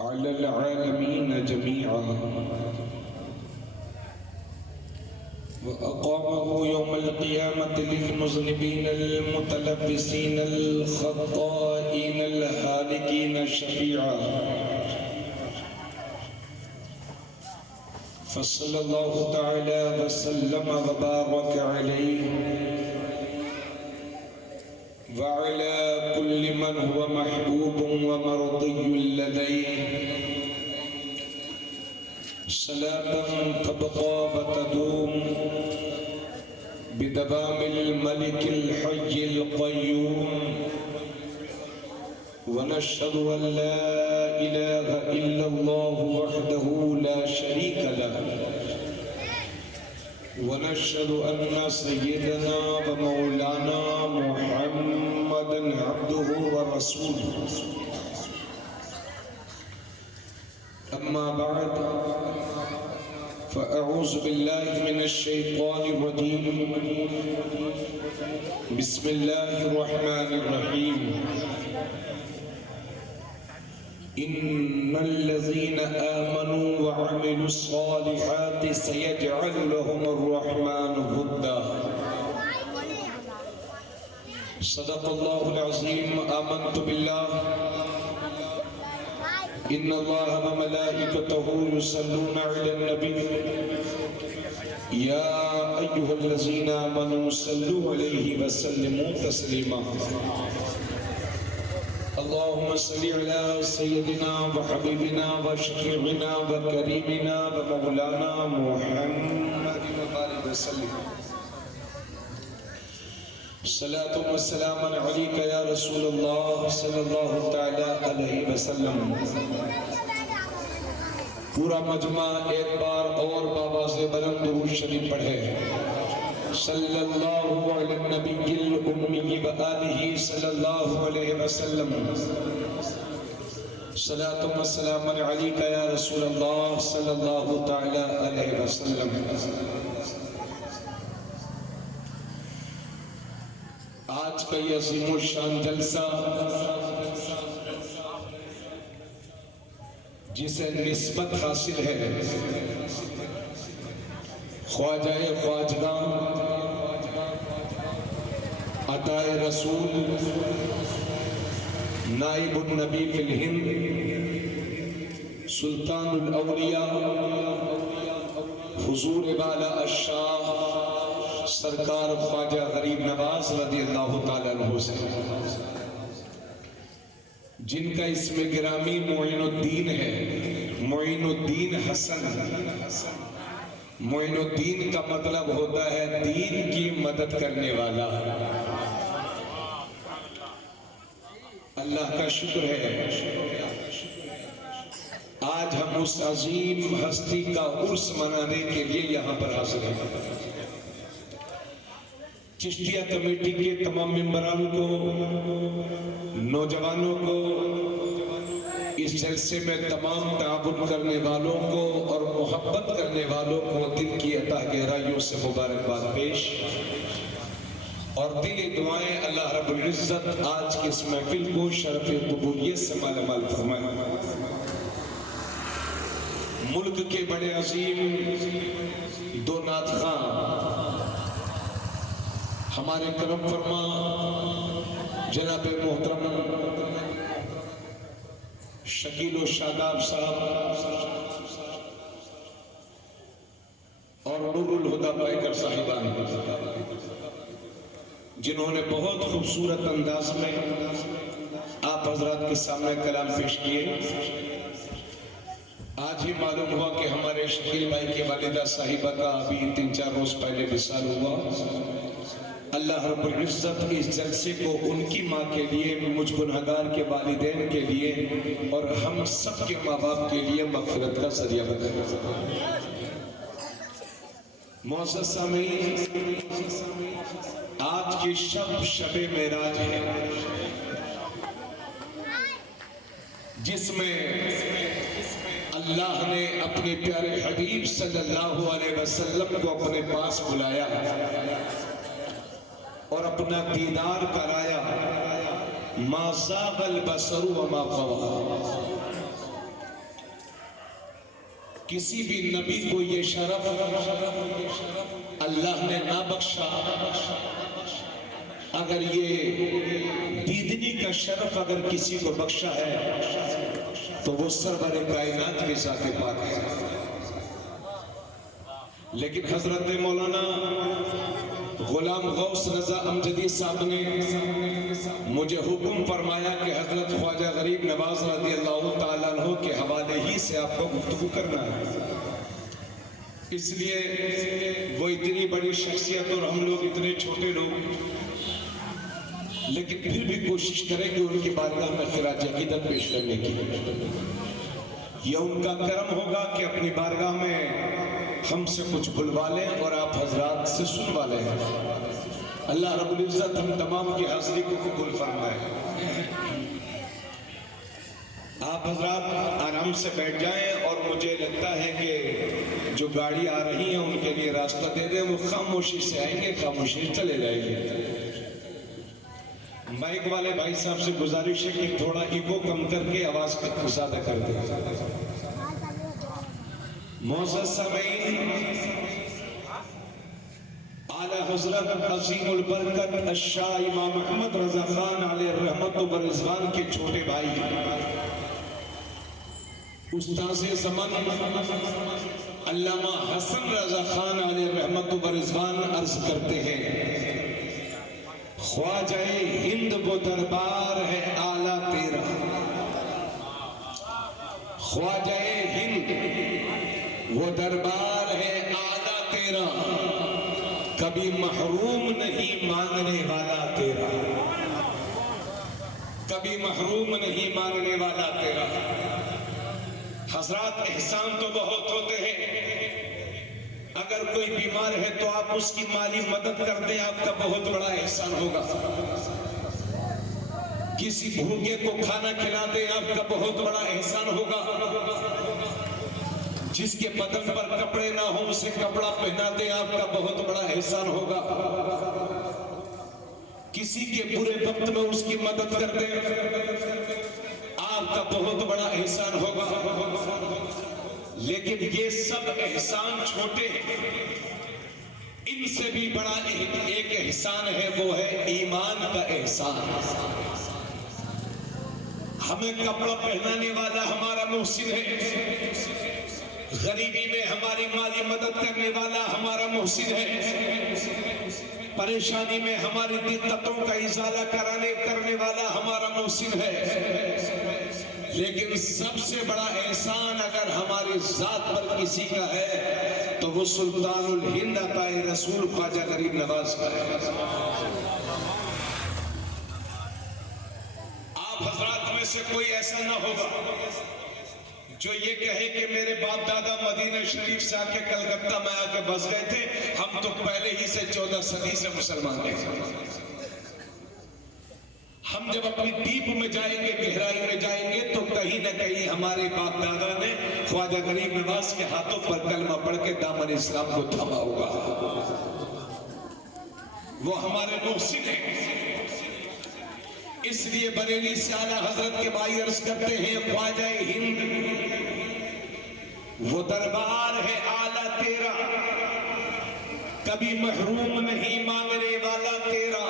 अलल आलमीन जमीआ व अक़ामहु यौमल क़ियामति लिल मुतलब्बिसीन अल ख़त्ताईन अल हालिकीन शफ़ीआ फ़सल्लल्लाहु तआला व सल्लम व बारक अलैहि वअला कुल्लि मन हुवा महबूबुन व मर्दियुन लदैहि सलातन तबक़ा व तदूम बिदवामिल मलिकिल हय्यिल क़य्यूम व नशहदु अन ला इलाहा इल्लल्लाहु वहदहु ला शरीक लहु वनशहदु अन्ना सय्यदना व मौलाना मुहम्मदन अब्दुहु व रसूलुहु अम्मा बअद फ़अऊज़ु बिल्लाहि मिनश शैतानिर रजीम बिस्मिल्लाहिर रहमानिर रहीम इन्नल्लज़ीना आमनू व अमिलुस्सालिहाति सयजअलु लहुमुर रहमानु वुद्दा सदक़ल्लाहुल अज़ीम आमन्तु बिल्लाह इन्नल्लाहा व मलाइकतहु युसल्लूना अलन नबी या अय्युहल्लज़ीना आमनू सल्लु अलैहि व सल्लिमू तस्लीमा अल्लाहुम्मा सल्लि अला सय्यदिना व हबीबिना व शफीइना व करीमिना व मौलाना मुहम्मद व बारिक वसल्लिम सलातु व सलामन अलैका या रसूलल्लाह सल्लल्लाहु तआला अलैहि वसल्लम। पूरा मजमा एक बार और बाबा से बुलंद दुरूद शरीफ पढ़े। सल्लल्लाहु अलैहि नबिय्यिल उम्मी व आलिहि सल्लल्लाहु अलैहि वसल्लम सलातु व सलामन अलैका या रसूलल्लाह सल्लल्लाहु तआला अलैहि वसल्लम। आज का ये अज़ीमुल शान जलसा जिसे निस्बत हासिल है ख्वाजाए ख्वाजगा अताए रसूल नाइबुन नबी फिल हिंद सुल्तानुल औलिया हुजूर वाला अशाह सरकार ख्वाजा गरीब नवाज रज़ियल्लाहु ताला अन्हु से, जिनका इसमें गिरामी मोइनुद्दीन है, मोइनुद्दीन हसन। मोइनुद्दीन का मतलब होता है दीन की मदद करने वाला। अल्लाह का शुक्र है आज हम उस अजीम हस्ती का उर्स मनाने के लिए यहाँ पर हाजिर हैं। चिश्तिया कमेटी के तमाम मेंबरान को, नौजवानों को, इस जलसे में तमाम ताबुन करने वालों को और मोहब्बत करने वालों को दिल की अता गहराइयों से मुबारकबाद पेश और दिली दुआएं अल्लाह रब्बुल इज्जत आज की इस महफिल को शरफ़ कबूलियत से मालामाल फरमाए। मुल्क के बड़े अजीम दो नातख़ा हमारे करम फरमा जनाब मोहतरम शकील और शादाब साहब और नूरुल हुदा पाइकर साहिबान, जिन्होंने बहुत खूबसूरत अंदाज में आप हजरात के सामने कलाम पेश किए। आज ही मालूम हुआ कि हमारे शकील भाई की वालिदा साहिबा का अभी 3-4 रोज पहले विसाल हुआ। अल्लाह रब्बुल इज्जत इस जलसे को उनकी माँ के लिए, मुझ गुनहगार के वालिदैन के लिए और हम सब के माँ बाप के लिए मग़फ़िरत का ज़रिया बनाए। मौज़ूद सामीन, आज की शब-ए मेराज है, जिसमें अल्लाह ने अपने प्यारे हबीब सल्लल्लाहु अलैहि वसल्लम को अपने पास बुलाया और अपना दीदार कराया। मा ज़ाग़ल बसरु व मा ग़वा। किसी भी नबी को ये शरफ अल्लाह ने ना बख्शा। अगर ये दीदनी का शरफ अगर किसी को बख्शा है तो वो सरवरे कायनात के साथ पाक है। लेकिन हजरत मौलाना गुलाम गौस रजा अमजदी साहब ने मुझे हुक्म फरमाया कि हजरत ख्वाजा गरीब नवाज रज़ी अल्लाह ताला अन्हु के हवाले ही से आपको गुफ्तगू करना है। इसलिए वो इतनी बड़ी शख्सियत और हम लोग इतने छोटे लोग, लेकिन फिर भी कोशिश करेंगे उनकी बारगाह में खिराज अकीदत पेश करने की। यह उनका करम होगा कि अपनी बारगाह में हमसे कुछ बुलवा लें और आप हजरात से सुनवा लें। अल्लाह रब्बुल इज्जत हम तमाम की हाजिरी को कबूल फरमाए। आप हजरात आराम से बैठ जाएं और मुझे लगता है कि जो गाड़ी आ रही है उनके लिए रास्ता दे दें। वो खामोशी से आएंगे, खामोशी से चले जाएंगे। माइक वाले भाई साहब से गुजारिश है कि थोड़ा इको कम करके आवाज को ज्यादा कर दें। मोअज़्ज़ज़ सामीईन, आला हज़रत अज़ीमुल बरकत अश-शाह इमाम अहमद रज़ा खान अलैहि रहमत व रिज़वान के छोटे भाई उस्ताज़े ज़मान अल्लामा हसन रज़ा खान अलैहि रहमत व रिज़वान अर्ज करते हैं, ख्वाजाए हिंद वो दरबार है आला तेरा। ख्वाजाए हिंद वो दरबार है आला तेरा, कभी महरूम नहीं मांगने वाला तेरा। कभी महरूम नहीं मांगने वाला तेरा। हजरात, एहसान तो बहुत होते हैं। अगर कोई बीमार है तो आप उसकी माली मदद कर दें, आपका बहुत बड़ा एहसान होगा। किसी भूखे को खाना खिला दें, आपका बहुत बड़ा एहसान होगा। जिसके बदन पर कपड़े ना हो उसे कपड़ा पहना दे, आपका बहुत बड़ा एहसान होगा। किसी के बुरे वक्त में उसकी मदद कर दे, आपका बहुत बड़ा एहसान होगा। लेकिन ये सब एहसान छोटे हैं, इनसे भी बड़ा एक एहसान है, वो है ईमान का एहसान। हमें कपड़ा पहनाने वाला हमारा मोहसिन है, गरीबी में हमारी माली मदद करने वाला हमारा मोहसिन है, परेशानी में हमारी दिक्कतों का इजाला करने वाला हमारा मोहसिन है। लेकिन सबसे बड़ा एहसान अगर हमारी जात पर किसी का है तो वो सुल्तानुल हिंद अताए रसूल ख्वाजा गरीब नवाज का है। आप हजरात में से कोई ऐसा ना होगा जो ये कहे कि मेरे बाप दादा मदीना शरीफ से आके कलकत्ता में आके बस गए थे, हम तो पहले ही से 14 सदी से मुसलमान थे। हम जब अपनी डीप में जाएंगे, गहराई में जाएंगे, तो कहीं ना कहीं हमारे बाप दादा ने ख्वाजा गरीब नवाज के हाथों पर कलमा पढ़ के दामन इस्लाम को थामा होगा। वो हमारे मोहसिन हैं। इसलिए बरेली से आला हजरत के भाई अर्ज करते हैं, ख्वाजा हिंद वो दरबार है आला तेरा, कभी महरूम नहीं मांगने वाला तेरा।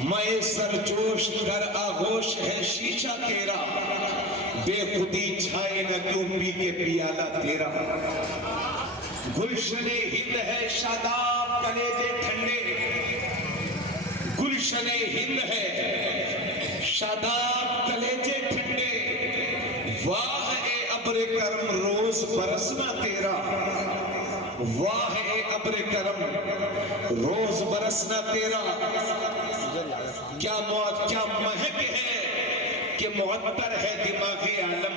मैं सरजोश दर आगोश है शीशा तेरा, बेखुदी छाए न क्यों पी के पियाला तेरा। गुलशने हिंद है शादाब कलेजे ठंडे, गुलशने हिंद है शादाब कलेजे ठंडे। वाह ए अब्रे करम रोज बरसना तेरा, वाह ए अब्रे करम रोज बरसना तेरा। क्या महक है कि मुअत्तर है दिमागे आलम,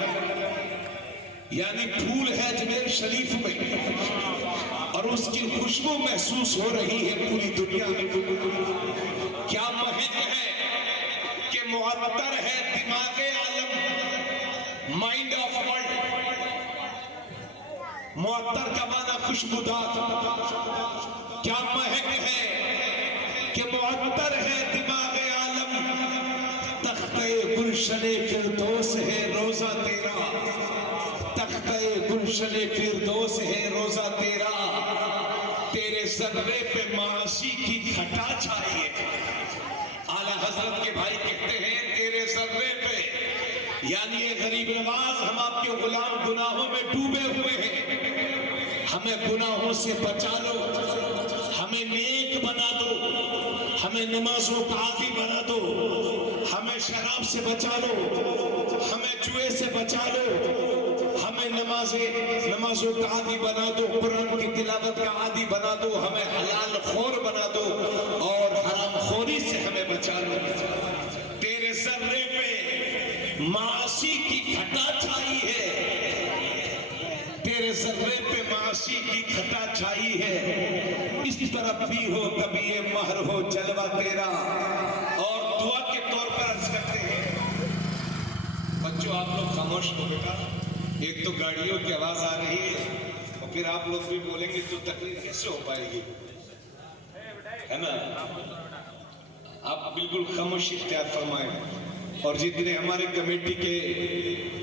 यानी फूल है अजमेर शरीफ में और उसकी खुशबू महसूस हो रही है पूरी दुनिया में। क्या महक है कि मुअत्तर है दिमागे आलम, माइंड ऑफ वर्ल्ड। मुअत्तर का माना खुशबूदार। क्या महक है कि मुअत्तर है दिमागे आलम, तख्ते गुलशने फिरदौस है रोजा तेरा, तख्ते गुलशन गुलशन फिरदौस है रोजा तेरा, तेरे जर्रे पे माशी की घटा छाई है। आला हजरत के भाई कहते हैं तेरे जर्रे पे, यानी ये गरीब नवाज हम आपके गुलाम गुनाहों में डूबे हुए हैं, हमें गुनाहों से बचा लो, हमें नेक बना दो, हमें नमाजों का आदी बना दो, हमें शराब से बचा लो, हमें जुए से बचा लो, हमें नमाजों का आदी बना दो, कुरान की तिलावत का आदी बना दो, हमें हलाल खोर बना दो और हराम खोरी से हमें बचा लो। तेरे सर्रे पे माशी की घटा छाई है, तेरे सर्रे पे माशी की घटा छाई है। इस तरफ भी हो कभी ये महर हो जलवा तेरा। और दुआ के तौर पर अर्ज करते हैं, बच्चों आप लोग खामोश हो बेटा, एक तो गाड़ियों की आवाज आ रही है और फिर आप लोग भी बोलेंगे तो तकलीफ कैसे हो पाएगी, है ना। आप बिल्कुल खामोशी इख्तियार फरमाएं। और जितने हमारे कमेटी के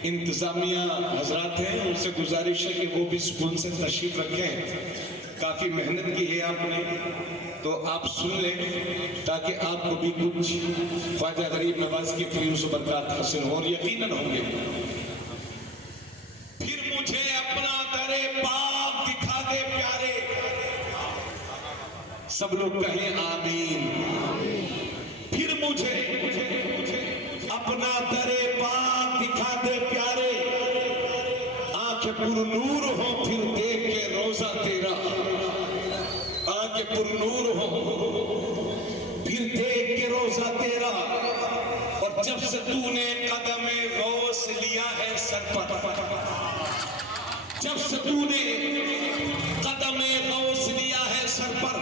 इंतजामिया हजरात हैं उनसे गुजारिश है कि वो भी सुकून से तशरीफ रखें। काफी मेहनत की है आपने, तो आप सुन लें ताकि आपको भी कुछ ख्वाजा गरीब नवाज की फयूज़ व बरकत हासिल हो, और यकीनन होंगे। फिर मुझे अपना दरे पाक दिखा दे प्यारे, सब लोग कहें आमीन। फिर मुझे अपना दरे पाक दिखा दे प्यारे, आंखें पुरनूर हो फिर देख के रोजा तेरा, आंखें पुरनूर हो फिर देख के रोजा तेरा। और जब से तूने कदम गौस लिया है सर पर, जब से तूने कदम गौस लिया है सर पर,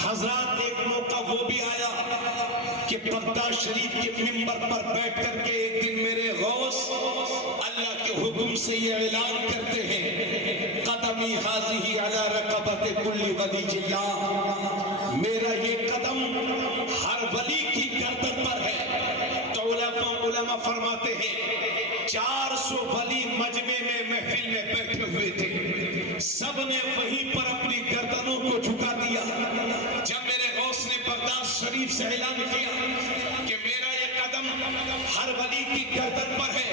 हजरात एक मौका वो भी आया कि पर्दा शरीफ के मिंबर पर बैठ करके एक दिन मेरे गौस अल्लाह के हुक्म से ये ऐलान करते हैं, कदमी हाज़िही अला रक़बत कुल्ली वली जिल्ला, मेरा ये कदम हर वली की गर्दन पर है। तो उलमा फरमाते हैं 400 वली मजमे में महफिल में बैठे हुए थे, सबने वहीं पर अपनी गर्दनों को झुका दिया। जब मेरे गौस ने बगदाद शरीफ से ऐलान किया कि मेरा ये कदम हर वली की गर्दन पर है,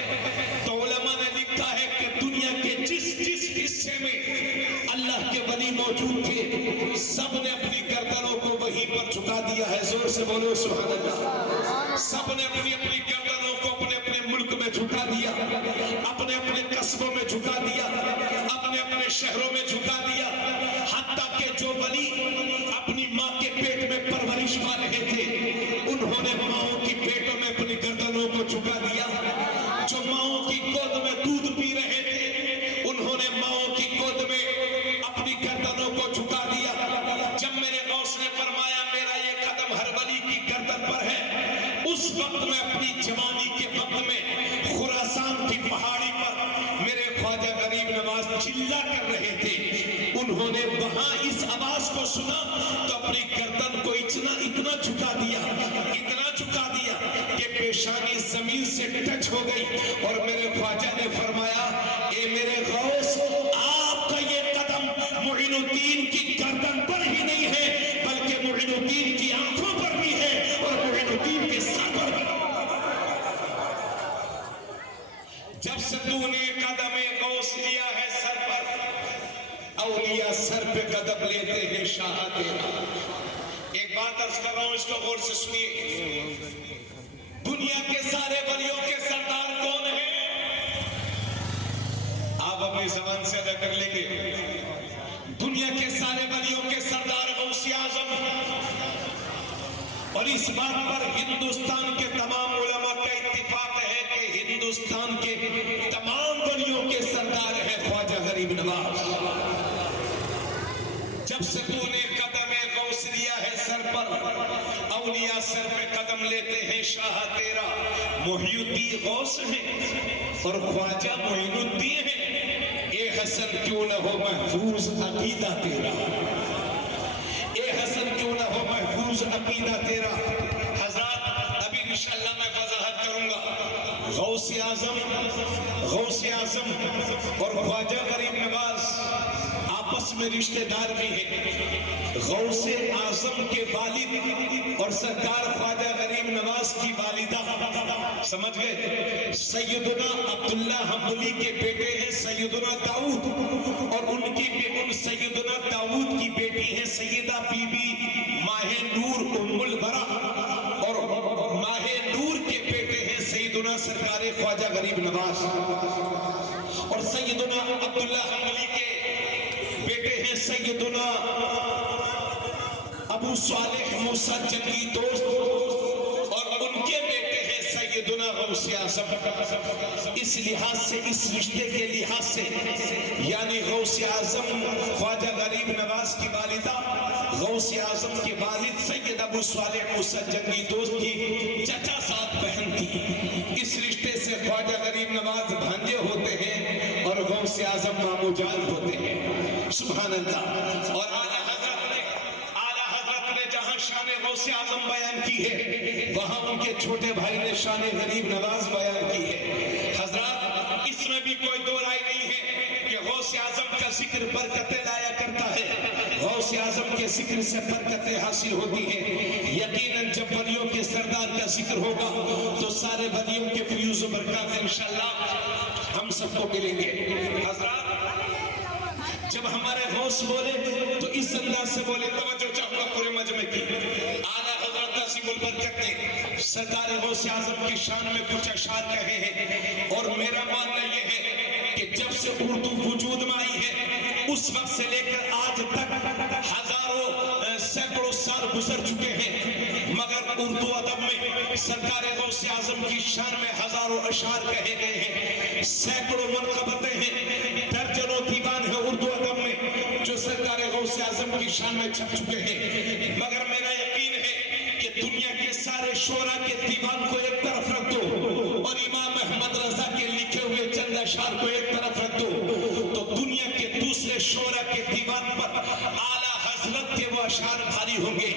तो उलमा ने लिखा है कि दुनिया के जिस जिस हिस्से में अल्लाह के वली मौजूद थे, सबने अपनी गर्दनों को वहीं पर झुका दिया है। जोर से बोलो सुभान अल्लाह। सबने अपनी अपनी गर्दनों को अपने अपने मुल्क में झुका दिया, अपने अपने कस्बों में झुका दिया, अपने अपने शहरों में झुका दिया। हत्ता के जो वली अपनी माँ के पेट में परवरिश पा रहे थे, उन्होंने माओं की पेटों में अपनी गर्दनों को झुका दिया। जो माओं की गोद में दूध पी रहे थे, उन्होंने माओं की गोद में अपनी गर्दनों को झुका दिया। जब मेरे गौस ने फरमाया मेरा ये कदम हर वली की गर्दन पर है, उस वक्त में अपनी जवानी के वक्त में खुरासान की पहाड़ी पर मेरे ख्वाजा गरीब नवाज चिल्ला कर रहे थे। उन्होंने वहां इस आवाज को सुना तो अपनी गर्दन को इतना झुका दिया, इतना झुका दिया कि पेशानी जमीन से टच हो गई। और मेरे ख्वाजा ने फरमाया, ए मेरे गौस, आपका ये कदम मुइनुद्दीन की गर्दन पर ही नहीं है, बल्कि मुइनुद्दीन की आंखों पर भी है और मुइनुद्दीन के सर पर भी। जब से तूने कदम गौस लिया है सर पर, औलिया सर पे कदम लेते हैं शाह तेरा। एक बात अर्ज कर रहा हूं, इसको गौर से सुनिए। दुनिया के सारे वलियों के सरदार कौन है? आप अपनी जबान से अदा कर लेंगे। दुनिया के सारे वलियों के सरदार गौसे आज़म। और इस बात पर हिंदुस्तान के तमाम उलमा का इत्तिफाक है कि हिंदुस्तान के तमाम वलियों के सरदार है ख्वाजा गरीब नवाज। जब से तूने कदम गौस लिया है सर पर, औलिया सर पे कदम लेते हैं शाह तेरा। मुहियुद्दीन गौस है और ख्वाजा मुइनुद्दीन है। ए हसन क्यों न हो महफूज अकीदा तेरा, ए हसन क्यों न हो महफूज अकीदा तेरा। हज़रात अभी इंशाअल्लाह मैं वज़ाहत करूंगा। गौसे आजम और ख्वाजा गरीब नवाज आपस में रिश्तेदार भी हैं। गौसे आजम के वालिद और सरकार ख्वाजा गरीब नवाज की वालिदा, समझ गए, सैयदुना अब्दुल्ला हम्बुली के बेटे हैं सैयदुना दाऊद, और उनकी उन सैयदुना दाऊद की बेटी है सैयदा बीबी माहे नूर उम्मुल बरा, और माहे नूर के बेटे हैं सैयदुना सरकार ख्वाजा गरीब नवाज, और सैयदुना अब्दुल्ला हम्बुली के बेटे हैं सैयदुना अबू सालेह मूसा जंगी दोस्त, और उनके बेटे हैं सैयदुना गौसे आजम। इस लिहाज से, इस रिश्ते के लिहाज से, यानी गौसे आजम ख्वाजा गरीब नवाज की वालिदा गौसे आजम के वालिद सैयद अबू सालेह मूसा जंगी दोस्त की चचा साथ बहन थी। इस रिश्ते से ख्वाजा गरीब नवाज भांजे होते हैं और गौसे आजम मामूजान होते हैं। सुभान अल्लाह। और आला हजरत ने जहां शान गौसे आजम बयान की है, वहां उनके छोटे भाई ने शान गरीब नवाज बयान की है। हजरत, इसमें भी कोई दो राय नहीं है कि गौसे आजम का जिक्र बरकतें लाया करता है। गौसे आजम के जिक्र से बरकतें हासिल होती हैं। यकीनन जब वलियों के सरदार का जिक्र होगा तो सारे वलियों के फ्यूज बरकत इंशाअल्लाह हम सबको मिलेंगे। हजरत, जब हमारे गौस बोले तो इस अंदाज से बोले, तवज्जो चाहूंगा पूरे मजमे की। आला हजरत नसीबुल बरकत ने सरकार गौसे आजम की शान में कुछ अशार कहे हैं, और मेरा मानना यह है कि जब से उर्दू वजूद में आई है उस वक्त से लेकर आज तक हजारों सैकड़ों साल गुजर चुके हैं, मगर उर्दू अदब में सरकार गौसे आजम की शान में हजारों अशार कहे गए हैं, सैकड़ों मनक़बतें हैं, दर्जनों दीवान है उर्दू अदब में जो सरकार गौसे आजम की शान में छप चुके हैं। मगर मेरा यकीन है कि दुनिया के सारे शोरा के दीवान को एक तरफ रख दो और इमाम अहमद रजा के लिखे हुए चंद अशार को एक तरफ रख दो, तो दुनिया के दूसरे शोरा के दीवान पर आला हजरत के वो अशार भारी होंगे।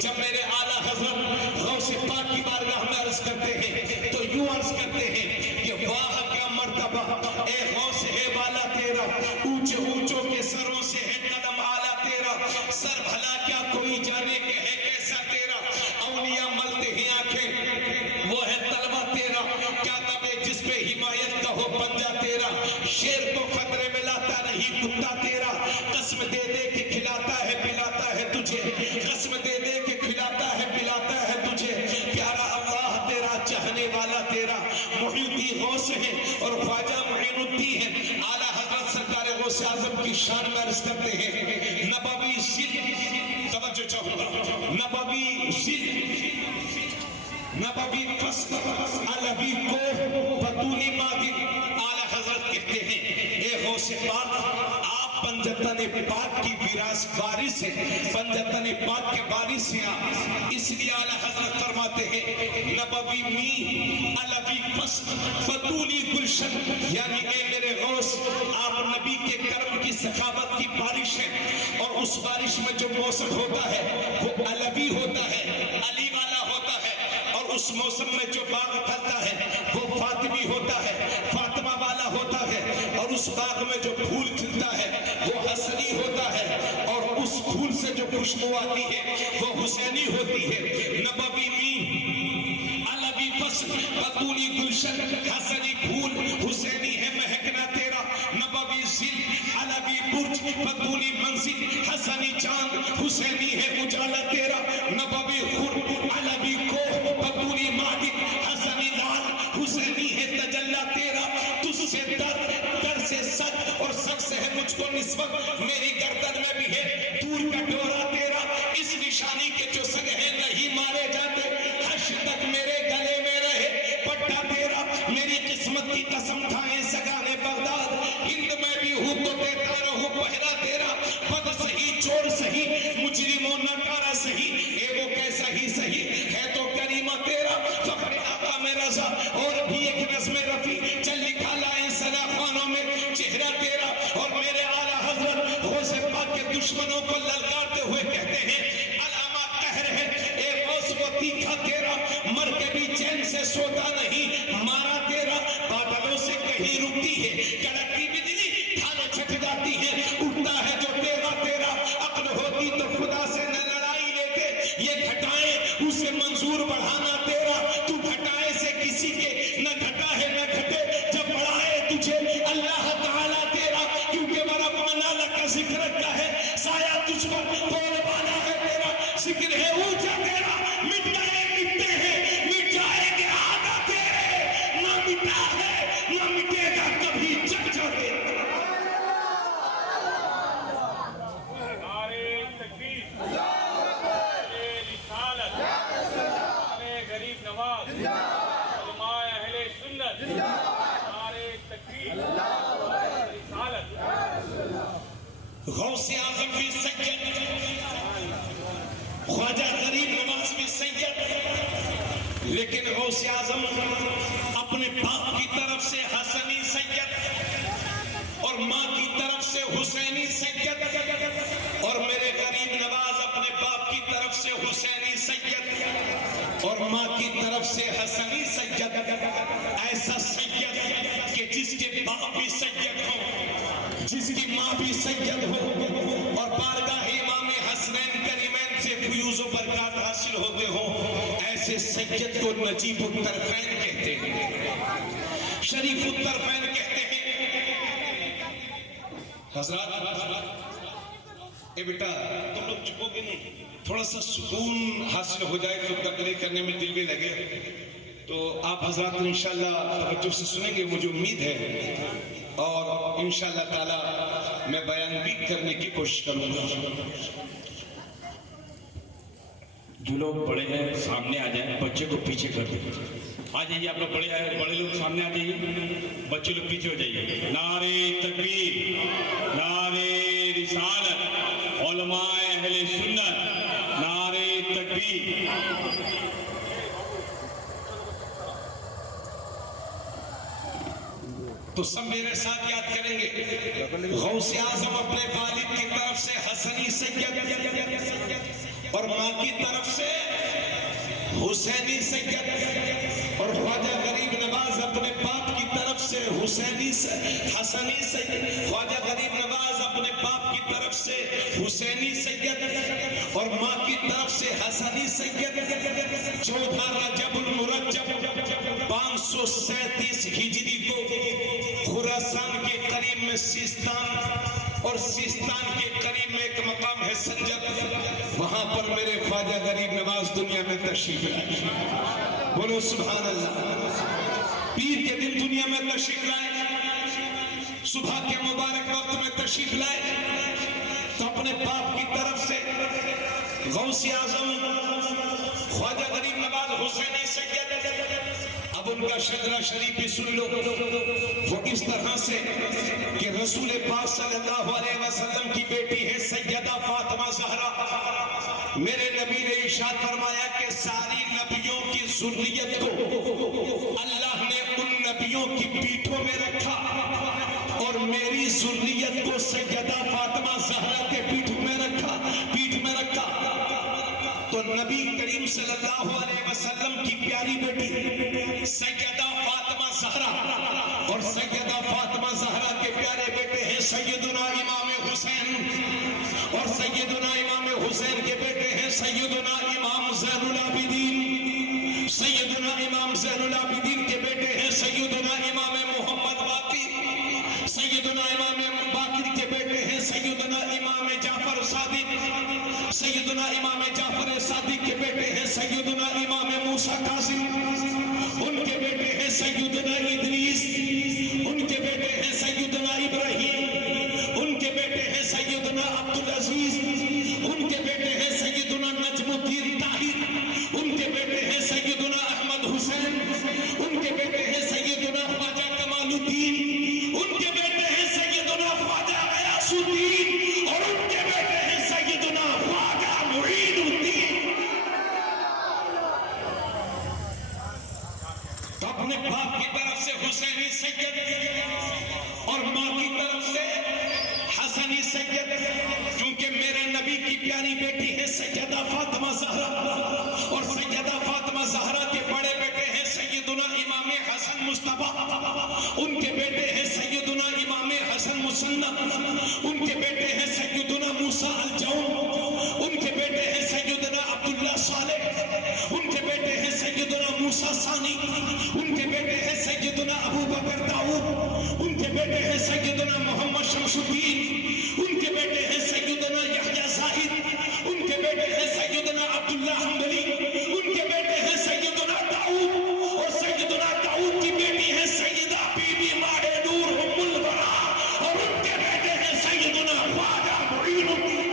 जब मेरे आला हजरत गौसे पाक की बारगाह में अर्ज करते हैं तो यूं अर्ज करते हैं कि वाह क्या मर्तबा ए गौस है वाला तेरा, ऊंचे ऊंचों के सरों से है कदम आला तेरा, सर भला क्या कोई जाने के है कैसा तेरा, औलिया मलते ही आंखें वो है तलवा तेरा, क्या तबे जिस पे हिमायत का हो पंजा तेरा, शेर को खतरे में लाता नहीं कुत्ता तेरा, कसम दे दे के खिलाता है पिलाता है तुझे, कसम दे दे के खिलाता है पिलाता है तुझे, प्यारा अल्लाह तेरा चाहने वाला तेरा, मुहीद्दीन गौस है और ख्वाजा मुईनुद्दीन है। आला हजरत सरकार गौसे आजम की शान में अर्ज करते हैं, नबवी जिल, तवज्जो चाहूंगा, नबवी जिल, नबवी फस्ल, अलवी को बतूनी मादिन। आला हजरत कहते हैं, ए गौसे पाक, आप पंजतन पाक की विरास वारिस है, पंजतन पाक के वारिस हैं। इसलिए आला हजरत फरमाते हैं, नबवी मी अलवी फस्ल बतूनी गुलशन, यानी ए मेरे गौस, आप नबी के करम की सखावत की बारिश है, और उस बारिश में जो मौसम होता है वो अलवी होता है, अली वाला होता है, और उस मौसम में जो बाग फलता है वो फातिमी होता है, फातिमा वाला होता है, और उस बाग में जो फूल खिलता है वो हसनी होता है, और उस फूल से जो खुशबू आती है वो हुसैनी होती है। नबवी मी अलवी फस्ल बतूनी गुलशन, हसनी फूल हुसैनी है महकना तेरा, नबवी जिल अलवी बुर्ज बतूनी मंजिल, हसनी चांद हुसैनी है उजाला तेरा, नबवी खुर अलवी को बतूनी मादिन, हसनी लाल हुसैनी है तजल्ला तेरा, तुझसे दर से सच और सच से है मुझको निस्बत, मेरी गर्दन में भी है दूर का डोरा तेरा, इस निशानी के जो संग है नहीं मारे जाते, हर्ष तक मेरे गले में रहे पट्टा तेरा, मेरी किस्मत की कसम खाए सगाने बगदाद, हिंद में भी हूँ तो देता रहूं पहरा तेरा, पद सही चोर सही मुजरिमों नकारा सही, वो कैसा ही सही है तो करीमा तेरा, फखरे आका में रजा और भी एक नज़्म रफी, चल लिखा लाए सना खानों में चेहरा तेरा, और मेरे आला हजरत गौसे पाक के दुश्मनों को ललकारते हुए कहते हैं, अलामा कहर है ए गौस वो तीखा तेरा, मर के भी चैन से सोता नहीं, मारा तेरा नहीं रुकती है, कड़कती बिजली थाने छट जाती है, उठता है जो तेरा तेरा, अक्ल होती तो खुदा से न लड़ाई लेते, ये घटाएं उसे मंजूर बढ़ाना तेरा, तू घटाए से किसी के न घटा है न घटे, जब बढ़ाए तुझे अल्लाह ताला तेरा, क्योंकि बड़ा माना लका जिक्र का है, साया तुझ पर बोल वाला है तेरा, जिक्र है ऊंचा तेरा, मिट गए मिटते हैं, मिट जाएंगे आधा तेरे, ना मिटा है ना मिटेगा कभी चर्चा तेरा। नारे तकबीर, नारे रिसालत, नारे गरीब नवाज, उलमाए अहले सुन्नत, नारे तकबीर, रिसालत। गौसे आजम भी सैयद, ख्वाजा गरीब नवाज भी सैयद, लेकिन गौसे आजम अपने बाप की तरफ से हसनी सैयद और माँ की तरफ से हुसैनी सैयद, और मेरे गरीब नवाज अपने बाप की तरफ से हुसैनी सैयद और माँ की तरफ से हसनी सैयद। ऐसा सैयद कि जिसके बाप भी सैयद हो, जिसकी माँ भी सैयद हो, और बारगाह इमाम हसनैन करीमैन से फयूज़ व बरकत हासिल होते हो, ऐसे सैयद को नजीब उत्तरफैन कहते हैं, शरीफ उत्तरफैन कहते हैं। हजरत ए बेटा तुम लोग चुकोगे नहीं, थोड़ा सा सुकून हासिल हो जाए तो तकरीर करने में दिल भी लगे, तो आप हजरत इंशाअल्लाह तवज्जो से सुनेंगे, मुझे उम्मीद है, और इंशाअल्लाह ताला मैं बयान भी करने की कोशिश करूंगा। जो लोग बड़े हैं सामने आ जाए, बच्चे को पीछे कर दीजिए। आ जाइए आप लोग, बड़े लोग सामने आ जाइए, बच्चे लोग पीछे हो जाइए। नारे तकबीर, नारे रिसालत, उलमाए अहले सुन्नत, नारे तकबीर। तो सब मेरे साथ याद करेंगे, गौसे आजम अपने वालिद की तरफ से हसनी सैयद और माँ की तरफ से हुसैनी सैयद, और ख्वाजा गरीब नवाज अपने बाप की तरफ से हसनी सैयद, ख्वाजा गरीब नवाज अपने बाप की तरफ से हुसैनी सैयद और माँ की तरफ से हसनी सैयद। 14 रजबुल मुरज्जब 537 हिजरी को खुरासान के करीब में सिस्तान, और सिस्तान के करीब में एक मकाम है संजद, वहां पर मेरे ख्वाजा गरीब नवाज दुनिया में तशरीफ लाए। बोलो सुभान अल्लाह। पीर के दिन दुनिया में तशरीफ लाए, सुबह के मुबारक वक्त में तशरीफ लाए, तो अपने बाप की तरफ से गौसे आजम ख्वाजा गरीब नवाज हुसैनी सैयद। अब उनका शजरा शरीफ भी सुन लो, वो इस तरह से कि रसूल पाक सल्लल्लाहु अलैहि वसल्लम की बेटी है सैयदा फातिमा ज़हरा। मेरे नबी ने इरशाद फरमाया कि सारी नबियों की ज़ुर्रियत को अल्लाह ने उन नबियों की पीठों में रखा, और मेरी ज़ुर्रियत को सैयदा फातिमा ज़हरा के पीठ में रखा। तो नबी करीम सल्लल्लाहु अलैहि वसल्लम की प्यारी बेटी सैयदा फातिमा ज़हरा, और सैयदा फातिमा ज़हरा के प्यारे बेटे हैं सैयदुना इमाम हुसैन, और सैयदुना इमाम हुसैन के बेटे हैं सैयदुना इमाम ज़ैनुल आबिदीन, सैयदुना इमाम ज़ैनुल आबिदीन के बेटे हैं सैयदुना इमाम मोहम्मद बाक़िर, सैयदुना इमाम बाक़िर के बेटे हैं सैयदुना इमाम जाफर सादिक, सैयदुना इमाम जाफर सादिक के बेटे हैं सैयदुना इमाम मूसा कासिम, उनके बेटे हैं सैयदुना इदरीस, उनके बेटे हैं सैयदुना इब्राहिम, उनके बेटे हैं सैयदुना अब्दुल अजीज, उनके बेटे हैं सैयदुना नजमुद्दीन ताहिर, उनके बेटे हैं सैयदुना अहमद हुसैन, उनके बेटे हैं सैयदुना ख्वाजा कमालुद्दीन, उनके बेटे हैं सैयदुना ख्वाजा गयासुद्दीन, और उनके बेटे हैं सैयदुना ख्वाजा मुईनुद्दीन। तो अपने बाप की तरफ से हुसैनी सैयद और माँ की तरफ से हसनी सैयद, क्योंकि मेरे नबी की प्यारी बेटी है सैयदा फातिमा ज़हरा, और सैयदा फातिमा ज़हरा के बड़े बेटे हैं सैयदुना इमाम हसन मुस्तफा, उनके बेटे सैयदना मोहम्मद शमशुद्दीन, उनके बेटे हैं सैयदना यहया जाहिद, उनके बेटे हैं सैयदना अब्दुल्ला हम्बली, उनके बेटे हैं सैयदना दाऊद, और सैयदना दाऊद की बेटी है सैयदा बीबी माहे नूर उम्मुल बरा, और उनके बेटे हैं सैयदना ख्वाजा मुईनुद्दीन।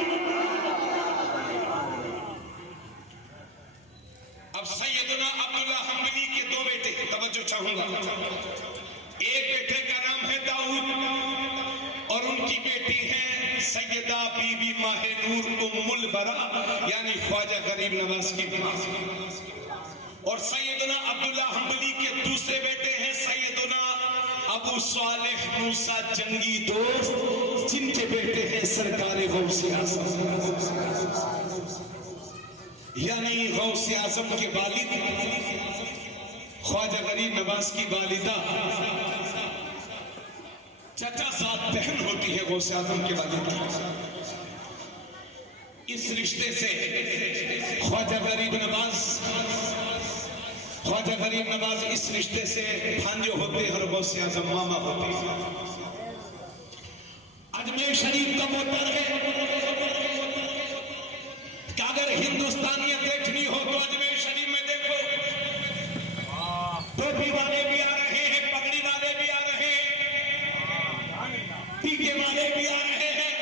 अब सैयदना अब्दुल्ला हम्बली के दो बेटे, तवज्जो चाहूंगा, एक बेटे का नाम है दाऊद और उनकी बेटी है सैयदा बीबी माहे नूर उम्मुल बरा, यानी ख्वाजा गरीब नवाज की मां। और सैयदना अब्दुल्ला हम्बली के दूसरे बेटे हैं सैयदना अबू सालेह मूसा जंगी दोस्त, जिनके बेटे हैं सरकार गौसे आजम, यानी गौसे आजम के वालिद ख्वाजा गरीब नवाज की वालिदा चचा साथ बहन होती है गौसे आजम के वालिद की। इस रिश्ते से ख्वाजा गरीब नवाज इस रिश्ते से भांजो होते हैं और गौसे आजम मामा होते हैं। अजमेर शरीफ का मोटर है कि अगर हिंदुस्तानियत देखनी हो तो अजमेर शरीफ में देखो, टोपी वाले भी आ रहे हैं, पगड़ी वाले भी आ रहे हैं, टीके वाले भी आ रहे हैं,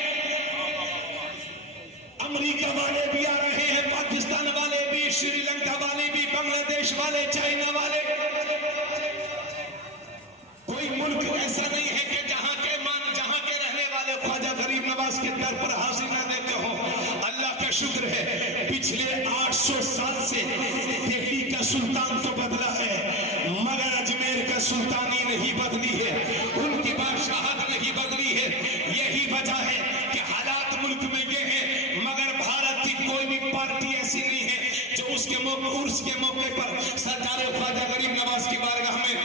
अमेरिका वाले भी आ रहे हैं, पाकिस्तान वाले भी, श्रीलंका वाले भी, बांग्लादेश वाले, चाइना वाले। कोई मुल्क ऐसा नहीं है कि जहां के रहने वाले ख्वाजा गरीब नवाज के दर पर हाजिर न देते हो। अल्लाह का शुक्र है पिछले 800 साल से दिल्ली का सुल्तान तो बदला है मगर अजमेर का सुल्तानी नहीं बदली है, उनकी बादशाहत नहीं बदली है। यही वजह है कि हालात मुल्क में ये है, मगर भारत की कोई भी पार्टी ऐसी नहीं है जो उसके उर्स के मौके पर सरकार ख्वाजा गरीब नवाज की बारगाह में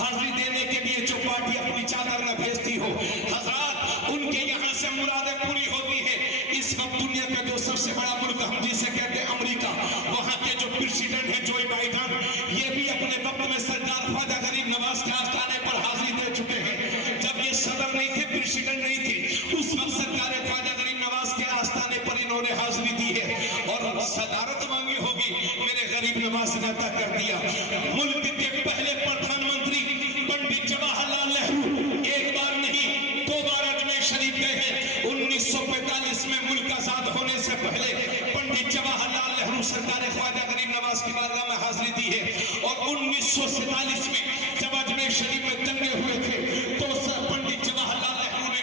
हाजिरी देने के लिए जो पार्टी अपनी चादर न भेजती हो। हजरात, उनके यहाँ से मुरादें पूरी होती है। इस वक्त दुनिया का जो सबसे बड़ा मुल्क हम जिसे कहते हैं अमेरिका, वहाँ के जो प्रेसिडेंट है जो बाइडेन, ये भी अपने वक्त में सरकार ख्वाजा गरीब नवाज के आस्थाने पर हाजिरी दे चुके हैं। जब ये सदर नहीं थे, प्रेसिडेंट नहीं थे, उस वक्त सरकार ख्वाजा गरीब नवाज के आस्थाने पर इन्होंने हाजिरी दी है और सदारत मांगी होगी, मेरे गरीब नवाज ने अता कर दिया। मुल्क के पहले प्रधानमंत्री पंडित जवाहरलाल नेहरू एक बार नहीं 2 बार अजमेर शरीफ गए हैं। 1945 में मुल्क आजाद होने से पहले पंडित जवाहरलाल नेहरू सरकार ख्वाजा गरीब नवाज की बारगाह में हाजिरी दी है। और 1947 में जब अजमेर शरीफ में दंगे हुए थे तो पंडित जवाहरलाल नेहरू ने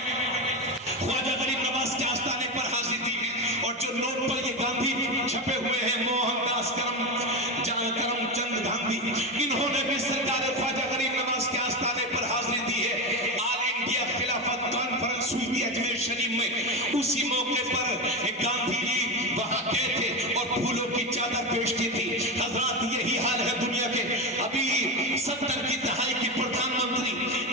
ख्वाजा गरीब नवाज के आस्थाने पर हाजिरी दी है। और जो नोट पर ये गांधी छपे हुए हैं, मोहनदास करमचंद गांधी, इन्होंने भी सरकार ख्वाजा गरीब नवाज के आस्थाने पर हाजिरी दी है। ऑल इंडिया खिलाफत कॉन्फ्रेंस हुई थी अजमेर शरीफ में, उसी मौके पर गांधी जी वहां गए थे और फूलों की चादर पेश की थी। हजरात, यही हाल है दुनिया के। अभी 70 की दहाई की प्रधानमंत्री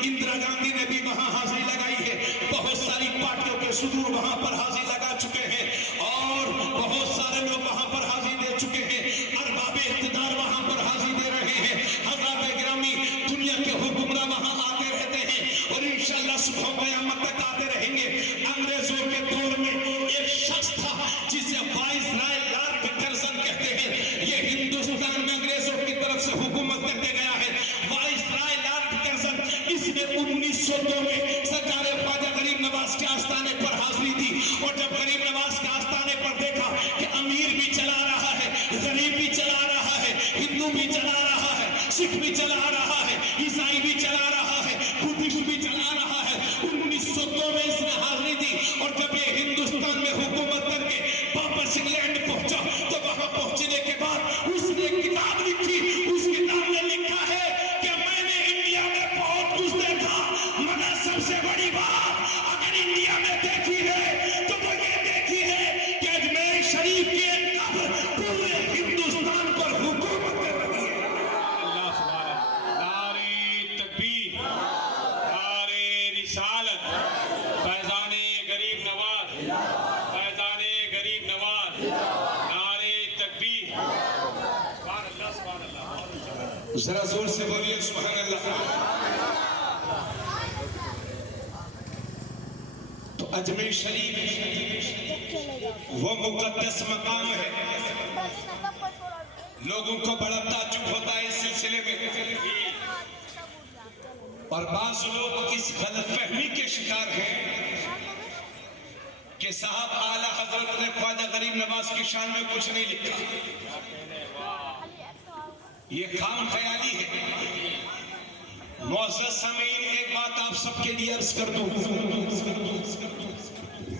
इंदिरा गांधी ने भी वहां हाजिरी लगाई है। बहुत सारी पार्टियों के सुदूर वहां पर हाजिरी लगा चुके हैं और बहुत सारे लोग वहां पर हाजिरी दे चुके हैं। अरबाब इख्तिदार वहां पर हाजिरी दे रहे हैं। हजरात गिरामी, दुनिया के हुक्मरान वहां आते रहते हैं और इंशाअल्लाह सुबह क़यामत तक आते रहेंगे। अंग्रेजों के दौर में एक शख्स था जिसे वाइसराय लॉर्ड कर्जन कहते हैं। ये हिंदुस्तान में अंग्रेजों की तरफ से हुकूमत करके गया है। वाइसराय लॉर्ड कर्जन, इसने 1902 में सरकार ख्वाजा गरीब नवाज के आस्थाने पर हाजिरी दी और जब गरीब नवाज के आस्थाने पर देखा कि अमीर भी चला रहा है, गरीब भी चला रहा है, हिंदू भी चला रहा है, सिख भी चला रहा है, ईसाई भी चला रहा है, बुद्धिस्ट भी चला रहा है, 1902 में इसने हाजिरी दी। और जब ये हिंदुस्तान में हुकूमत करके वापस इंग्लैंड पहुंचा तो वहां पहुंचने के बाद उसने किताब लिखी। उस किताब में लिखा है कि मैंने इंडिया में बहुत कुछ देखा, मगर सबसे बड़ी बात अगर इंडिया में देखी है तो वो ये देखी है कि अजमेर शरीफ की एक कब्र पूरे हिंदुस्तान पर हुकूमत कर रही है। अल्लाह सुभान, नारे तकबीर, नारे रिसालत, फैजाने गरीब नवाज, फैजाने गरीब नवाज, नारे तकबीर। सुभान अल्लाह, सुभान अल्लाह। जरा जोर से बोलिए सुभान अल्लाह। अजमेर शरीफ वो मुकद्दस मकाम है, लोगों को बड़ा ताज्जुब होता है इस सिलसिले में, और बाज़ लोग इस गलतफहमी के शिकार हैं कि साहब आला हजरत ने ख्वाजा गरीब नवाज की शान में कुछ नहीं लिखा। ये खाम ख्याली है। मुअज़्ज़ज़ सामीन, एक बात आप सबके लिए अर्ज कर दूं,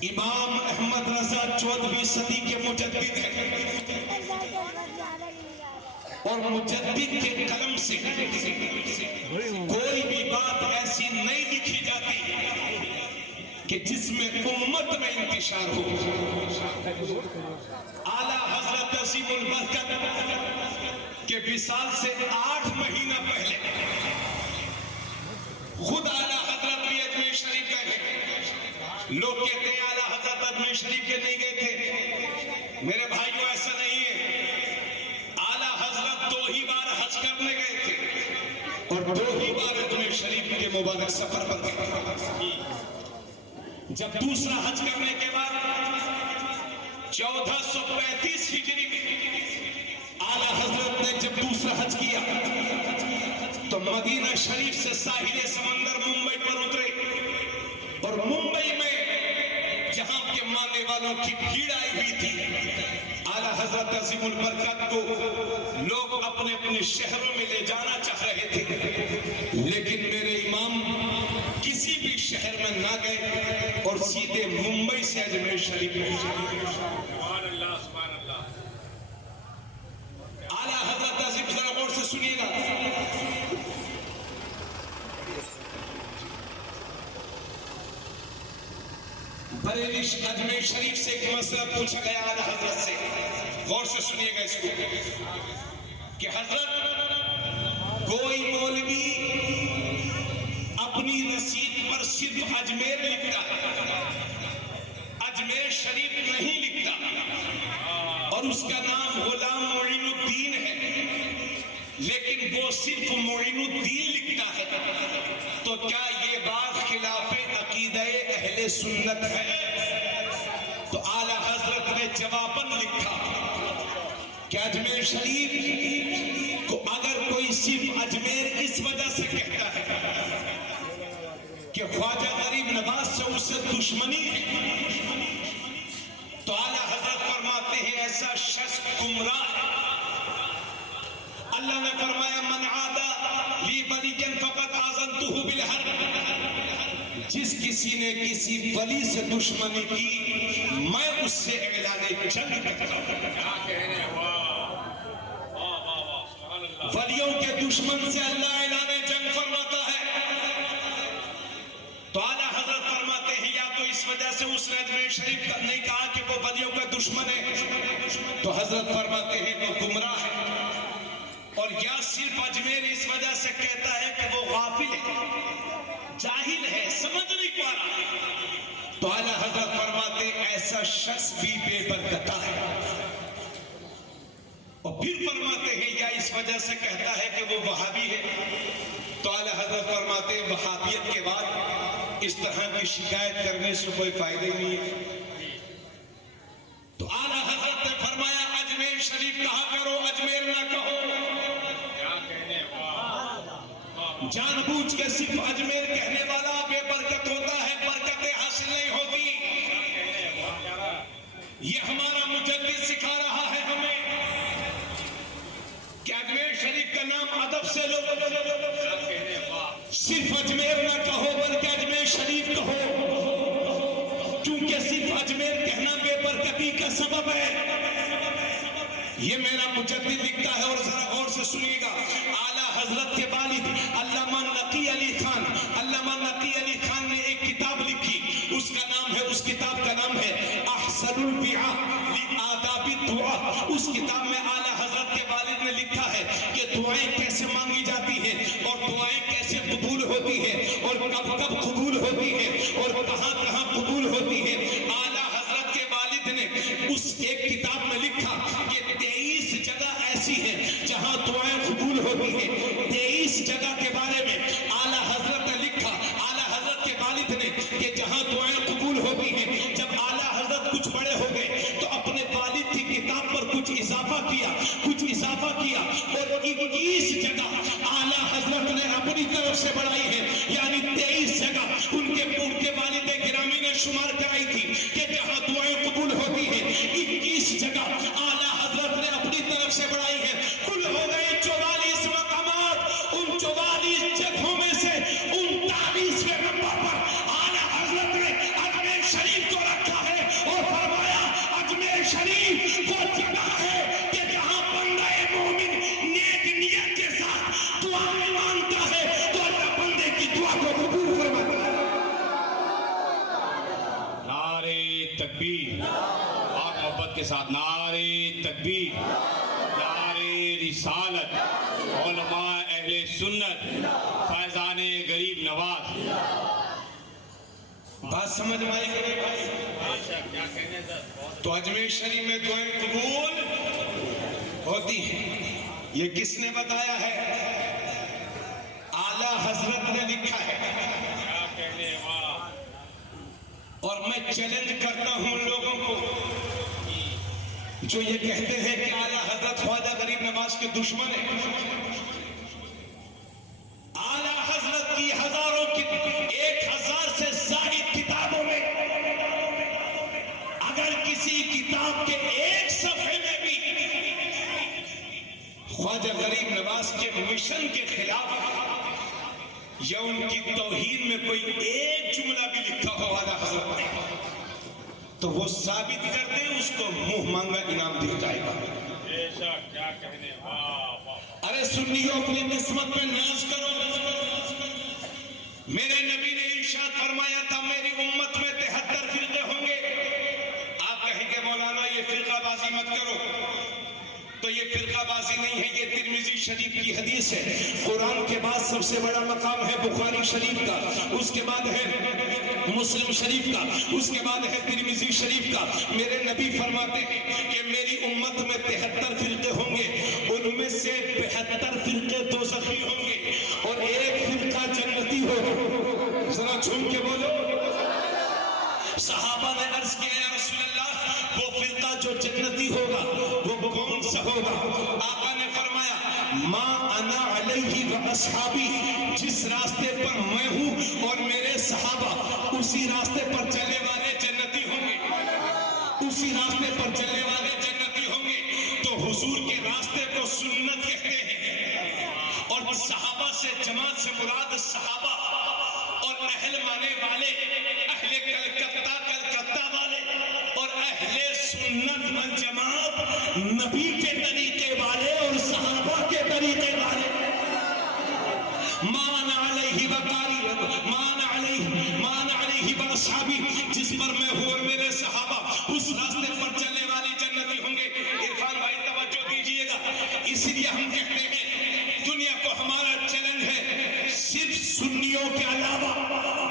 इमाम अहमद रजा 14वीं सदी के मुजद्दिद हैं, और मुजद्दिद के कलम से कोई भी बात ऐसी नहीं लिखी जाती कि जिसमें उम्मत में इंतिशार हो। आला हजरत अज़ीमुल बरकत के विसाल से 8 महीना पहले खुद आला हजरत भी अजमेर शरीफ गए हैं। लोग कहते हैं आला हजरत अजमेर शरीफ के नहीं गए थे। मेरे भाइयों, ऐसा नहीं है। आला हजरत 2 ही बार हज करने गए थे और 2 ही बार अजमेर शरीफ के मुबारक सफर पर गए। जब दूसरा हज करने के बाद 1435 हिजरी में आला हजरत ने जब दूसरा हज किया तो मदीना शरीफ से साहिल समंदर मुंबई पर उतरे, और मुंबई में जहां के मानने वालों की भीड़ आई हुई थी, आला हजरत अज़ीमुल बरकत को लोग अपने अपने शहरों में ले जाना चाह रहे थे, लेकिन मेरे इमाम किसी भी शहर में ना गए और सीधे मुंबई से अजमेर शरीफ पहुंचे। आला हजरत अज़ीम, जरा गौर से सुनिएगा, बरेली अजमेर शरीफ से एक मसला पूछा गया आला हजरत से, गौर से सुनिएगा इसको, कि हजरत कोई मौलवी अपनी रसीद पर सिर्फ अजमेर लिखता है, अजमेर शरीफ नहीं लिखता, और उसका नाम गुलाम मोइनुद्दीन है, लेकिन वो सिर्फ मोइनुद्दीन लिखता है, तो क्या ये बात खिलाफे अकीदे अहले सुन्नत है? तो आला हजरत ने जवाबन लिखा कि अजमेर शरीफ को अगर कोई सिर्फ अजमेर इस वजह से कहता है कि ख्वाजा गरीब नवाज से उसे दुश्मनी है, तो आला हजरत फरमाते हैं ऐसा शख्स गुमराह है। अल्लाह ने फरमाया मन आदा ली वलियन फक़द आज़नतुहु बिल हर्ब, जिस किसी ने किसी वली से दुश्मनी की मैं उससे ऐलान जंग करता हूं। वलियों के दुश्मन से अल्लाह ऐलान जंग फरमाता है। तो आला हजरत फरमाते हैं या तो इस वजह से उसने अजमेर शरीफ नहीं कहा कि वो वलियों का दुश्मन है, तो हजरत फरमाते हैं वो गुमराह है, और या सिर्फ अजमेर इस वजह से कहता है कि वो गाफिल है, जाहिल है, समझ नहीं पा रहा है, तो आला हजरत फरमाते ऐसा शख्स भी बेबरकता है। और फिर फरमाते हैं या इस वजह से कहता है कि वो वहाबी है, तो आला हजरत फरमाते हैं वहाबियत के बाद इस तरह की शिकायत करने से कोई फायदा नहीं है। तो आला हजरत ने फरमाया अजमेर शरीफ कहा करो, अजमेर ना कहो। जानबूझ के सिर्फ अजमेर कहने वाला बेबरकत होता है, बरकतें हासिल नहीं होती। ये हमारा मुजद्दिद सिखा रहा है हमें कि अजमेर शरीफ का नाम अदब से लो, सिर्फ अजमेर ना कहो बल्कि अजमेर शरीफ कहो, क्योंकि सिर्फ अजमेर कहना बेबरकती का सबब है। ये मेरा मुजद्दिद लिखता है, और जरा गौर से सुनिएगा। आला हजरत के वालिद अल्लामा नकी अली खान ने एक किताब लिखी, उसका नाम है, उस किताब का नाम है अहसनुल बिआ लि आदाबि दुआ। उस किताब में आला हजरत के वालिद ने लिखा है कि दुआएं कैसे मांगी जाती है, और दुआएं कैसे कबूल होती है, और कब कब कबूल होती है, और कहां कहां कबूल होती है। आला हजरत के वालिद ने उस एक किताब में लिखा कि 23 जगह ऐसी है जहां दुआएं कबूल होती है। 23 जगह के बारे में आला हजरत ने लिखा, आला हजरत के वालिद ने, कि जहां दुआएं कबूल होती है बढ़ाई है, यानी 23 जगह उनके वालिद गिरामी ने शुमार कराई थी कि जहां दुआएं कबूल होती है। 21 जगह आला हजरत ने अपनी तरफ से बढ़ाई है। कुल हो गए 44 मकामात। उन 44 जगहों में से 39वें नंबर पर आला हजरत ने अजमेर शरीफ को रखा है और फरमाया अजमेर शरीफ वो जगह है कि जहां बंदा मोमिन नेक नियत के साथ दुआएं मांगता है तो अल्लाह बंदे की दुआ को कबूल फरमाता है। नारे तकबीर और मोहब्बत के साथ नारे तकबीर, नारे रिसालत, उलमा अहले सुन्नत, फैजाने गरीब नवाज। बात समझ में आई मेरे भाई? तो अजमेर शरीफ में दुआएं कबूल होती है। ये किसने बताया है? आला हजरत ने लिखा है। और मैं चैलेंज करता हूं उन लोगों को जो ये कहते हैं कि आला हजरत ख्वाजा गरीब नवाज के दुश्मन है। आला हजरत की हजारों की 1000 से ज्यादा किताबों में अगर किसी किताब के एक सफे में भी ख्वाजा गरीब नवाज के मिशन के खिलाफ या उनकी तौहीन में कोई एक जुमला भी लिखा हो आला हजरत ने, तो वो साबित कर दे, उसको मुंह मांगा इनाम दिया जाएगा। क्या कहने, वाह। अरे सुन्नियों, अपनी किस्मत में नाज करो। मेरे नबी ने इरशाद फरमाया था मेरी उम्मत में 73 फिरके होंगे। आप कहेंगे मौलाना ये फिरकाबाजी मत करो, तो ये फिरकाबाजी नहीं है, ये तिरमिजी शरीफ की हदीस है। कुरान के बाद सबसे बड़ा मकाम है बुखारी शरीफ का, उसके बाद है मुस्लिम शरीफ का, उसके बाद है तिरमिजी शरीफ का। मेरे नबी फरमाते हैं कि मेरी उम्मत में 73 फिरके होंगे, उनमें से 72 फिरके दोज़खी होंगे और एक फिरका जन्नती होगा। जरा झूम के बोलो। सहाबा ने अर्ज किया या रसूल अल्लाह, वो फिरका जो जन्नती होगा वो कौन सा होगा? आका ने फरमाया मा अना अलैहि व अस्हाबी, जिस रास्ते पर मैं हूं और मेरे सहाबा, उसी रास्ते पर चलने वाले जन्नती होंगे। उसी रास्ते पर चलने वाले जन्नती होंगे। तो हुजूर के रास्ते को सुन्नत कहते हैं और सहाबा से जमात से मुराद सहाबा और अहल माने वाले, अहले कलकत्ता वाले और अहले सुन्नत वल जमात, नबी के तरीके वाले और सहाबा के तरीके वाले। मान अलैहि वकारी, मान अलैहि व अस्हाबी, जिस पर मैं हूं और मेरे सहाबा, उस रास्ते पर चलने वाले जन्नती होंगे। इरफान भाई तवज्जो दीजिएगा, इसलिए हम कहते हैं दुनिया को हमारा चैलेंज है, सिर्फ सुन्नियों के अलावा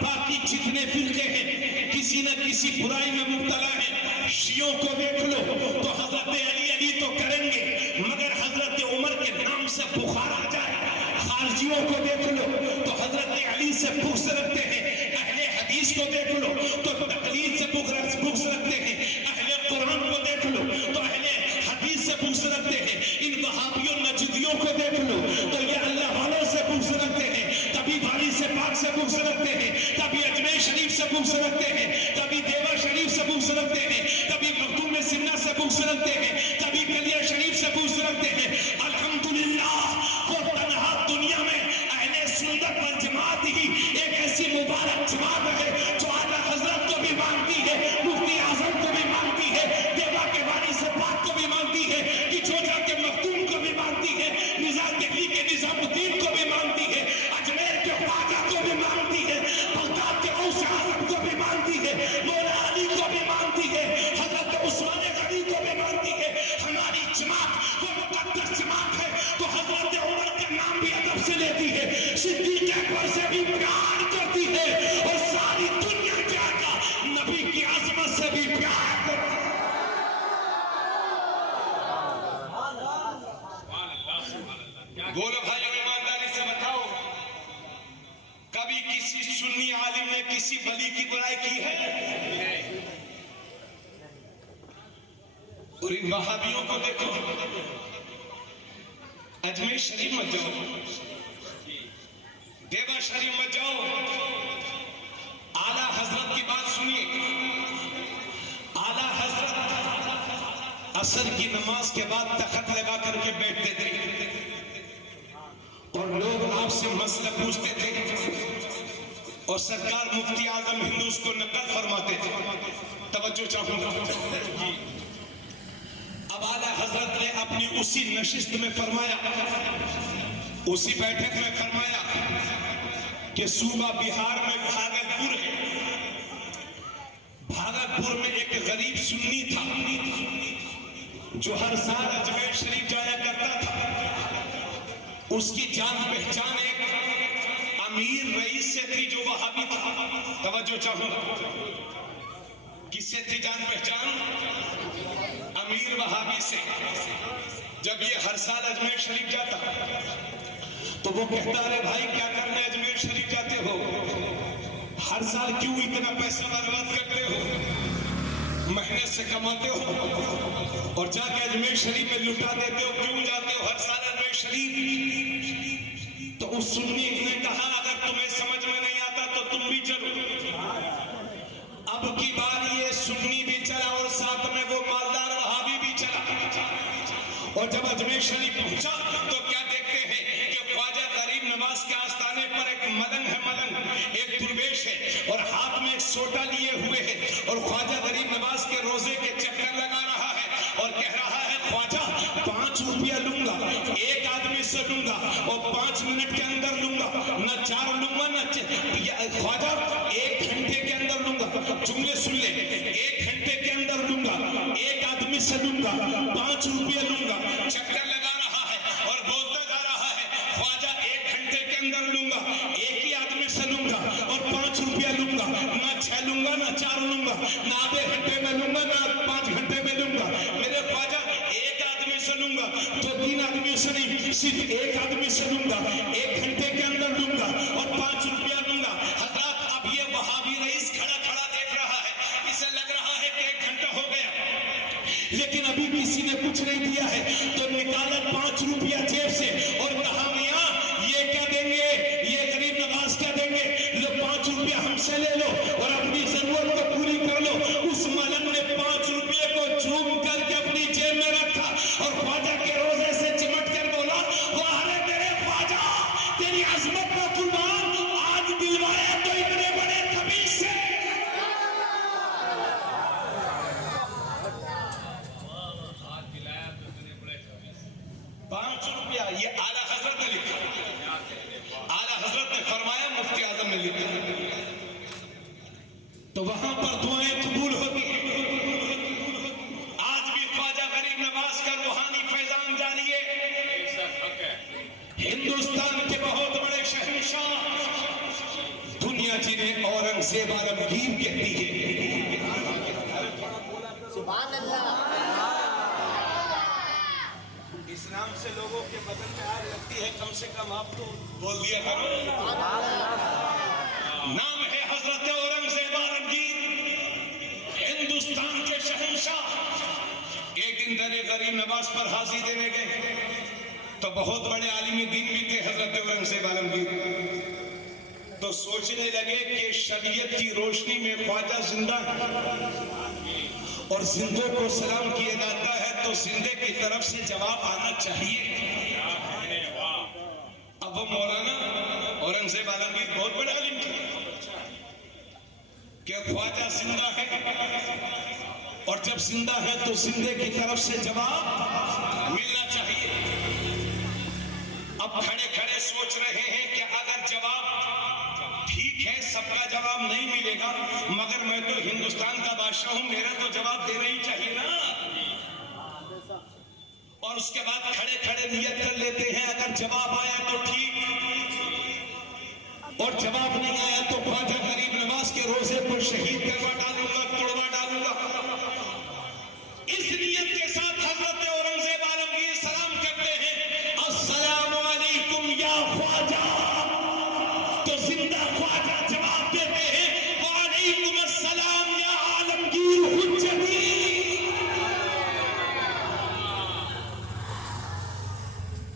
बाकी जितने फिरके हैं किसी न किसी बुराई में मुब्तला है। शियों को देख लो तो हजरत अली तो करेंगे, मगर हजरत उमर के नाम से बुखार आ जाए। खारजियों को देख लो तो हजरत अली से बुग़्ज़ रखते हैं। अहले हदीस को देख लो तो तकलीद से बुग़्ज़ रखते हैं। अहले कुरान को देख लो तो अहले हदीस से बुग़्ज़ रखते हैं। इन वहाबियों नजदियों को देख लो तो ये अल्लाह वालों से बुग़्ज़ रखते हैं। कभी बारी से पाक से बुग़्ज़ रखते हैं, कभी अजमेर शरीफ से बुग़्ज़ रखते हैं, कभी देवा शरीफ से बुग़्ज़ रखते हैं, कभी मखदूम सिन्ना से बुग़्ज़ रखते हैं, कभी कलिया शरीफ से बुग़्ज़ रखते हैं। अल्हम्दुलिल्लाह, वो तन्हा दुनिया में अहले सुन्नत वल जमात ही एक ऐसी मुबारक जमात है जो आला हजरत को भी मानती है, मुफ्ती आजम को भी मानती है, देवा के वाली से पाक को भी मानती है, किचोजा के मखदूम को भी मानती है, निजाम दिल्ली के निजामुद्दीन को भी मानती है, अजमेर के ख्वाजा को भी मानती है, बगदाद के गौस आजम को भी मानती है, मौला अली को भी मानती है, हजरत उस्मान गनी को भी मानती है। हमारी जमात वो मुकद्दस जमात है तो हजरत उमर का नाम भी अदब से लेती है, सिद्दीक़ अकबर से भी प्यार करती है और सारी दुनिया के आका नबी की अज़मत से भी प्यार करती है। बोलो भाइयों, ईमानदारी से बताओ, कभी किसी सुन्नी आलिम ने किसी वली की बुराई की है? और इन वहाबियों को देखो, अजमेर शरीफ मत जाओ, देवा शरीफ मत जाओ, आला हजरत की बात सुनिए। आला हजरत असर की नमाज के बाद तखत लगा करके बैठते थे और लोग आपसे मसला पूछते थे और सरकार मुफ्ती आजम हिंदू उसको नकल फरमाते थे। तवज्जो चाहूंगा। अब आला हजरत ने अपनी उसी नशिस्त में फरमाया, उसी बैठक में फरमाया कि सूबा बिहार में भागलपुर है। भागलपुर में एक गरीब सुन्नी था जो हर साल अजमेर शरीफ जाया करता था। उसकी जान पहचान एक अमीर रईस से थी जो वहाबी था। तवज्जो चाहूंगा। किससे थी जान पहचान? अमीर वहाबी से। जब ये हर साल अजमेर शरीफ जाता तो वो कहता, अरे भाई क्या करने अजमेर शरीफ जाते हो, हर साल क्यों इतना पैसा बर्बाद करते हो, मेहनत से कमाते हो और जाके अजमेर शरीफ में लुटा देते हो, क्यों जाते हो हर साल अजमेर शरीफ? तो उस सुन्नी ने कहा, अगर तुम्हें समझ में नहीं आता तो तुम भी चलो। अब की बार ये सुन्नी भी चला और साथ में वो मालदार वहाबी भी चला। और जब अजमेर शरीफ पहुंचा तो क्या देखते हैं कि ख्वाजा गरीब नवाज के आस्थाने पर एक मलंग है, मलंग एक दुर्वेश है और हाथ में एक सोटा लिए हुए है और ख्वाजा गरीब नवाज के रोजे के चक्कर लगा रहा है और कह रहा है, ख्वाजा 5 रुपया लूंगा, एक आदमी से लूंगा और 5 मिनट के अंदर लूंगा, न 4 लूंगा न ख्वाजा 1 घंटे के अंदर लूंगा। जुमले सुन ले, 1 घंटे के अंदर लूंगा, एक आदमी से लूंगा, 5 रुपया लूंगा। चक्कर लगा रहा है और बोलता जा रहा है, ख्वाजा 1 घंटे के अंदर लूंगा, एक ही आदमी से लूंगा और 5 रुपया लूंगा, ना 6 लूंगा ना 4 लूंगा, ना आधे घंटे में लूंगा ना 5 घंटे में लूंगा। मेरे ख्वाजा 1 आदमी से लूंगा तो 3 आदमी से नहीं, सिर्फ 1 आदमी से लूंगा, 1 घंटे के अंदर लूंगा और 5 रुपया लूंगा। हजरत अब ये वहाबी रईस खड़ा खड़ा देख रहा है, इसे लग रहा है कि 1 घंटा हो गया लेकिन अभी किसी ने कुछ नहीं दिया है। तो निकाला 5 रुपया जेब से और कहा, मियां ये क्या देंगे, ये गरीब नवाज क्या देंगे, लो 5 रुपया हमसे ले लो और अपनी जरूरत को पूरी कर लो। उस मलंग ने 5 रुपये को चूम करके अपनी जेब में रखा और ख्वाजा के रोजे से चिमट कर बोला, वाह रे मेरे ख्वाजा, तेरी अजमत का कुर्बान, आज दिलवाया तो इतने बड़े तबीज से। 5 रुपया ये आला हजरत ने लिखा, आला हजरत ने फरमाया, मुफ्ती आजम ने लिखा। तो वहां पर दुआएं कबूल होती हैं। आज भी ख्वाजा गरीब नवाज का रूहानी फैजान जारी है। हिंदुस्तान के बहुत बड़े शहंशाह दुनिया जिन्हें औरंगजेब आलमगीर कहती है। सुभान अल्लाह। इस नाम से लोगों के बदन में आग लगती है, कम से कम आप तो बोल दिया करो। नाम है हजरत औरंगजेब आलमगीर, हिंदुस्तान के शहंशाह। एक दिन दरे गरीब नवाज पर हाजिरी देने गए तो बहुत बड़े आलिम दीन भी थे हजरत औरंगजेब आलमगीर। तो सोचने लगे कि शरीयत की रोशनी में ख्वाजा जिंदा है और जिंदों को सलाम किया जाता है तो जिंदे की तरफ से जवाब आना चाहिए। अब वो मौलाना औरंगजेब आलमगीर बहुत बड़े आलिम थे कि ख्वाजा जिंदा है और जब जिंदा है तो जिंदे की तरफ से जवाब मिलना चाहिए। अब खड़े खड़े सोच रहे हैं कि अगर जवाब ठीक है, सबका जवाब नहीं मिलेगा, मगर मैं तो हिंदुस्तान का बादशाह हूं, मेरा तो जवाब देना ही चाहिए ना। और उसके बाद खड़े खड़े नियत कर लेते हैं, अगर जवाब आया तो ठीक और जवाब नहीं आया तो ख्वाजा गरीब नवाज के रोजे पर शहीद करवा डालूंगा, तोड़वा डालूंगा। इस नियत के साथ हजरत औरंगजेब आलमगीर सलाम करते हैं, अस्सलामु अलैकुम या ख्वाजा। तो जिंदा ख्वाजा जवाब देते हैं, वालेकुम अस्सलाम या आलमगीर हुज्जती।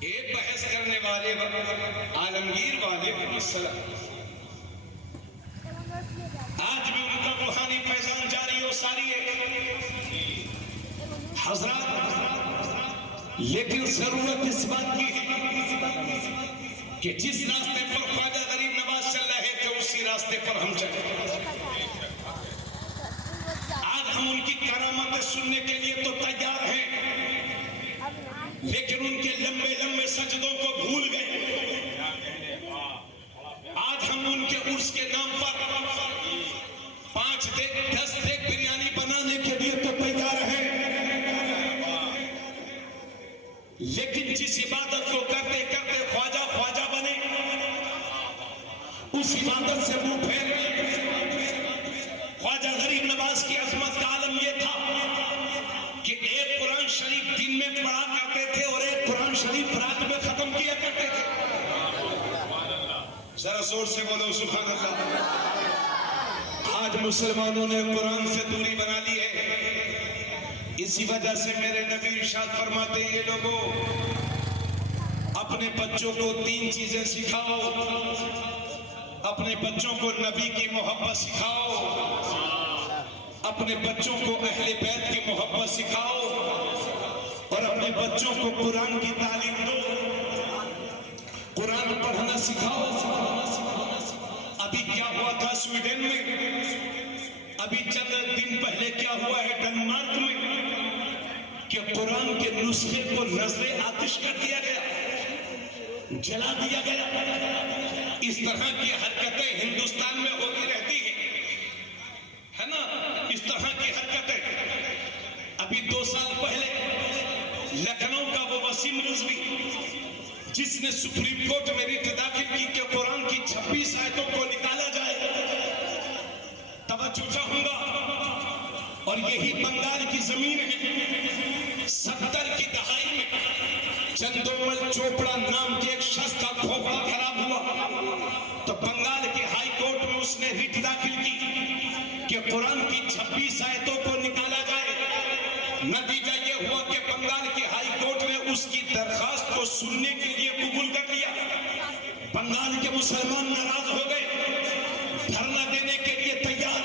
एक बहस करने वाले आलमगीर वालेकुम अस्सलाम, आज भी उनका रूहानी फैजान जारी और सारी है हजरत। लेकिन जरूरत इस बात की है कि जिस रास्ते पर ख्वाजा गरीब नवाज चल रहे थे उसी रास्ते पर हम चले। आज हम उनकी करामतें सुनने के लिए तो तैयार हैं, लेकिन उनके लंबे लंबे सजदों को भूल गए। आज हम उनके उर्स के नाम पर 5 देग 10 देग बिरयानी बनाने के लिए तो तैयार हैं, लेकिन जिस इबादत को करते करते ख्वाजा ख्वाजा बने उस इबादत से मुंह फेर गए। ख्वाजा गरीब नवाज की अजमत का आलम यह था कि एक कुरान शरीफ दिन में पढ़ा करते थे और एक कुरान शरीफ रात में खत्म किया करते थे। जरा जोर से बोलो सुभान अल्लाह। आज मुसलमानों ने कुरान से दूरी बना ली है। इसी वजह से मेरे नबी इरशाद फरमाते हैं, ये लोगों अपने बच्चों को 3 चीजें सिखाओ। अपने बच्चों को नबी की मोहब्बत सिखाओ, अपने बच्चों को अहले बैत की मोहब्बत सिखाओ और अपने बच्चों को कुरान की तालीम दो, कुरान पढ़ना सिखाओ। अभी क्या हुआ था स्वीडन में, अभी चंद दिन पहले क्या हुआ है डेनमार्क में कि कुरान के नुस्खे को नजरे आतिश कर दिया गया, जला दिया गया। इस तरह की हरकतें हिंदुस्तान में होती रहती हैं, है ना? इस तरह की हरकतें अभी 2 साल पहले लखनऊ का वो वसीम रिजवी जिसने सुप्रीम कोर्ट में रिट दाखिल की कि कुरान की 26 आयतों को निकाला जाए। तवज्जो चाहूंगा, और यही बंगाल की जमीन है। 70 की दहाई में चंदोमल चोपड़ा नाम के एक शख्स का खोपड़ा खराब हुआ तो बंगाल के हाई कोर्ट में उसने रिट दाखिल की कि कुरान की 26 आयतों को निकाला जाए। नतीजा ये हुआ कि बंगाल के हाई कोर्ट ने उसकी दरखास्त को सुनने के लिए कबूल कर लिया। बंगाल के मुसलमान नाराज हो गए, धरना देने के लिए तैयार,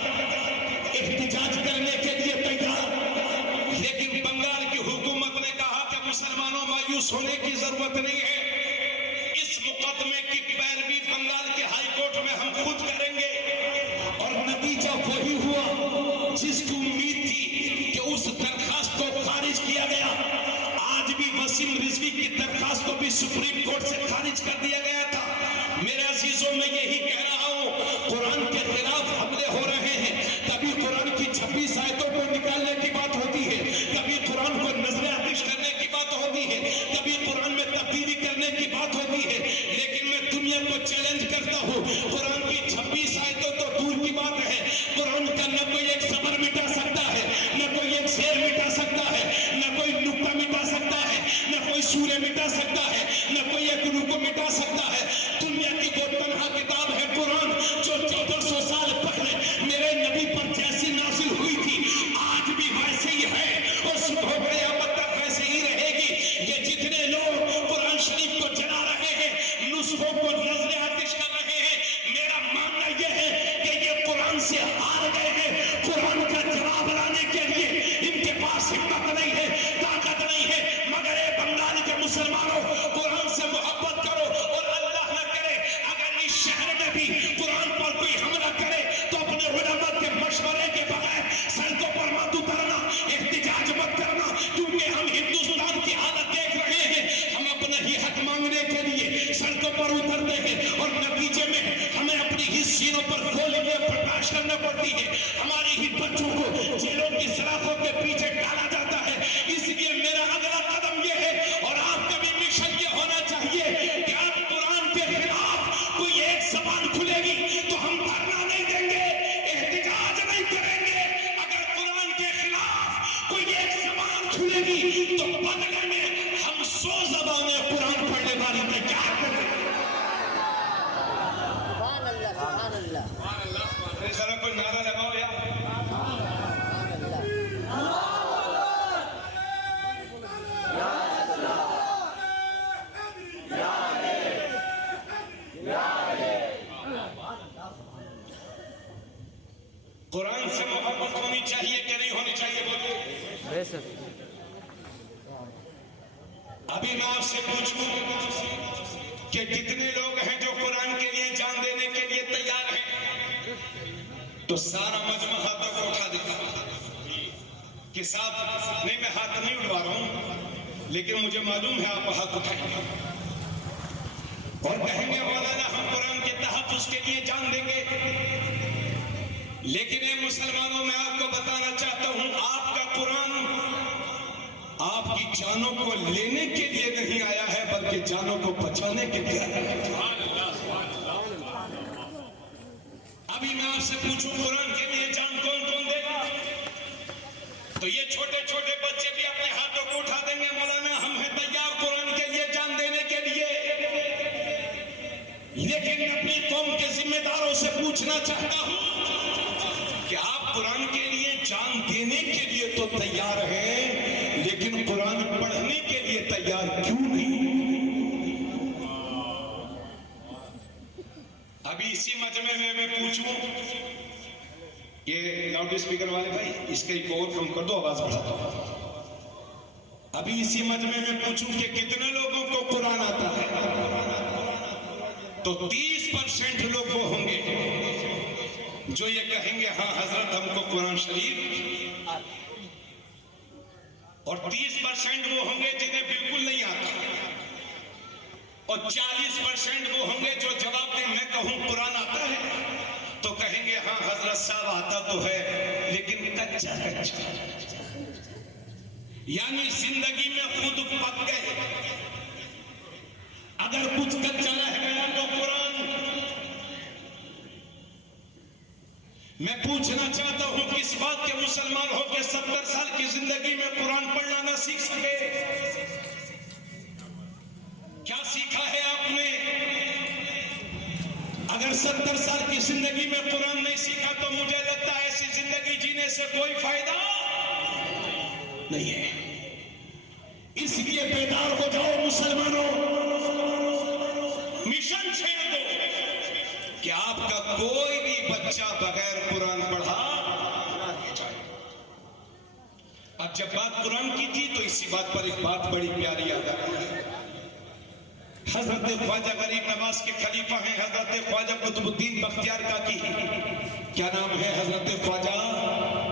एहतिजाज करने के लिए तैयार, लेकिन बंगाल की हुकूमत ने कहा कि मुसलमानों मायूस होने की जरूरत नहीं है। इस मुकदमे की पैरवी बंगाल के हाई कोर्ट में हम खुद करेंगे। और नतीजा वही हुआ जिसकी उम्मीद थी कि उस दरखास्त को खारिज किया गया। आज भी वसीम रिजवी की दरखास्त को भी सुप्रीम कोर्ट से खारिज कर दिया गया था। मेरे अजीजों में यही कह रहा हूं, कुरान के खिलाफ हमले हो रहे हैं। कभी कुरान की 26 आयतों को निकालने की बात होती है, कभी कुरान को नजर आतिश करने की बात होती है, कभी कुरान में तब्दीली करने की बात होती है। लेकिन मैं दुनिया को चैलेंज करता हूं, कुरान की 26 आयतों तो दूर की बात है, कुरान का न कोई एक सबर मिटा सकता है, न कोई एक शेर मिटा सकता है, न कोई नुक्ता मिटा सकता है, न कोई सूर्य मिटा सकता है, न कोई एक रुको मिटा सकता है। दुनिया की वो तन्हा किताब है कुरान, जो 1400 साल पहले मेरे नबी पर जैसी नाजिल हुई थी आज भी वैसे ही है और सुबह क़यामत तक वैसे ही रहेगी। ये जितने लोग कुरान शरीफ को जला रहे हैं, नुस्खों को नजरे आतिश कर रहे हैं, मेरा मानना यह है कि ये कुरान से हार गए हैं। कुरान का जवाब लाने के लिए इनके पास हिम्मत नहीं है, ताकत नहीं है। मगर ये बंगाल के मुसलमानों, कुरान से मोहब्बत करो और अल्लाह न करे अगर इस शहर में भी कुरान पर कोई हमला करे तो अपने उलमा के मशवरे के बगैर सड़कों पर मत उतरना, एहतिजाज मत करना, क्योंकि हम हिंदुस्तान की हालत देख रहे हैं। हम अपना ही हक मांगने के लिए सड़कों पर उतरते हैं और नतीजे में हमें अपनी ही सीनों पर गोलियां बर्दाश्त करना पड़ती है। हमारे ही बच्चों को जेलों की सलाखों के पीछे डाला जाता है। इसलिए मेरा अगला कदम यह है और आपका भी मिशन ये होना चाहिए कि आप कुरान के खिलाफ कोई एक जबान खुलेगी तो हम धरना नहीं देंगे, एहतिजाज नहीं करेंगे। अगर कुरान के खिलाफ कोई एक जबान खुलेगी तो बदले में हम 100 जबानें कुरान पढ़ने वाली तैयार करेंगे। सुभान अल्लाह, सुभान अल्लाह, जरा कोई नारा लगाओ यार। कुरान से मोहब्बत होनी चाहिए कि नहीं होनी चाहिए बोलिए। अभी मैं आपसे पूछूं कि कितने लोग हैं जो कुरान के लिए जान देने के लिए तैयार हैं, तो सारा मजमा हाथों को उठा देगा कि साहब नहीं, मैं हाथ नहीं उठवा रहा हूं, लेकिन मुझे मालूम है आप हाथ उठाएंगे और कहेंगे मौलाना हम कुरान के तहफ़्फ़ुज़ के लिए जान देंगे। लेकिन ये मुसलमानों, मैं आपको बताना चाहता हूं, आपका कुरान आपकी जानों को लेने के लिए नहीं आया है, बल्कि जानों को बचाने के लिए आया है। अभी मैं आपसे पूछूं कुरान के लिए जान कौन कौन देगा, तो ये छोटे छोटे बच्चे भी अपने हाथों को उठा देंगे, मौलाना हम हैं तैयार कुरान के लिए जान देने के लिए। लेकिन मैं अपनी कौम के जिम्मेदारों से पूछना चाहता हूं कि आप कुरान के लिए जान देने के लिए तो तैयार हैं, लेकिन कुरान पढ़ने के लिए तैयार क्यों नहीं? अभी इसी मजमे में मैं पूछूं, ये लाउड स्पीकर वाले भाई इसका एक और कम कर दो, आवाज बढ़ाता हूं। अभी इसी मजमे में पूछूं कि कितने लोगों को कुरान आता है, तो 30% लोग वो होंगे जो ये कहेंगे हाँ हजरत हमको कुरान शरीफ, और 30% वो होंगे जिन्हें बिल्कुल नहीं आता, और 40% वो होंगे जो जवाब दें मैं कहूं कुरान आता है तो कहेंगे हाँ हजरत साहब आता तो है, लेकिन कच्चा कच्चा, यानी जिंदगी में खुद पक गए। अगर कुछ कच्चा रह गया तो कुरान। मैं पूछना चाहता हूं किस बात के मुसलमान हो के 70 साल की जिंदगी में कुरान पढ़ना ना सीख सके? क्या सीखा है आपने? अगर 70 साल की जिंदगी में कुरान नहीं सीखा तो मुझे लगता है ऐसी जिंदगी जीने से कोई फायदा नहीं है। इसलिए बेदार हो जाओ मुसलमानों, मिशन छेड़ दो कि आपका कोई भी बच्चा बगैर कुरान पढ़ा ना जाए। अब जब बात कुरान की थी तो इसी बात पर एक बात बड़ी प्यारी याद आ रही है। हजरत ख्वाजा गरीब नवाज के खलीफा हैं हजरत ख्वाजा कुतुबुद्दीन बख्तियार काकी। क्या नाम है? हजरत ख्वाजा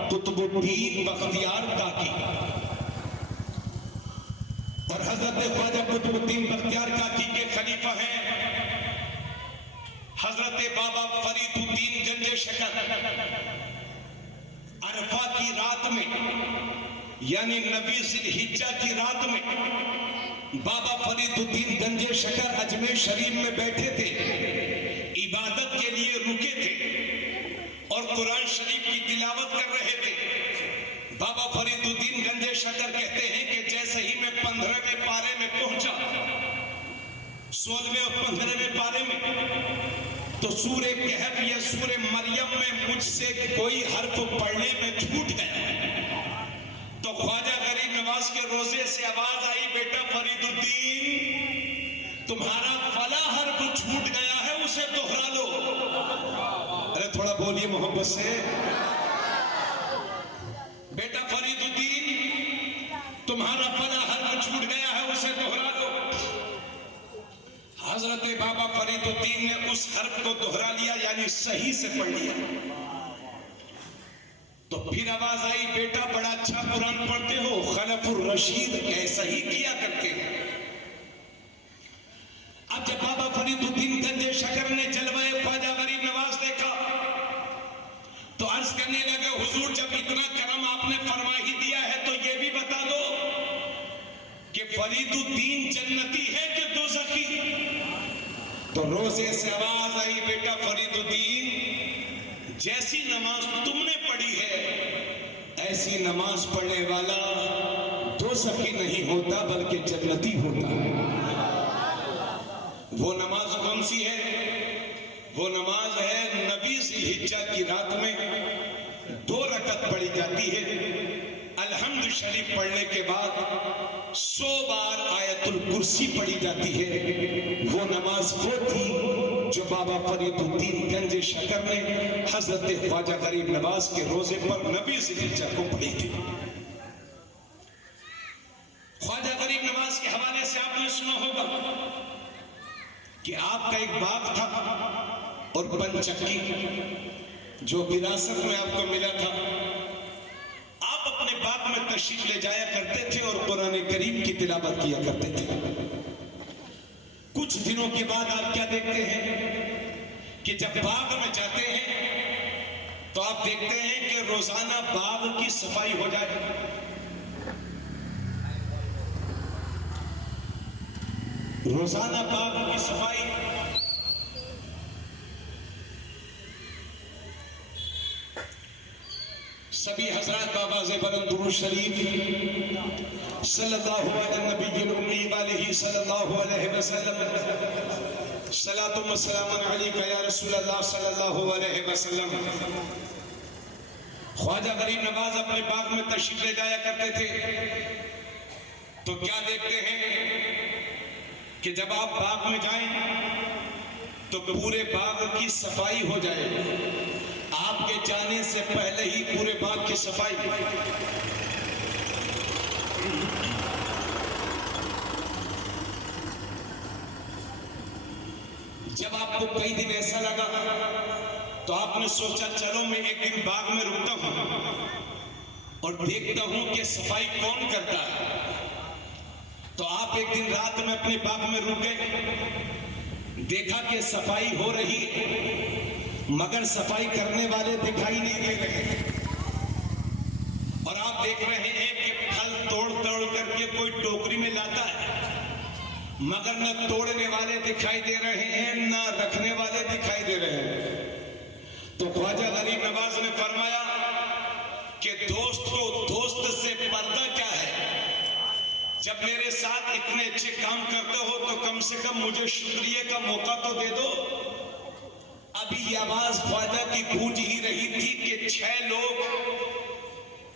कुतुबुद्दीन बख्तियार काकी। और हजरत ख्वाजा कुतुबुद्दीन बख्तियार काकी के खलीफा हैं हजरत बाबा फरीदुद्दीन गंजे शकर। अरफा की रात में यानी नबी जिलहिज्जा की रात में बाबा फरीदुद्दीन गंजे शकर अजमेर शरीफ में बैठे थे, इबादत के लिए रुके थे और कुरान शरीफ की तिलावत कर रहे थे। बाबा फरीदुद्दीन गंजे शकर कहते हैं कि जैसे ही मैं 15वें पारे में पहुंचा, 16वें और 15वें पारे में, तो सूरे कहफ या सूरे मरियम में मुझसे कोई हर्फ पढ़ने में छूट गया। तो ख्वाजा गरीब नवाज के रोजे से आवाज आई, बेटा फरीदुद्दीन तुम्हारा फला हर्फ छूट गया है, उसे दोहरा लो। अरे थोड़ा बोलिए मोहब्बत से। बेटा फरीदुद्दीन तुम्हारा फला हर्फ छूट गया है, उसे दोहरा लो। हजरत बाबा फरीदुद्दीन ने उस हर्फ को दोहरा लिया, यानी सही से पढ़ लिया। तो फिर आवाज आई, बेटा बड़ा अच्छा कुरान पढ़ते हो, खलफुर रशीद ऐसा ही किया करते हैं। अब जब बाबा फरीदुद्दीन गंजे शकर ने जलवाए ख्वाजा गरीब नवाज देखा तो अर्ज करने लगे, हुजूर जब इतना करम आपने फरमा ही दिया है तो ये भी बता दो कि फरीदुद्दीन जन्नती है कि दोज़खी? तो रोजे से आवाज आई, बेटा फरीदुद्दीन जैसी नमाज तुमने पढ़ी है ऐसी नमाज पढ़ने वाला दोज़खी नहीं होता बल्कि जन्नती होता है। वो नमाज कौन सी है? वो नमाज है नबी जिलहिज्जा की रात में 2 रकत पढ़ी जाती है। अलहम्द शरीफ पढ़ने के बाद 100 बार आयतुल कुर्सी पढ़ी जाती है। वो नमाज वो थी जो बाबा फरीदुद्दीन गंज शकर ने हजरत ख्वाजा गरीब नवाज के रोजे पर नबी ज़िलहिज्जा को पढ़ी थी। ख्वाजा गरीब नवाज के हवाले से आपने सुना होगा कि आपका एक बाग था और पंचक्की जो विरासत में आपको मिला था। आप अपने बाग में तशरीफ ले जाया करते थे और कुरान करीम की तिलावत किया करते थे। कुछ दिनों के बाद आप क्या देखते हैं कि जब बाग में जाते हैं तो आप देखते हैं कि रोजाना बाग की सफाई हो जाए। रोजाना बाग की सफाई। सभी हजरात बाबा ज़ेबरन दुरूद शरीफ सल्लल्लाहु अलैहि नबी उम्मी वालिही सल्लल्लाहु अलैहि वसल्लम सलातु व सलामुन अलैका या रसूल अल्लाह सल्लल्लाहु अलैहि वसल्लम। ख्वाजा गरीब नवाज अपने बाग में तशरीफ ले जाया करते थे तो क्या देखते हैं कि जब आप बाग में जाएं तो पूरे बाग की सफाई हो जाए। आपके जाने से पहले ही पूरे बाग की सफाई। जब आपको कई दिन ऐसा लगा तो आपने सोचा चलो मैं एक दिन बाग में रुकता हूं और देखता हूं कि सफाई कौन करता है। तो आप एक दिन रात में अपने बाग में रुक गए, देखा कि सफाई हो रही है मगर सफाई करने वाले दिखाई नहीं दे रहे। और आप देख रहे हैं कि फल तोड़ तोड़ करके कोई टोकरी में लाता है मगर न तोड़ने वाले दिखाई दे रहे हैं न रखने वाले दिखाई दे रहे हैं। तो ख्वाजा गरीब नवाज ने फरमाया कि दोस्त को दोस्त से पर्दा क्या है। जब मेरे साथ इतने अच्छे काम करते हो तो कम से कम मुझे शुक्रिया का मौका तो दे दो। अभी ये आवाज ख्वाजा की गूंज ही रही थी कि 6 लोग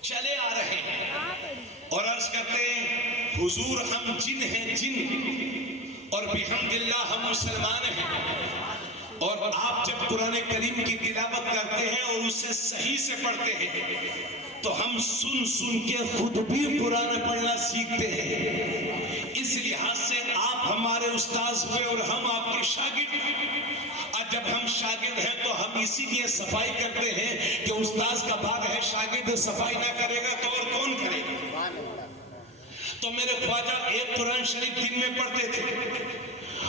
चले आ रहे हैं और अर्ज करते हैं हुजूर हम जिन हैं जिन और बिहम्दिल्लाह हम मुसलमान हैं। और आप जब कुरान करीम की तिलावत करते हैं और उसे सही से पढ़ते हैं तो हम सुन सुन के खुद भी कुरान पढ़ना सीखते हैं। इस लिहाज से आप हमारे उस्ताद हुए और हम आपके शागिर्द। और जब हम शागिर्द हैं तो हम इसीलिए सफाई करते हैं कि उस्ताद का बाग है, शागिर्द सफाई ना करेगा तो और कौन करेगा। तो मेरे ख्वाजा एक कुरान शरीफ दिन में पढ़ते थे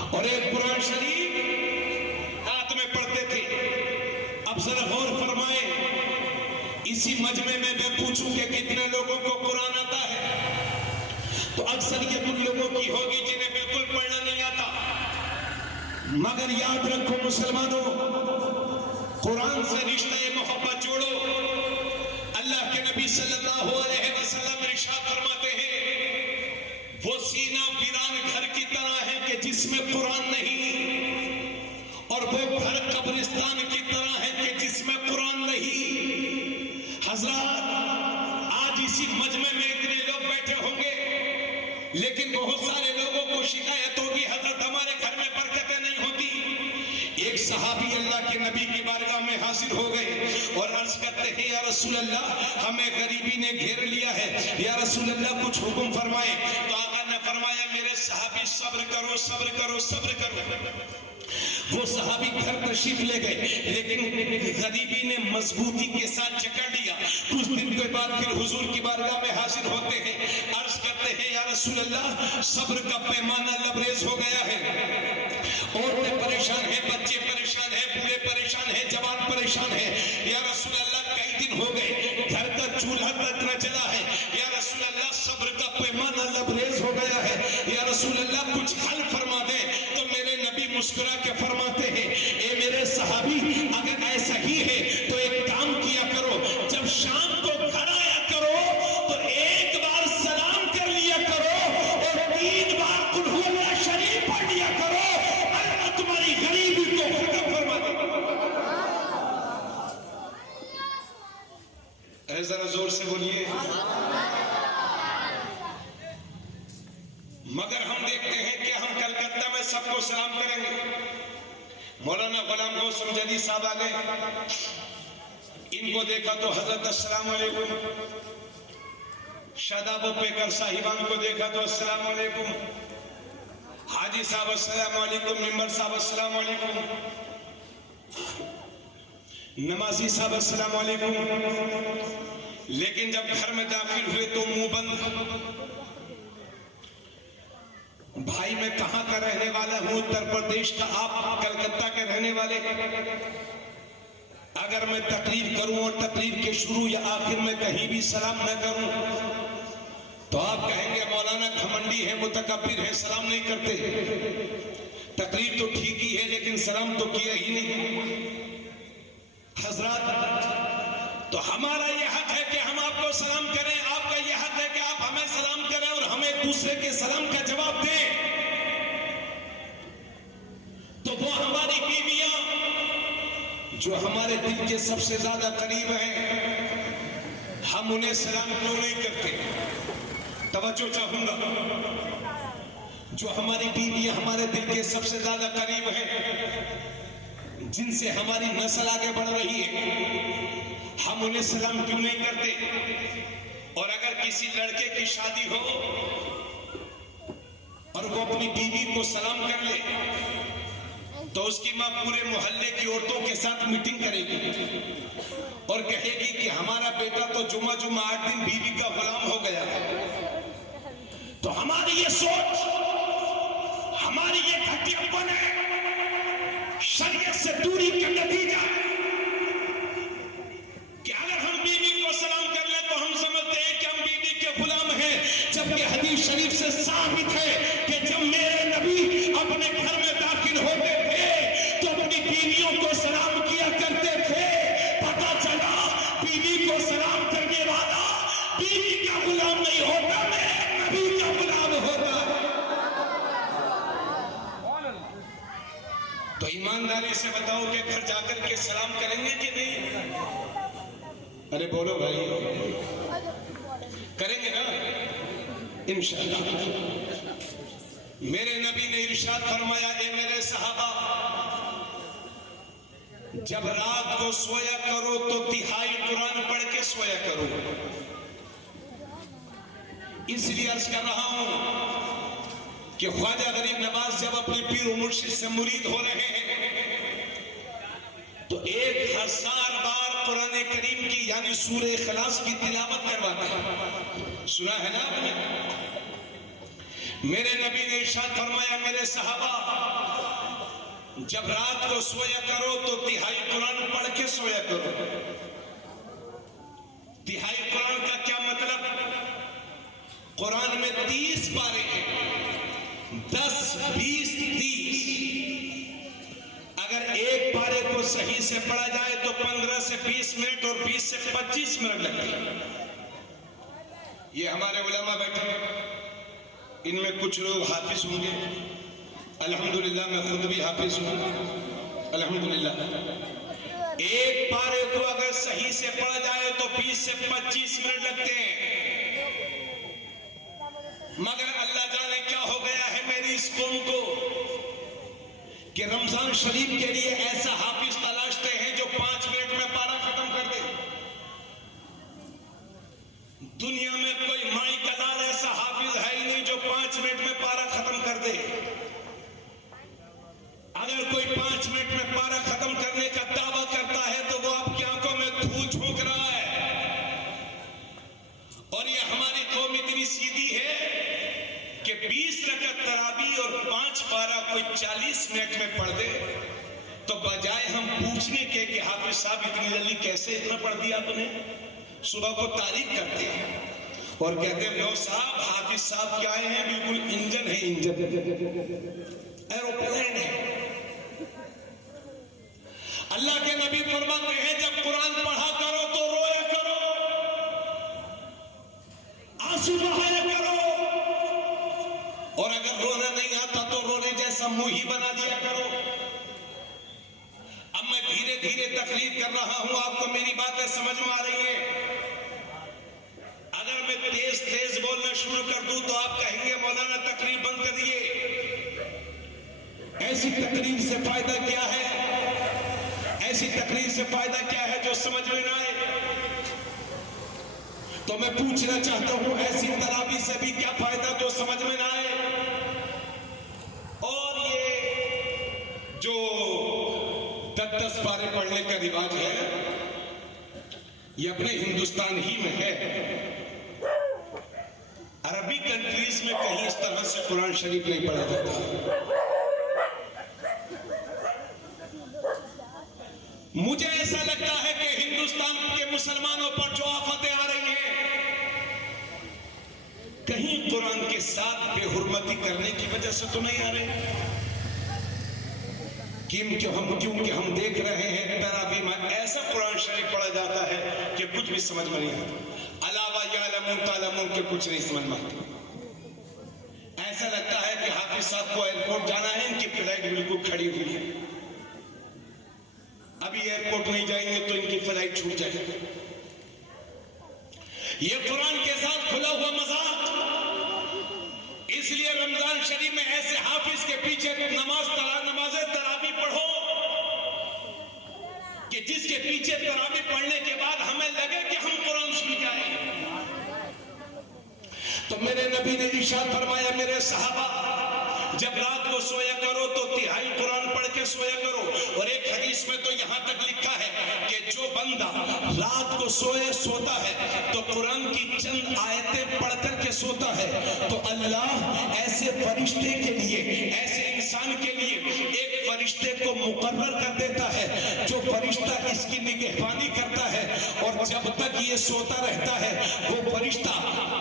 और एक कुरान शरीफ रात में पढ़ते थे। अब जरा गौर फरमाए, इसी मजमे में मैं पूछूं कि कितने लोगों को कुरान आता है तो अक्सरियत उन लोगों की होगी जिन्हें बिल्कुल पढ़ना नहीं आता। मगर याद रखो मुसलमानों, कुरान से रिश्ते मोहब्बत जोड़ो। अल्लाह के नबी सल्लल्लाहु अलैहि वसल्लम इरशाद फरमाते हैं वो सीना वीरान घर की तरह है कि जिसमें कुरान नहीं और वो घर कब्रिस्तान की तरह है कि जिसमें कुरान नहीं। हजरत आज इसी मजमे में इतने लोग बैठे होंगे लेकिन बहुत सारे लोगों को शिकायत होगी हजरत हमारे घर में बरकतें नहीं होती। एक सहाबी अल्लाह के नबी की बारगाह में हाजिर हो गए और अर्ज करते हैं या रसूल अल्लाह हमें गरीबी ने घेर लिया है, या रसूल अल्लाह कुछ हुक्म फरमाए। तो आका ने फरमाया मेरे सहाबी सब्र करो सब्र करो सब्र करो। वो सहाबी घर तशरीफ ले गए लेकिन गरीबी ने मजबूती के साथ जकड़ लिया। कुछ दिन के बाद फिर हुजूर की बारगाह में हाजिर होते हैं, अर्ज करते हैं या रसूल अल्लाह सब्र का पैमाना लबरेज हो गया है। औरतें परेशान हैं, बच्चे परेशान हैं, बूढ़े परेशान हैं, जवान परेशान हैं। या रसूल अल्लाह कई दिन हो गए घर का चूल्हा तक न जला है। या रसूल अल्लाह सब्र का पैमाना लबरेज हो गया है। या रसूल अल्लाह कुछ हल फरमा दे। तो मेरे नबी मुस्कुरा के फरमाते हैं ए मेरे सहाबी अगर ऐसा ही है तो एक काम किया करो, जब शाम को घर आया करो तो एक बार सलाम कर लिया करो और 3 बार कुल हु अल्लाह शरीफ पढ़ लिया करो। अल्लाह तुम्हारी गरीबी को खत्म फरमा दे। जरा जोर से बोलिए। मगर हम देखते हैं कि हम कलकत्ता में सबको सलाम करेंगे मौलाना गुलाम गौसम जदी साहब आ गए, इनको देखा तो हजरत अस्सलाम वालेकुम, शादाब पेकर साहिबान को देखा तो अस्सलाम वालेकुम, हाजी साहब अस्सलाम वालेकुम, निम्बर साहब अस्सलाम वालेकुम, नमाजी साहब अस्सलाम वालेकुम। लेकिन जब घर में दाखिल हुए तो मुंह बंद। भाई मैं कहां का रहने वाला हूं? उत्तर प्रदेश का, आप कलकत्ता के रहने वाले। अगर मैं तकरीर करूं और तकरीर के शुरू या आखिर में कहीं भी सलाम न करूं तो आप कहेंगे मौलाना घमंडी है, मुतकब्बिर है, सलाम नहीं करते। तकरीर तो ठीक ही है लेकिन सलाम तो किया ही नहीं। हजरत, तो हमारा यह हक है कि हम आपको सलाम करें, आपका यह हक है कि आप हमें सलाम करें और हम एक दूसरे के सलाम का जवाब दें। तो वो हमारी बीवियां जो हमारे दिल के सबसे ज्यादा करीब हैं, हम उन्हें सलाम क्यों नहीं करते? तवज्जो चाहूंगा। जो हमारी बीवियां हमारे दिल के सबसे ज्यादा करीब हैं, जिनसे हमारी नस्ल आगे बढ़ रही है, हम उन्हें सलाम क्यों नहीं करते? और अगर किसी लड़के की शादी हो और वो अपनी बीवी को सलाम कर ले तो उसकी मां पूरे मोहल्ले की औरतों के साथ मीटिंग करेगी और कहेगी कि हमारा बेटा तो जुमा 8 दिन बीवी का गुलाम हो गया है। तो हमारी ये सोच, हमारी ये घटियापन है, शरीयत से दूरी का नतीजा है कि अगर हम बीवी को सलाम कर ले तो हम समझते हैं कि हम बीवी के गुलाम हैं, जबकि हदीस शरीफ से साबित है कि जब मेरे नबी अपने घर में दाखिल होते थे तो अपनी बीवियों को सलाम किया करते थे। पता चला बीवी को सलाम करने वाला बीवी का गुलाम नहीं होता, मेरे नबी का गुलाम होता। तो ईमानदारी से बताओ कि घर जाकर के सलाम करेंगे कि नहीं? अरे बोलो भाई, करेंगे ना इंशाअल्लाह। मेरे नबी ने इरशाद फरमाया, ए मेरे सहाबा, जब रात को सोया करो तो तिहाई कुरान पढ़ के सोया करो। इसलिए अर्ज कर रहा हूं कि ख्वाजा गरीब नवाज जब अपने पीर और मुर्शिद से मुरीद हो रहे हैं तो 1000 बार कुरान करीम की यानी सूरह इखलास की तिलावत करवाते हैं। सुना है ना आपने? मेरे नबी ने इरशाद फरमाया, मेरे सहाबा, जब रात को सोया करो तो तिहाई कुरान पढ़ के सोया करो। तिहाई कुरान का क्या मतलब? कुरान में 30 पारे हैं, 10, 20, 30। अगर एक पारे को सही से पढ़ा जाए तो 15 से 20 मिनट और 20 से 25 मिनट लगते हैं। ये हमारे उलमा बैठे हैं, इनमें कुछ लोग हाफिज होंगे, अल्हम्दुलिल्लाह मैं खुद भी हाफिज हूं, अल्हम्दुलिल्लाह। एक पारे को अगर सही से पढ़ा जाए तो 20 से 25 मिनट लगते हैं। मगर अल्लाह जाने क्या हो गया है मेरी इस कौम को कि रमजान शरीफ के लिए ऐसा हाफिज तलाशते हैं जो 5 मिनट में पारा खत्म कर दे। दुनिया में कोई माई का लाल ऐसा हाफिज है ही नहीं जो 5 मिनट में पारा खत्म कर दे। अगर कोई 5 मिनट में पारा खत्म करने का दावा करता है तो वो आपकी आंखों में धूल झोंक रहा है। और ये हमारी कौम इतनी सीधी है कि 20 रकअत तरावी और 5 पारा कोई 40 मिनट में पढ़ दे तो बजाय हम पूछने के कि हाफिज साहब इतनी जल्दी कैसे इतना पढ़ दिया आपने, सुबह को तारीफ करते हैं और कहते हैं लो साहब, हाफिज साहब क्या हैं, बिल्कुल इंजन है, इंजन, एरोप्लेन है। अल्लाह के नबी फरमाते हैं जब कुरान पढ़ा करो तो रोया करो, आंसू बहाया करो, और अगर रोना नहीं आता तो रोने जैसा मुंह ही बना दिया करो। अब मैं धीरे धीरे तकलीफ कर रहा हूं, आपको मेरी बातें समझ में आ रही हैं। अगर मैं तेज तेज बोलना शुरू कर दूं तो आप कहेंगे मौलाना तकलीफ बंद कर दिए। ऐसी तकरीर से फायदा क्या है? ऐसी तकरीर से फायदा क्या है जो समझ में ना आए? तो मैं पूछना चाहता हूं, ऐसी तरावी से भी क्या फायदा जो समझ में ना आए? और ये जो 10-10 पारे पढ़ने का रिवाज है, ये अपने हिंदुस्तान ही में है। अरबी कंट्रीज में कहीं इस तरह से कुरान शरीफ नहीं पढ़ा जाता। मुझे ऐसा लगता है कि हिंदुस्तान के मुसलमानों पर जो आफतें आ रही हैं, कहीं कुरान के साथ बेहुरमती करने की वजह से तो नहीं आ रही। क्योंकि हम देख रहे हैं तरावी में ऐसा कुरान शरीफ पढ़ा जाता है कि कुछ भी समझ में नहीं आता। अलावा यालमून तालमून के कुछ नहीं समझ में आता। ऐसा लगता है कि हाफिज साहब को एयरपोर्ट जाना है, इनकी फ्लाइट बिल्कुल खड़ी हुई है, अभी एयरपोर्ट नहीं जाएंगे तो इनकी फ्लाइट छूट जाएगी। ये कुरान के साथ खुला हुआ मजाक। इसलिए रमजान शरीफ में ऐसे हाफिज के पीछे नमाज़े तरावी पढ़ो कि जिसके पीछे तरावी पढ़ने के बाद हमें लगे कि हम कुरान सुन के आए। तो मेरे नबी ने इरशाद फरमाया, मेरे सहाबा जब रात को सोया करो तो तिहाई कुरान पढ़ के सोया करो। और एक हदीस में तो यहां तक लिखा है कि जो बंदा रात को सोता है तो कुरान की चंद आयतें पढ़ करके सोता है, तो अल्लाह ऐसे फरिश्ते के लिए, ऐसे इंसान के लिए एक फरिश्ते को मुकर्रर कर देता है, जो फरिश्ता इसकी निगहबानी करता है। और जब तक ये सोता रहता है, वो फरिश्ता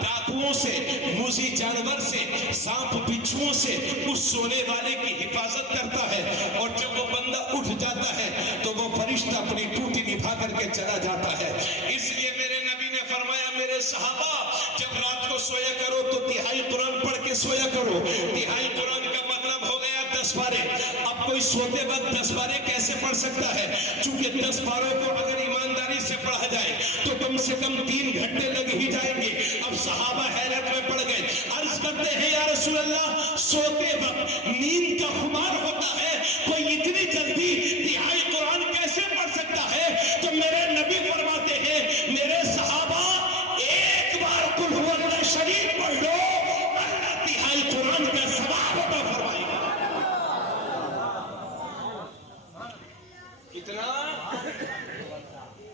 डाकुओं से, मूजी जानवर से, सांप बिच्छुओं से उस सोने वाले की हिफाजत करता है। और जब वो बंदा उठ जाता है तो वो फरिश्ता अपनी ड्यूटी निभा करके चला जाता है। इसलिए मेरे नबी ने फरमाया, मेरे सहाबा जब रात को सोया करो तो तिहाई कुरान पढ़ के सोया करो। तिहाई कुरान का मतलब हो गया 10 पारे। अब कोई सोते वक्त 10 पारे कैसे पढ़ सकता है? क्योंकि 10 पारों को अगर ईमानदारी से पढ़ा जाए तो कम से कम 3 घंटे लग ही जाएंगे। अब सहाबा हैरत में पड़ गए, अर्ज करते हैं, या रसूल अल्लाह, सोते वक्त नींद का खुमार होता है, कोई इतनी जल्दी तिहाई कुरान कैसे पढ़ सकता है? तो मेरे नबी फरमाते हैं, मेरे सहाबा एक बार कुल हुवल्लाह शरीफ पढ़ लो, अल्लाह तिहाई कुरान का सवाब अता फरमाएगा। कितना?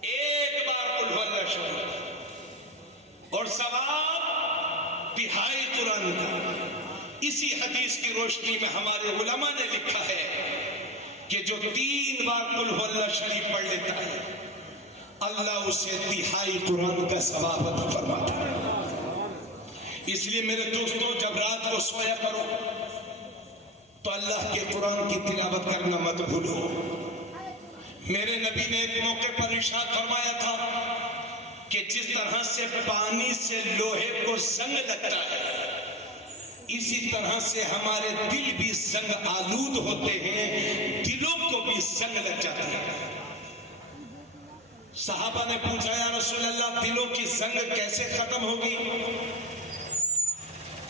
एक बार कुल हुवल्लाह शरीफ और सवाब तिहाई कुरान का। इसी हदीस की रोशनी में हमारे उलमा ने लिखा है कि जो 3 बार कुल हुवल्लाह शरीफ पढ़ लेता है, अल्लाह उसे तिहाई कुरान का सवाब अता फरमाता है। इसलिए मेरे दोस्तों, जब रात को सोया करो तो अल्लाह के कुरान की तिलावत करना मत भूलो। मेरे नबी ने एक मौके पर इरशाद फरमाया था कि जिस तरह से पानी से लोहे को जंग लगता है, इसी तरह से हमारे दिल भी जंग आलूद होते हैं, दिलों को भी जंग लग जाती है। सहाबा ने पूछा, या रसूल अल्लाह, दिलों की जंग कैसे खत्म होगी?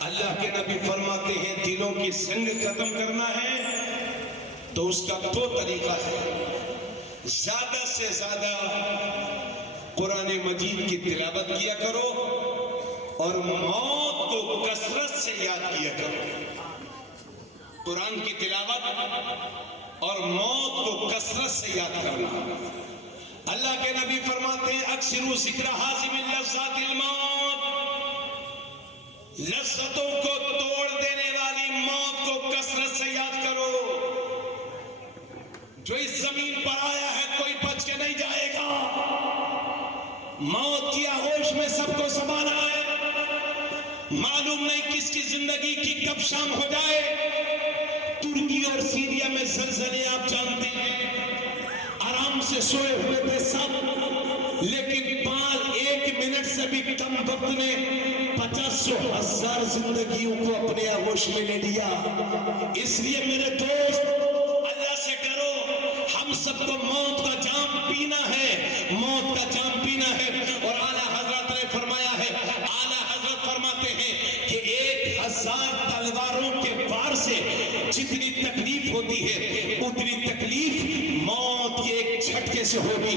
अल्लाह के नबी फरमाते हैं, दिलों की जंग खत्म करना है तो उसका 2 तरीका है। ज्यादा से ज्यादा कुरान मजीद की तिलावत किया करो और मौत को कसरत से याद किया करो। कुरान की तिलावत और मौत को कसरत से याद करना। अल्लाह के नबी फरमाते हैं, अक्सरू जिक्र हाजिमिल लज़्ज़ातिल मौत, लज्जतों को तोड़ देने वाली मौत को कसरत से याद करो। जो इस जमीन पर आया है कोई बच के नहीं जाएगा। मौत की आगोश में सबको समाना है। मालूम नहीं किसकी जिंदगी की कब शाम हो जाए। तुर्की और सीरिया में ज़लज़ले आप जानते हैं, आराम से सोए हुए थे सब, लेकिन 1 मिनट से भी कम वक्त में 50,000 जिंदगियों को अपने आगोश में ले लिया। इसलिए मेरे दोस्त, अल्लाह से डरो। हम सबको मौत का जाम पीना है, मौत का जाम पीना है। और आला हजरत ने फरमाया है, आला हजरत फरमाते हैं कि 1000 तलवारों के वार से जितनी तकलीफ होती कैसे होगी,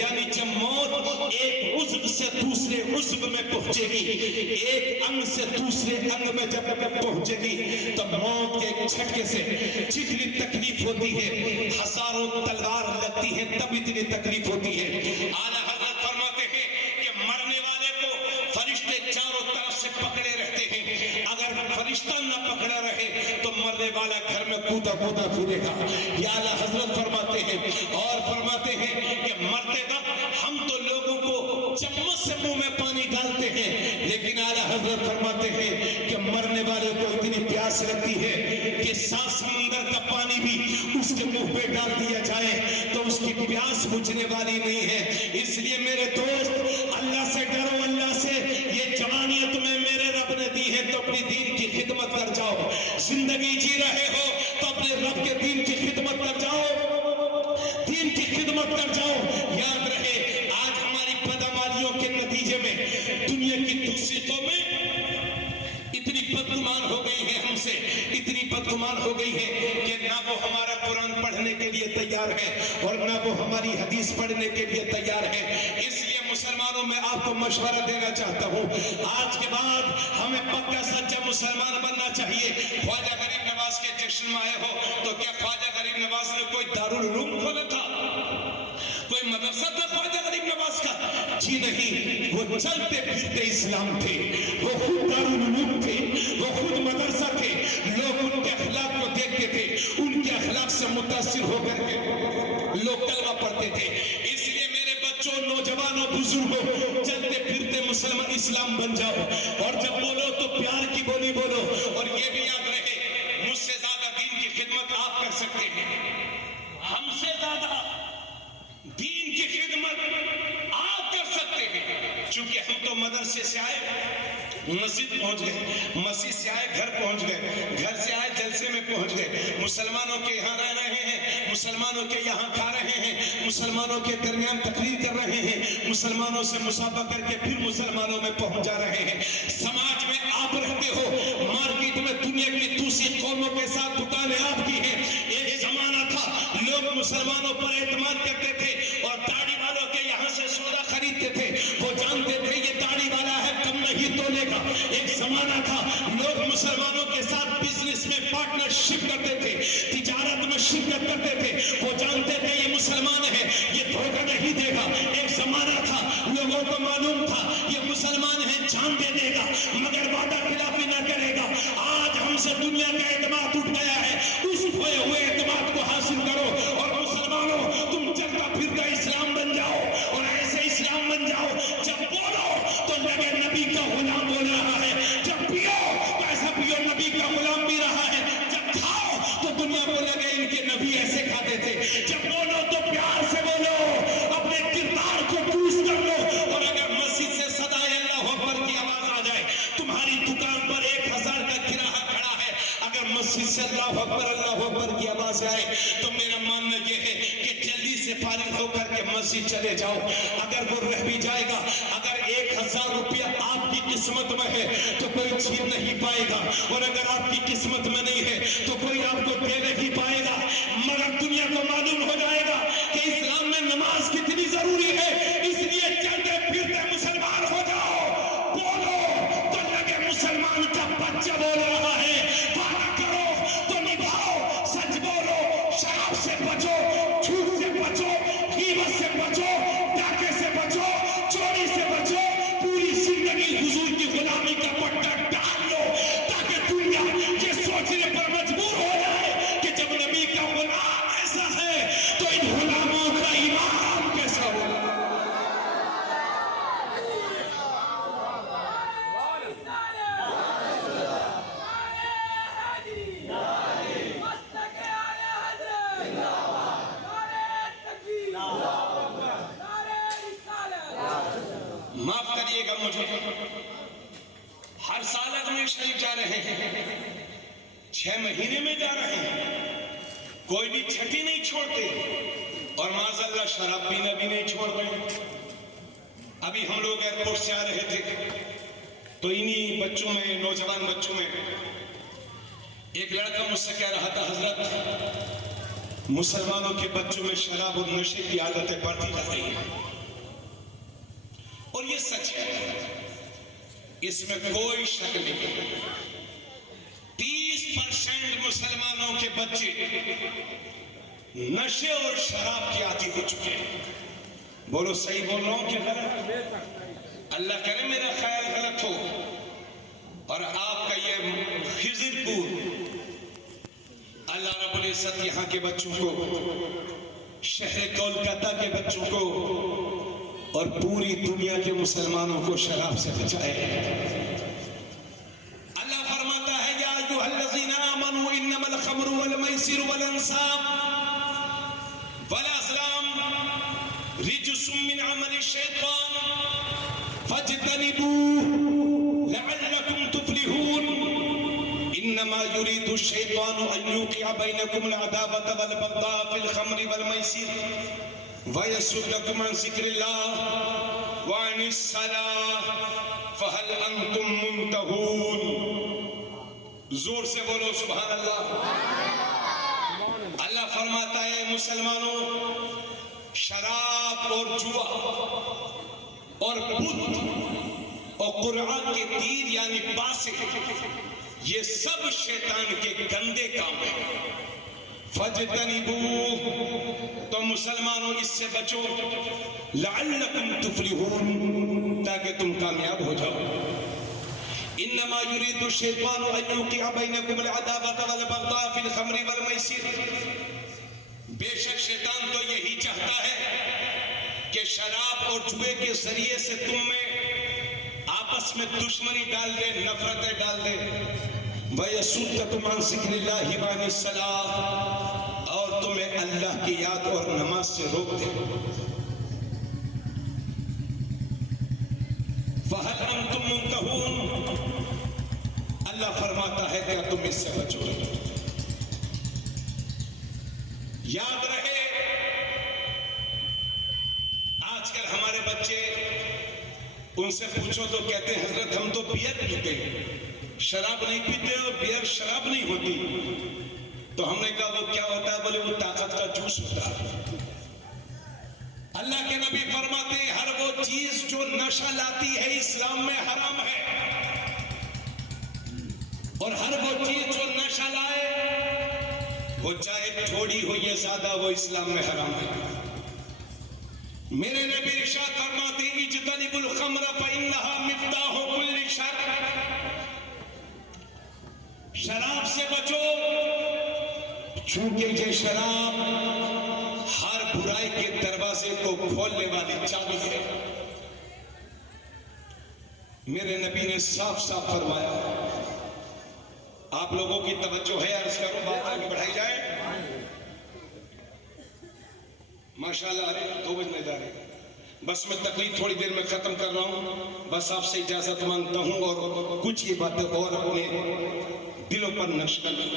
यानी जब मौत एक उज़्व से दूसरे उज़्व में पहुंचेगी, एक अंग से दूसरे अंग में जब पहुंचेगी, तो मौत के एक झटके से जितनी तकलीफ होती है, हजारों तलवार लगती है तब इतनी तकलीफ होती है। आला हज़रत फरमाते हैं कि मरने वाले को फरिश्ते चारों तरफ से पकड़े रहते हैं, अगर फरिश्ता न पकड़ा रहे तो मरने वाला घर में कूदा कूदा फिरेगा। या आला हज़रत फरमाते हैं और फरमाते हैं कि मरते वक्त हम तो लोगों को चम्मच से मुंह में पानी डालते हैं, लेकिन आला हज़रत फरमाते हैं कि मरने वाले को इतनी प्यास लगती है कि 7 समुंदर का पानी भी उसके मुंह पे डाल दिया जाए तो उसकी प्यास बुझने वाली नहीं है। इसलिए मेरे दोस्त, अल्लाह से डरो, अल्लाह से। ये जवानियत में मेरे रब ने दी है तो अपनी दीन की खिदमत कर जाओ। जिंदगी जी रहे हो तो अपने रब के दीन की खिदमत कर जाओ, दीन की खिदमत कर जाओ। याद रहे, आज हमारी बदअमालियों के नतीजे में दुनिया की दूसरी कौमें इतनी बदगुमान हो गई है हमसे, इतनी बदगुमान हो गई है कि ना वो हमारा कुरान पढ़ने के लिए तैयार है और ना वो हमारी हदीस पढ़ने के लिए तैयार है। इसलिए मुसलमानों में आपको मशवरा देना चाहता हूँ, आज के बाद हमें पक्का सच्चा मुसलमान बनना चाहिए। ख्वाजा गरीब नवाज के जश्न में आए हो तो क्या ख्वाजा गरीब नवाज ने कोई दारुल उलूम खोला था, कोई मदरसा था ख्वाजा गरीब नवाज का? जी नहीं, वो चलते फिरते इस्लाम थे, वो खुद दारुल उलूम थे, वो खुद मदरसा थे। लोग उनके अखलाक को देखते थे, उनके अखलाक से मुतासिर होकर के लोग कलमा पढ़ते थे। इसलिए मेरे बच्चों, नौजवानों, बुजुर्गों, चलते फिरते मुसलमान इस्लाम बन जाओ और जब बोलो तो प्यार की बोली बोलो। और ये भी याद रहे, मुझसे ज्यादा दीन की खिदमत आप कर सकते हैं, हमसे ज्यादा दीन की खिदमत आप कर सकते हैं, क्योंकि हम तो मदरसे से आए, मस्जिद पहुंच गए, मस्जिद से आए घर पहुंच गए, घर से आए जलसे में पहुंच गए, मुसलमानों के यहाँ रह रहे हैं, मुसलमानों के यहाँ खा रहे हैं, मुसलमानों के दरमियान तकरीर कर रहे हैं, मुसलमानों से मुसाफा करके फिर मुसलमानों में पहुंच जा रहे हैं। समाज में आप रहते हो, मार्केट में दुनिया की दूसरी कौमों के साथ दुकानें आपकी हैं। एक जमाना था लोग मुसलमानों पर एतमाद करते थे और दाढ़ी वालों के यहाँ से सौदा खरीदते थे, वो जानते थे ये दाढ़ी वाला है, कम नहीं तोलेगा। एक जमाना था लोग मुसलमानों के साथ बिजनेस में पार्टनरशिप करते थे, तिजारत में शिरकत करते थे, वो जानते थे ये मुसलमान है, ये धोखा नहीं देगा। एक जमाना था लोगों को मालूम था ये मुसलमान है, जान दे देगा मगर वादा खिलाफी न करेगा। आज हमसे दुनिया का एतमाद उठ गया है, उस खोए हुए एतमाद को हासिल करो और मुसलमानों, तुम चलता फिरता इस्लाम बन जाओ और ऐसे इस्लाम बन जाओ जब बोलो तो लगे नबी का गुलाम बोल रहा है, जब पियो तो ऐसा पियो नबी का गुलाम पी रहा है, जब खाओ तो दुनिया को लगे इनके नबी ऐसे खाते थे। जब बोलो तो प्यार से बोलो, अपने किरदार को चूज कर लो। और अगर मस्जिद से सदाए अल्लाह अकबर की आवाज आ जाए, तुम्हारी दुकान पर 1000 का ग्राहक खड़ा है, अगर मस्जिद से अल्लाह अकबर की आवाज आए तो मेरा मानना यह है कि जल्दी से फारिग होकर के मस्जिद चले जाओ। अगर वो रह भी जाएगा, अगर 1000 रुपया आपकी किस्मत में है तो कोई छीन नहीं पाएगा, और अगर आपकी किस्मत में नहीं है तो कोई आपको दे नहीं पाएगा। मगर दुनिया को मालूम हो जाएगा कि इस्लाम में नमाज कितनी जरूरी है। इसलिए चलते फिरते मुसलमान हो जाओ, बोलो तो लगे मुसलमान का बच्चा बोल रहा है, वादा करो तो निभाओ, सच बोलो, शराब से बचो, झूठ से बचो, ग़ीबत से बचो, डाके से बचो, चोरी से बचो, पूरी जिंदगी हुजूर की गुलामी का पट्टा डाल लो ताकि दुनिया ये सोचने पर मजबूर हो जाए कि जब नबी का गुलाम ऐसा है तो इन गुलामों का ईमान कैसा होगा। माफ करिएगा मुझे, हर साल अजमेर शरीफ जा रहे हैं, 6 महीने में जा रहे हैं, कोई भी छठी नहीं छोड़ते और माज़अल्लाह शराब पीना भी नहीं छोड़ रहे। अभी हम लोग एयरपोर्ट से आ रहे थे तो इन्हीं बच्चों में, नौजवान बच्चों में एक लड़का मुझसे कह रहा था, हजरत मुसलमानों के बच्चों में शराब और नशे की आदतें बढ़ती जा रही हैं और ये सच है, इसमें कोई शक नहीं। 30% मुसलमानों के बच्चे नशे और शराब के आदी हो चुके हैं। बोलो सही बोल रहा हूं क्या गलत? अल्लाह करे मेरा ख्याल गलत हो और आपका ये खिजरपुर, अल्लाह रब्बुल इज्जत यहाँ के बच्चों को, शहर कोलकाता के बच्चों को और पूरी दुनिया के मुसलमानों को शराब से बचाए। अल्लाह फरमाता है या अय्युहल्लज़ीना आमनू इन्नमल खमरु वल मैसिरु वल अंसाब वल अज़लाम रिजसुम मिन अमलि शैतान फज्तनिबूहु लअल्लकुम तुफ्लिहून इन्नमा युरीदु शैतानु अन युक़िअ बैनकुमुल अदावत वल बग़दा फिल खमरि वल मैसिर वयसुद्दकुम अन ज़िक्रिल्लाह व अनिस सलाह फहल अंतुम मुंतहून। जोर से बोलो सुभान अल्लाह। अल्लाह फरमाता है मुसलमानों, शराब और जुआ और बुत और कुरान के तीर यानी बासे, ये सब शैतान के गंदे काम है। फज्तनिबू, तो मुसलमानों इससे बचो, लअल्लकुम तुफ्लिहून, ताकि तुम कामयाब हो जाओ। इन्नमा युरीदु शैतानु अन युक़िअ बैनकुमुल अदावत वल बग़दा फिल खमरि वल मैसिर, बेशक शैतान तो यही चाहता है कि शराब और जुए के जरिए से तुम में आपस में दुश्मनी डाल दे, नफरतें डाल दे। वयसुद्दकुम अन ज़िक्रिल्लाहि व अनिस सलाह, और तुम्हें अल्लाह की याद और नमाज से रोक दे। फहल अंतुम मुंतहून, अल्लाह फरमाता है क्या तुम इससे बचोगे? याद रहे, आजकल हमारे बच्चे, उनसे पूछो तो कहते हैं हजरत हम तो बियर पीते हैं, शराब नहीं पीते और बियर शराब नहीं होती। तो हमने कहा वो क्या होता है? बोले वो ताकत का जूस होता है। अल्लाह के नबी फरमाते हैं हर वो चीज जो नशा लाती है इस्लाम में हराम है, और हर वो चीज जो नशा लाए, वो चाहे थोड़ी हो या ज्यादा, वो इस्लाम में हराम है। मेरे नबी इरशाद फरमाते हैं इज्तनिबुल खम्र फइन्नहा मिफ्ताहु कुल्लि शर, शराब से बचो, चूंकि ये शराब हर बुराई के दरवाजे को खोलने वाली चाबी है। मेरे नबी ने साफ साफ फरमाया। आप लोगों की तवज्जो है, अर्ज करूं, बात आगे बढ़ाई जाए। माशाल्लाह, अरे 2 बजने जा रहे, बस मैं तकलीफ थोड़ी देर में खत्म कर रहा हूं। बस आपसे इजाजत मांगता हूं और कुछ ये बातें और अपने दिलों पर नक्श कर लूं।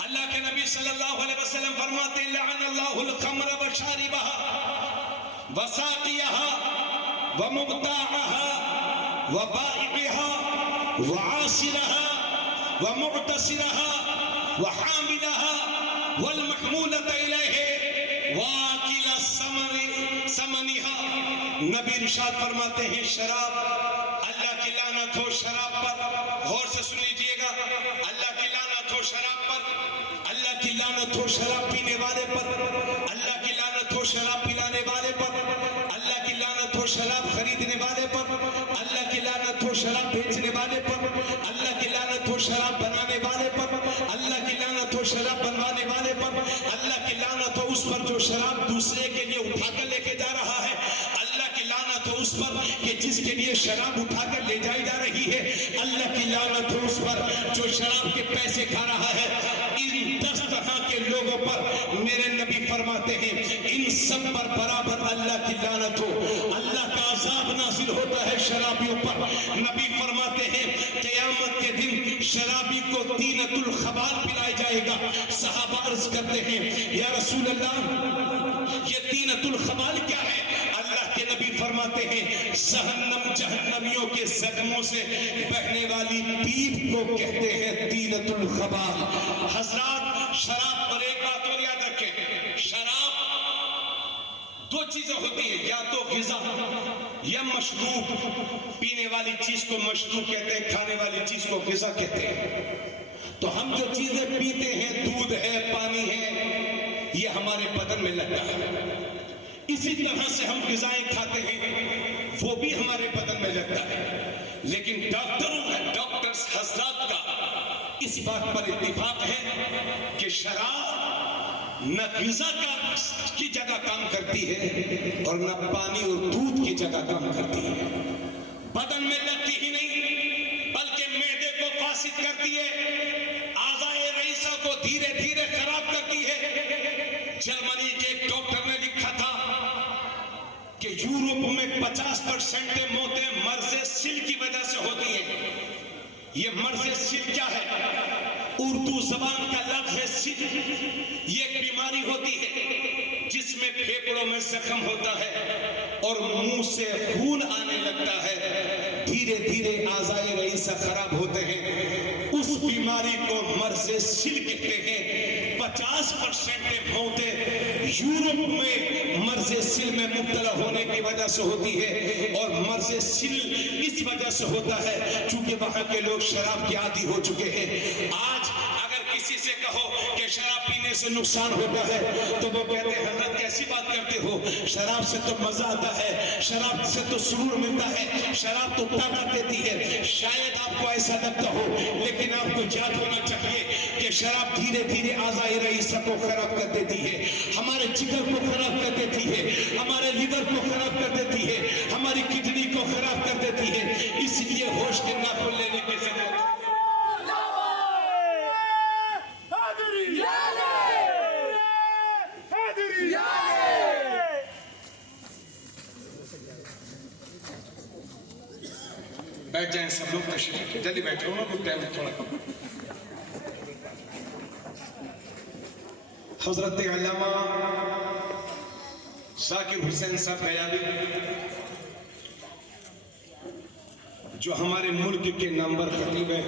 अल्लाह के नबी सल्लल्लाहु अलैहि वसल्लम फरमाते हैं लअनल्लाहुल खम्र व शारिबहा व साक़ियहा व मुब्ताअहा व बाइअहा व आसिरहा व मुअतसिरहा व हामिलहा वल महमूलत इलैहि व आकिल समनिहा। नबी इरशाद फरमाते हैं शराब, अल्लाह की लानत हो शराब पर। गौर से सुन लीजिएगा, अल्लाह की लानत हो शराब पर, अल्लाह की लानत हो शराब पीने वाले पर, अल्लाह की लानत हो शराब पिलाने वाले पर, अल्लाह की लानत हो शराब खरीदने वाले पर, अल्लाह की लानत हो शराब बेचने वाले पर, अल्लाह की लानत हो शराब बनाने वाले पर, अल्लाह की लानत हो शराब बनवाने वाले पर, अल्लाह की लानत हो उस पर जो शराब दूसरे के लिए उठाकर लेके जा रहा है, अल्लाह की लानत हो उस पर कि जिसके लिए शराब उठाकर ले जाई जा रही है, अल्लाह की लानत हो उस पर जो शराब के पैसे खा रहा है। इन 10 तरह के लोगों पर मेरे नबी फरमाते हैं इन सब पर बराबर अल्लाह की लानत हो, अल्लाह का अज़ाब नाज़िल होता है शराबियों पर। नबी फरमाते हैं क़यामत के दिन शराबी को तीनतुल खबाल पिलाया जाएगा। सहाबा अर्ज करते हैं या रसूल अल्लाह, ये तीनतुल खबाल क्या है? अल्लाह के नबी फरमाते हैं जहन्नमियों के जख्मों से बहने वाली पीप को कहते हैं तीनतुल खबाल। हजरात, शराब चीजें होती हैं, या तो ग़िज़ा या मशरूब। पीने वाली चीज को मशरूब कहते हैं, खाने वाली चीज को ग़िज़ा कहते हैं। तो हम जो चीजें पीते हैं, दूध है, पानी है, ये हमारे बदन में लगता है। इसी तरह से हम ग़िज़ाएं खाते हैं, वो भी हमारे बदन में लगता है। लेकिन डॉक्टर्स हजरात का इस बात पर इत्तिफाक है कि शराब न ग़िज़ा की जगह काम करती है और न पानी और दूध की जगह काम करती है। बदन में लगती ही नहीं, बल्कि मैदे को फासिद करती है, आज़ाए रईसा को धीरे धीरे खराब करती है। जर्मनी के एक डॉक्टर ने लिखा था कि यूरोप में 50% मौतें मर्ज़े सिल की वजह से होती हैं। ये मर्ज़े सिल क्या है? उर्दू जबान का लफ्ज है सिल। ये एक बीमारी होती है जिसमें फेफड़ों में जख्म होता है और मुंह से खून आने लगता है, धीरे धीरे आज़ाए रईसा खराब होते हैं। उस बीमारी को मर्ज़े सिल कहते हैं। 50% मौतें यूरोप में मर्ज़े सिल में मुब्तला होने की वजह से होती है। और मर्ज़े सिल इस वजह से होता है चूंकि वहां के लोग शराब के आदी हो चुके हैं। आज अगर किसी से कहो कि शराब पीने से नुकसान होता है तो वो कहते हैं हजरत कैसी बात करते हो, शराब से तो मजा आता है, शराब से तो सुरूर मिलता है, शराब तो ताकत देती है। शायद आपको ऐसा लगता हो, लेकिन आपको याद होना चाहिए कि शराब धीरे धीरे आज़ाए रईसा को खराब कर देती है, हमारे जिगर को खराब कर देती है, हमारे लीवर को खराब कर देती है, हमारी किडनी को खराब कर देती है। इसलिए होश के नाखून लेने की जरूरत है। बैठ जाएं सब लोग, तशरीफ जल्दी बैठो ना, कुछ टाइम थोड़ा कम। हजरत अल्लामा जाकिर हुसैन साहब गयाली, जो हमारे मुल्क के नंबर खतीब है,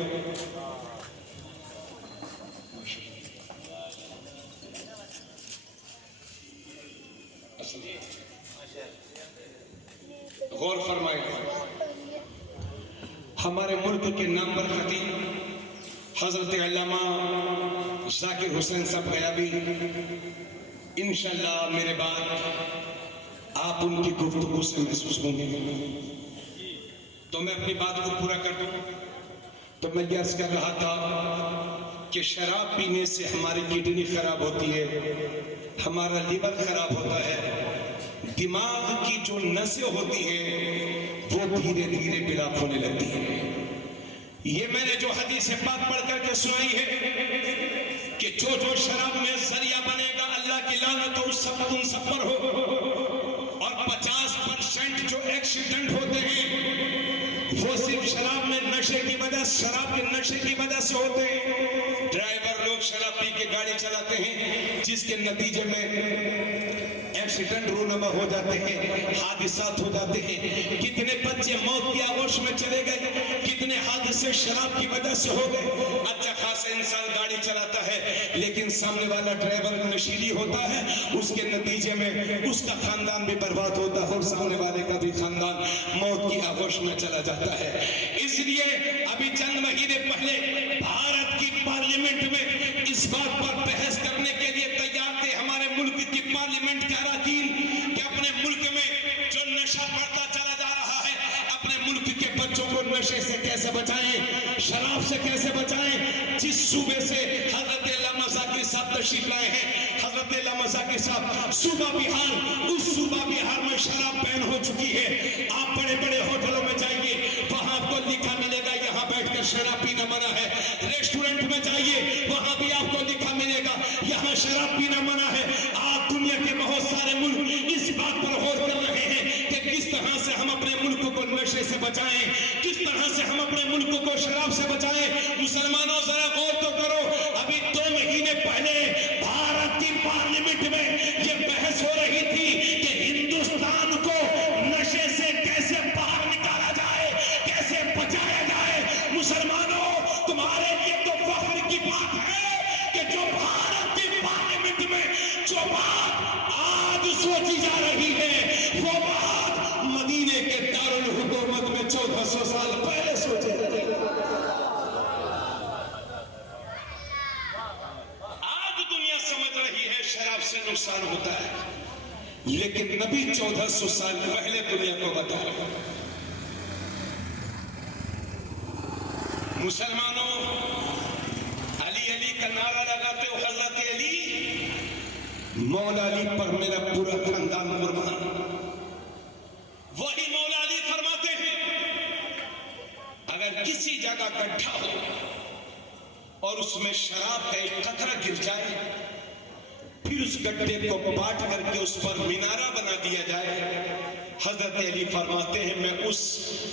गौर फरमाए, हमारे मुल्क के नंबर खतीब हजरत अल्लामा जाकिर हुसैन साहब गयाली, इंशाअल्लाह मेरे बाद आप उनकी गुफ्तगू से महसूस होंगे। तो मैं अपनी बात को पूरा कर दूं तो मैं ये अर्ज कर रहा था कि शराब पीने से हमारी किडनी खराब होती है, हमारा लीवर खराब होता है, दिमाग की जो नसें होती है वो धीरे धीरे बिलाप होने लगती है। ये मैंने जो हदीस पाक पढ़ करके सुनाई है कि जो जो शराब में जरिया बनेगा अल्लाह की लानत उन सब पर हो। और 50% जो एक्सीडेंट होते हैं वो सिर्फ शराब के नशे की वजह से होते हैं। ड्राइवर लोग शराब पी के गाड़ी चलाते हैं, जिसके नतीजे में एक्सीडेंट रूनमा हो जाते हैं, हादसात हो जाते हैं। कितने बच्चे मौत की आगोश में चले गए, कितने हादसे शराब की वजह से हो गए। अच्छा खासा इंसान गाड़ी चलाता है लेकिन सामने वाला ड्राइवर नशीली होता है, उसके नतीजे में उसका खानदान भी बर्बाद होता है और सामने वाले का भी खानदान मौत की आगोश में चला जाता है। इसलिए अभी चंद महीने पहले भारत की पार्लियामेंट में इस बात पर बहस करने के लिए तैयार थे हमारे मुल्क की पार्लियामेंट के अराकीन कि अपने मुल्क में जो नशा बढ़ता चला जा रहा है, अपने मुल्क के बच्चों को नशे से कैसे बचाएं, शराब से कैसे बचाएं। जिस सूबे से हजरत अल्लामा जाकिर साहब तशरीफ लाए हैं, हजरत अल्लामा जाकिर साहब सूबा बिहार, उस सूबा बिहार में शराब बैन हो चुकी है। आप बड़े बड़े होटलों में जाइए, वहां आपको लिखा मिलेगा यहाँ बैठकर शराब पीना मना है। रेस्टोरेंट में जाइए, वहां भी आपको लिखा मिलेगा यहाँ शराब पीना मना है। आज दुनिया के बहुत सारे मुल्क इस बात पर गौर कर रहे हैं कि किस तरह से हम अपने मुल्क को नशे से बचाएं, किस तरह से हम अपने मुल्क को शराब से बचाएं। मुसलमानों जरा गौर तो करो, अभी 2 महीने पहले भारत की पार्लियामेंट में यह बहस हो रही थी कि हिंदुस्तान को नशे से कैसे बाहर निकाला जाए, कैसे बचाया जाए। मुसलमानों, तुम्हारे लिए तो फख्र की बात है कि जो भारत की पार्लियामेंट में जो बात आज सोची जा रही है लेकिन नबी 1400 साल पहले दुनिया को बताया। मुसलमानों, अली अली का नारा लगाते हो, हजरत अली, मौला अली पर मेरा पूरा खानदान कुर्बान। वही मौला अली फरमाते हैं, अगर किसी जगह गड्ढा हो और उसमें शराब का एक कतरा गिर जाए, फिर उस गड्ढे को पाट करके उस पर मीनारा बना दिया जाए, हजरत अली फरमाते हैं मैं उस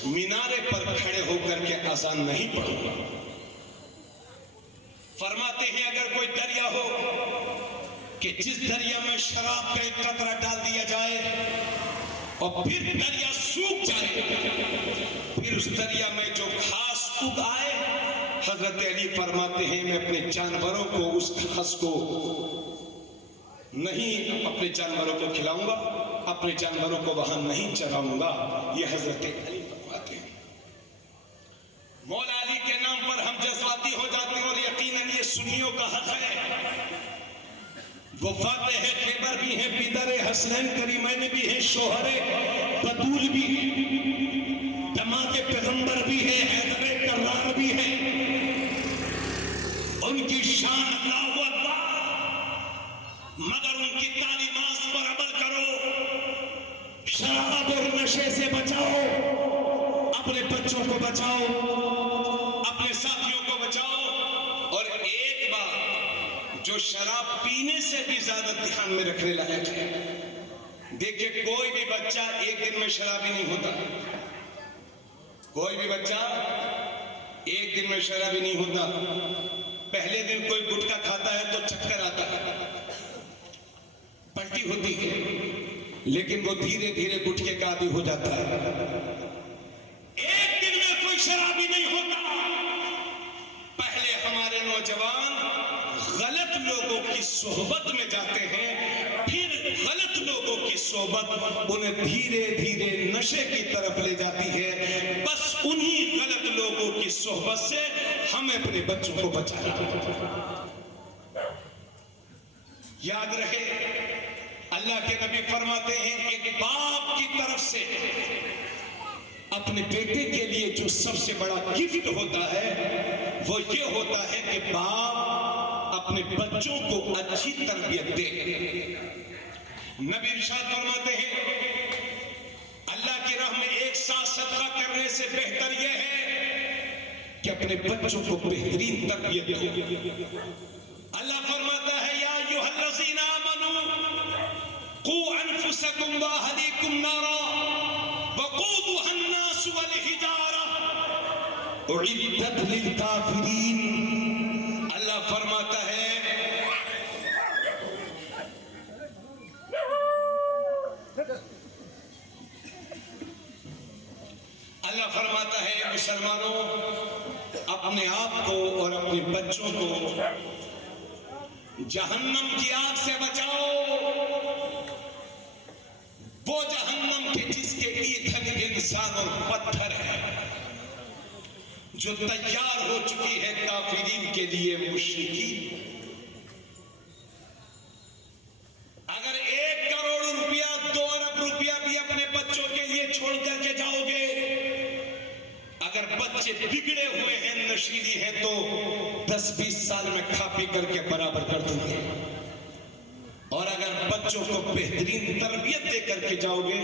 मीनारे पर खड़े होकर के अज़ान नहीं पढ़ूंगा। फरमाते हैं अगर कोई दरिया हो कि जिस दरिया में शराब का एक कतरा डाल दिया जाए और फिर दरिया सूख जाए, फिर उस दरिया में जो घास उग आए, हजरत अली फरमाते हैं मैं अपने जानवरों को उस घास को नहीं, अपने जानवरों को खिलाऊंगा, अपने जानवरों को वहां नहीं चराऊंगा। ये हजरत अली फरमाते हैं। मौला अली के नाम पर हम जज्बाती हो जाते हैं और यकीनन ये सुन्नियों का हक है। वो फाते हैं, खैबर भी हैं, पीदर हसनैन करीमैन भी हैं, शोहरे बतूल भी हैं, दमागे पैगंबर भी हैं, हैदर कर्रार भी हैं। उनकी शान अल्लाहु अकबर, मगर उनकी तालीमात पर अमल करो। शराब और नशे से बचाओ, अपने बच्चों को बचाओ, अपने साथियों को बचाओ। और एक बात जो शराब पीने से भी ज्यादा ध्यान में रखने लायक है, देखिए कोई भी बच्चा एक दिन में शराबी नहीं होता। कोई भी बच्चा एक दिन में शराबी नहीं होता। पहले दिन कोई गुटखा खाता है तो चक्कर आता है, पलटी होती है, लेकिन वो धीरे धीरे गुटखे का आदी हो जाता है। एक दिन में कोई शराबी नहीं होता। पहले हमारे नौजवान गलत लोगों की सोहबत में जाते हैं, फिर गलत लोगों की सोहबत उन्हें धीरे धीरे नशे की तरफ ले जाती है। बस उन्हीं गलत लोगों की सोहबत से हमें अपने बच्चों को बचाना। याद रहे, अल्लाह के नबी फरमाते हैं एक बाप की तरफ से अपने बेटे के लिए जो सबसे बड़ा गिफ्ट होता है वो ये होता है कि बाप अपने बच्चों को अच्छी तरबियत दे। नबी इरशाद फरमाते हैं अल्लाह की राह में एक साथ सदका करने से बेहतर यह है कि अपने बच्चों को बेहतरीन तरबियत दो। अल्लाह फरमाता है या अय्युहल्लज़ीना आमनू क़ू अनफुसकुम व अहलीकुम नारा वक़ूदुहा अन्नास वल हिजारा उइद्दत लिल काफिरीन। अल्लाह फरमाता है मुसलमानों, अपने आप को और अपने बच्चों को जहन्नम की आग से बचाओ। वो जहन्नम के जिसके ईंधन इंसान और पत्थर है, जो तैयार हो चुकी है काफिरीन के लिए, मुश्रिकीन। अगर 1 करोड़ रुपया 2 अरब रुपया भी अपने बच्चों के लिए छोड़ करके जाओगे, अगर बच्चे बिगड़े हुए हैं, नशीली हैं, तो 10-20 साल में खा पी करके बराबर कर देंगे। और अगर बच्चों को बेहतरीन तरबियत दे करके जाओगे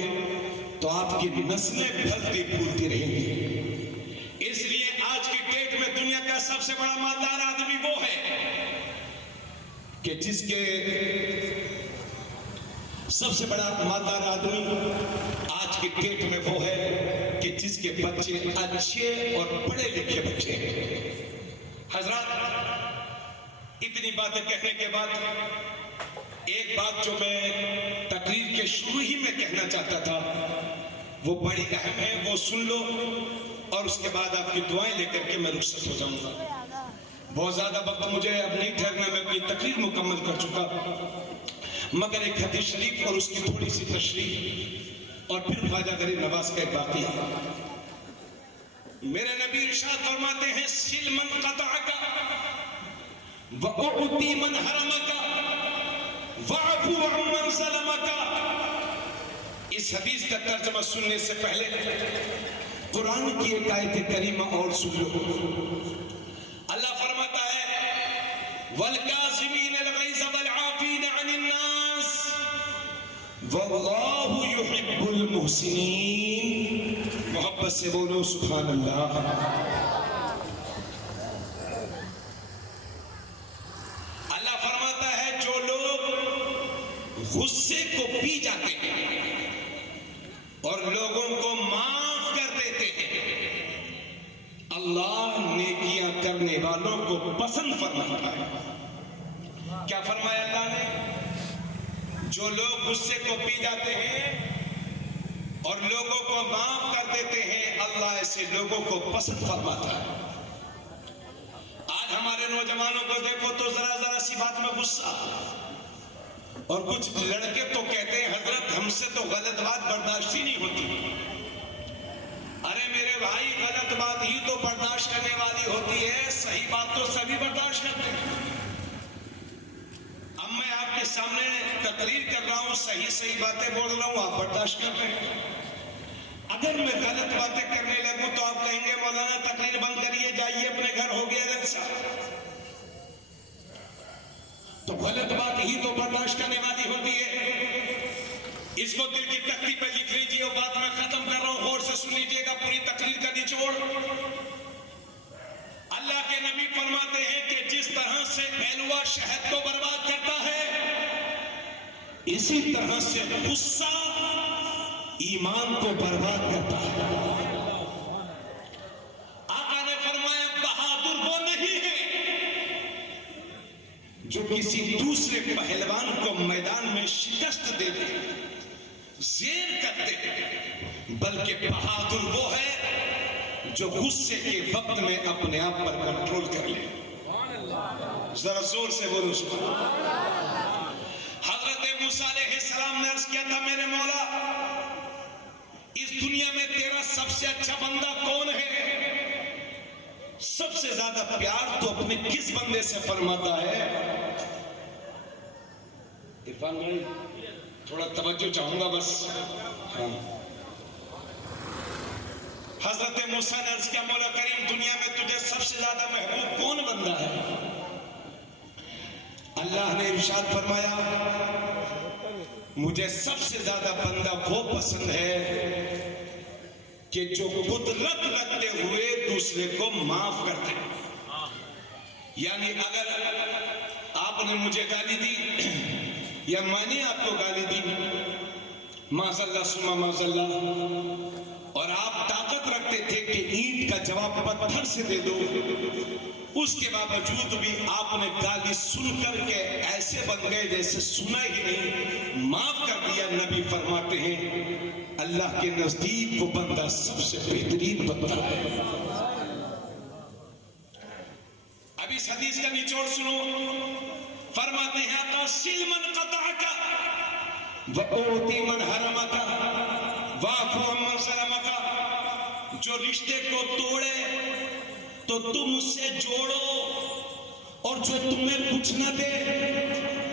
तो आपकी नस्लें फलती फूलती रहेंगी। इसलिए आज की डेट में दुनिया का सबसे बड़ा मालदार आदमी वो है कि जिसके सबसे बड़ा मालदार आदमी आज की डेट में वो है कि जिसके बच्चे अच्छे और पढ़े लिखे बच्चे हैं। हजरत, इतनी बातें कहने के बाद एक बात जो मैं तकरीर के शुरू ही में कहना चाहता था वो बड़ी अहम है, वो सुन लो और उसके बाद आपकी दुआएं लेकर के मैं रुखसत हो जाऊंगा। बहुत ज्यादा वक्त मुझे अब नहीं ठहरना, मैं अपनी तकरीर मुकम्मल कर चुका, मगर एक हदीस शरीफ और उसकी थोड़ी सी तशरीह और फिर ख्वाजा गरीब नवाज का एक वाक़या। मेरे नबी इरशाद फरमाते हैं सिल मन क़तअका व उअती मन हरमका वअफू अम्मन ज़लमका इस हदीस का तर्जमा सुनने से पहले कुरान की एक आयत करीमा और सुन लो। अल्लाह फरमाता है वल काज़िमीनल गैज़ वल आफ़ीना अनिन नास वल्लाहु युहिब्बुल मुहसिनीन। मोहब्बत से बोलो सुभान अल्लाह। अल्लाह फरमाता है जो लोग गुस्से को पी जाते हैं और लोगों को माफ कर देते हैं, अल्लाह नेकियां करने वालों को पसंद फरमाता है। क्या फरमाया अल्लाह ने? जो लोग गुस्से को पी जाते हैं और लोगों को माफ कर देते हैं, अल्लाह ऐसे लोगों को पसंद फरमाता है। आज हमारे नौजवानों को देखो तो जरा जरा सी बात में गुस्सा, और कुछ लड़के तो कहते हैं हजरत हमसे तो गलत बात बर्दाश्त ही नहीं होती। अरे मेरे भाई, गलत बात ही तो बर्दाश्त करने वाली होती है, सही बात तो सभी बर्दाश्त करते हैं। अब मैं आपके सामने तकरीर कर रहा हूं, सही सही बातें बोल रहा हूं, आप बर्दाश्त कर रहे हैं। अगर मैं गलत बातें करने लगूं तो आप कहेंगे मौलाना तकरीर बंद करिए, जाइए अपने घर, हो गया जलसा। तो गलत बात ही तो बर्दाश्त करने वाली होती है। इसको दिल की तख्ती पे लिख लीजिए और बात मैं खत्म कर रहा हूं, गौर से सुन लीजिएगा पूरी तकरीर का निचोड़। अल्लाह के नबी फरमाते हैं कि जिस तरह से बेलुआ शहद को बर्बाद करता है, इसी तरह से गुस्सा ईमान को बर्बाद करता है। आका ने फरमाया बहादुर वो नहीं है जो किसी दूसरे पहलवान को मैदान में शिकस्त दे दे, जेर कर दे, बल्कि बहादुर वो है जो गुस्से के वक्त में अपने आप पर कंट्रोल कर ले। जरा जोर से बोलो सुभान अल्लाह। हजरत मूसा अलैहिस्सलाम ने अर्ज किया था, मेरे मौला इस दुनिया में तेरा सबसे अच्छा बंदा कौन है? सबसे ज्यादा प्यार तो अपने किस बंदे से फरमाता है? इरफान भाई थोड़ा तवज्जो चाहूंगा बस। हाँ। हजरत मूसा ने अर्ज किया, मौला करीम दुनिया में तुझे सबसे ज्यादा महबूब कौन बंदा है? अल्लाह ने इरशाद फरमाया, मुझे सबसे ज्यादा बंदा वो पसंद है कि जो कुदरत रखते हुए दूसरे को माफ करते हैं। यानी अगर आपने मुझे गाली दी या मैंने आपको गाली दी, माज़अल्लाह सुम्मा माज़अल्लाह, और आप ताकत रखते थे कि ईंट का जवाब पत्थर से दे दो, उसके बावजूद भी आपने गाली सुन करके ऐसे बन गए जैसे सुना ही नहीं, माफ कर दिया। नबी फरमाते हैं अल्लाह के नजदीक वो बंदा सबसे बेहतरीन बंदा है। अब इस हदीस का निचोड़ सुनो। फरमाते हैं आका सिल मन कताका व ओती मन हरमका वाफु अम्मन सलमका, जो रिश्ते को तोड़े तो तुम उससे जोड़ो, और जो तुम्हें कुछ न दे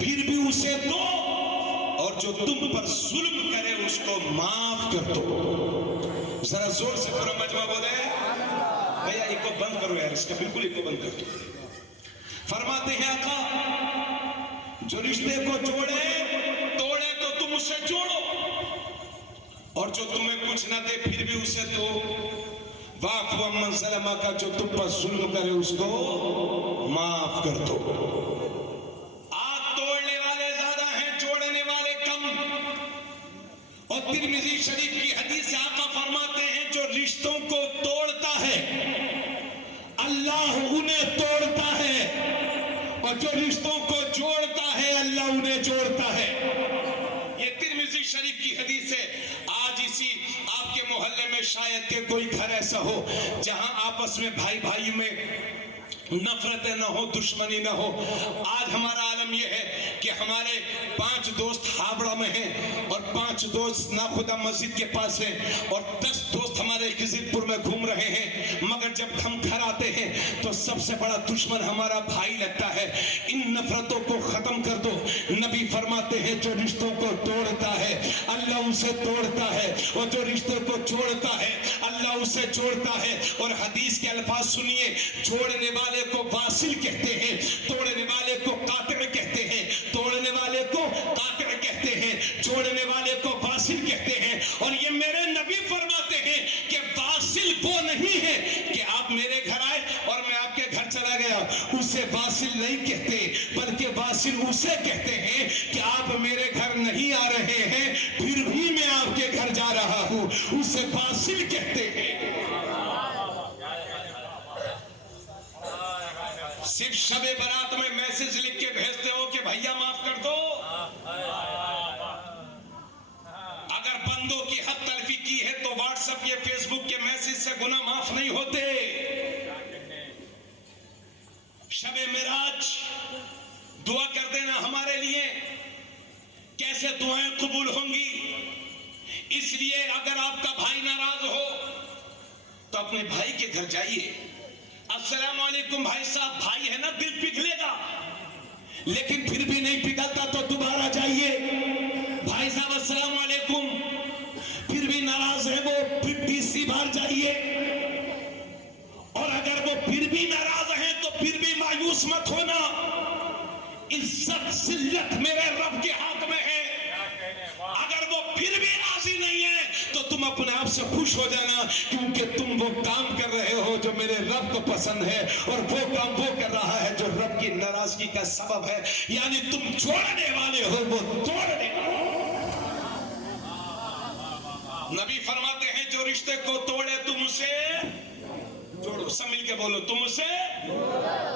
फिर भी उसे दो, और जो तुम पर जुल्म करे उसको माफ कर दो। जरा जोर से पूरा मजमा बोले भैया इको बंद करो यार, इसका बिल्कुल इको बंद कर दो। फरमाते हैं आका जो रिश्ते को जोड़े तोड़े तो तुम उसे जोड़ो, और जो तुम्हें कुछ न दे फिर भी उसे दो। वाफ़ु अम्मन ज़लमा का, जो तुम पर जुल्म करे उसको माफ कर दो। आज तोड़ने वाले ज्यादा हैं, जोड़ने वाले कम। और तिरमिज़ी शरीफ की हदीस से आका फरमाते हैं जो रिश्तों को तोड़ता है अल्लाह उन्हें तोड़ता है, और जो रिश्तों को जोड़ता है अल्लाह उन्हें जोड़ता है। ये तिरमिज़ी शरीफ की हदीस है। आज इसी आपके मोहल्ले में शायद के कोई घर ऐसा हो जहां आपस में भाई भाई में नफरतें ना हो, दुश्मनी ना हो। आज हमारा आलम यह है कि हमारे 5 दोस्त हावड़ा में हैं और 5 दोस्त नाखुदा मस्जिद के पास हैं और 10 दोस्त हमारे खिजरपुर में घूम रहे हैं। मगर जब हम घर आते हैं तो सबसे बड़ा दुश्मन हमारा भाई लगता है। इन नफरतों को खत्म कर दो। नबी फरमाते हैं जो रिश्तों को तोड़ता है अल्लाह उसे तोड़ता है, और जो रिश्तों को जोड़ता है अल्लाह उसे जोड़ता है। और हदीस के अल्फाज सुनिए, जोड़ने वाले को वासिल कहते हैं, तोड़ने वाले को कातिअ कहते हैं, तोड़ने वाले को कातिअ कहते हैं, जोड़ने वाले को वासिल कहते हैं। और ये मेरे नबी फरमाते हैं कि वासिल वो नहीं है कि आप मेरे घर आए और मैं आपके घर चला गया, उसे वासिल नहीं कहते, बल्कि वासिल उसे कहते हैं कि आप मेरे घर नहीं आ रहे हैं फिर भी मैं आपके घर जा रहा हूं, उसे वासिल कहते हैं। सिर्फ शबे बारात में मैसेज लिख के भेजते हो कि भैया माफ कर दो। अगर बंदों की हद तलफी की है तो व्हाट्सएप या फेसबुक के मैसेज से गुनाह माफ नहीं होते। शबे मिराज दुआ कर देना हमारे लिए। कैसे दुआएं कबूल होंगी? इसलिए अगर आपका भाई नाराज हो तो अपने भाई के घर जाइए, अस्सलाम वालेकुम भाई साहब, भाई है ना, दिल पिघलेगा, लेकिन फिर भी नहीं पिघलता तो दोबारा जाइए, भाई साहब अस्सलाम वालेकुम, फिर भी नाराज है वो, फिर तीसरी बार जाइए। और अगर वो फिर भी नाराज है तो फिर भी मायूस मत होना। इज्जत जिल्लत मेरे रब के हाथ में है। अगर वो फिर भी राजी नहीं है तो तुम अपने आप से खुश हो जाना, क्योंकि तुम वो काम कर रहे हो जो मेरे रब को पसंद है, और वो काम वो कर रहा है जो रब की नाराजगी का सबब है। यानी तुम जोड़ने वाले हो, वो तोड़ने वाले। नबी फरमाते हैं जो रिश्ते को तोड़े तुम उसे जोड़ो। सब मिलके बोलो, तुम उसे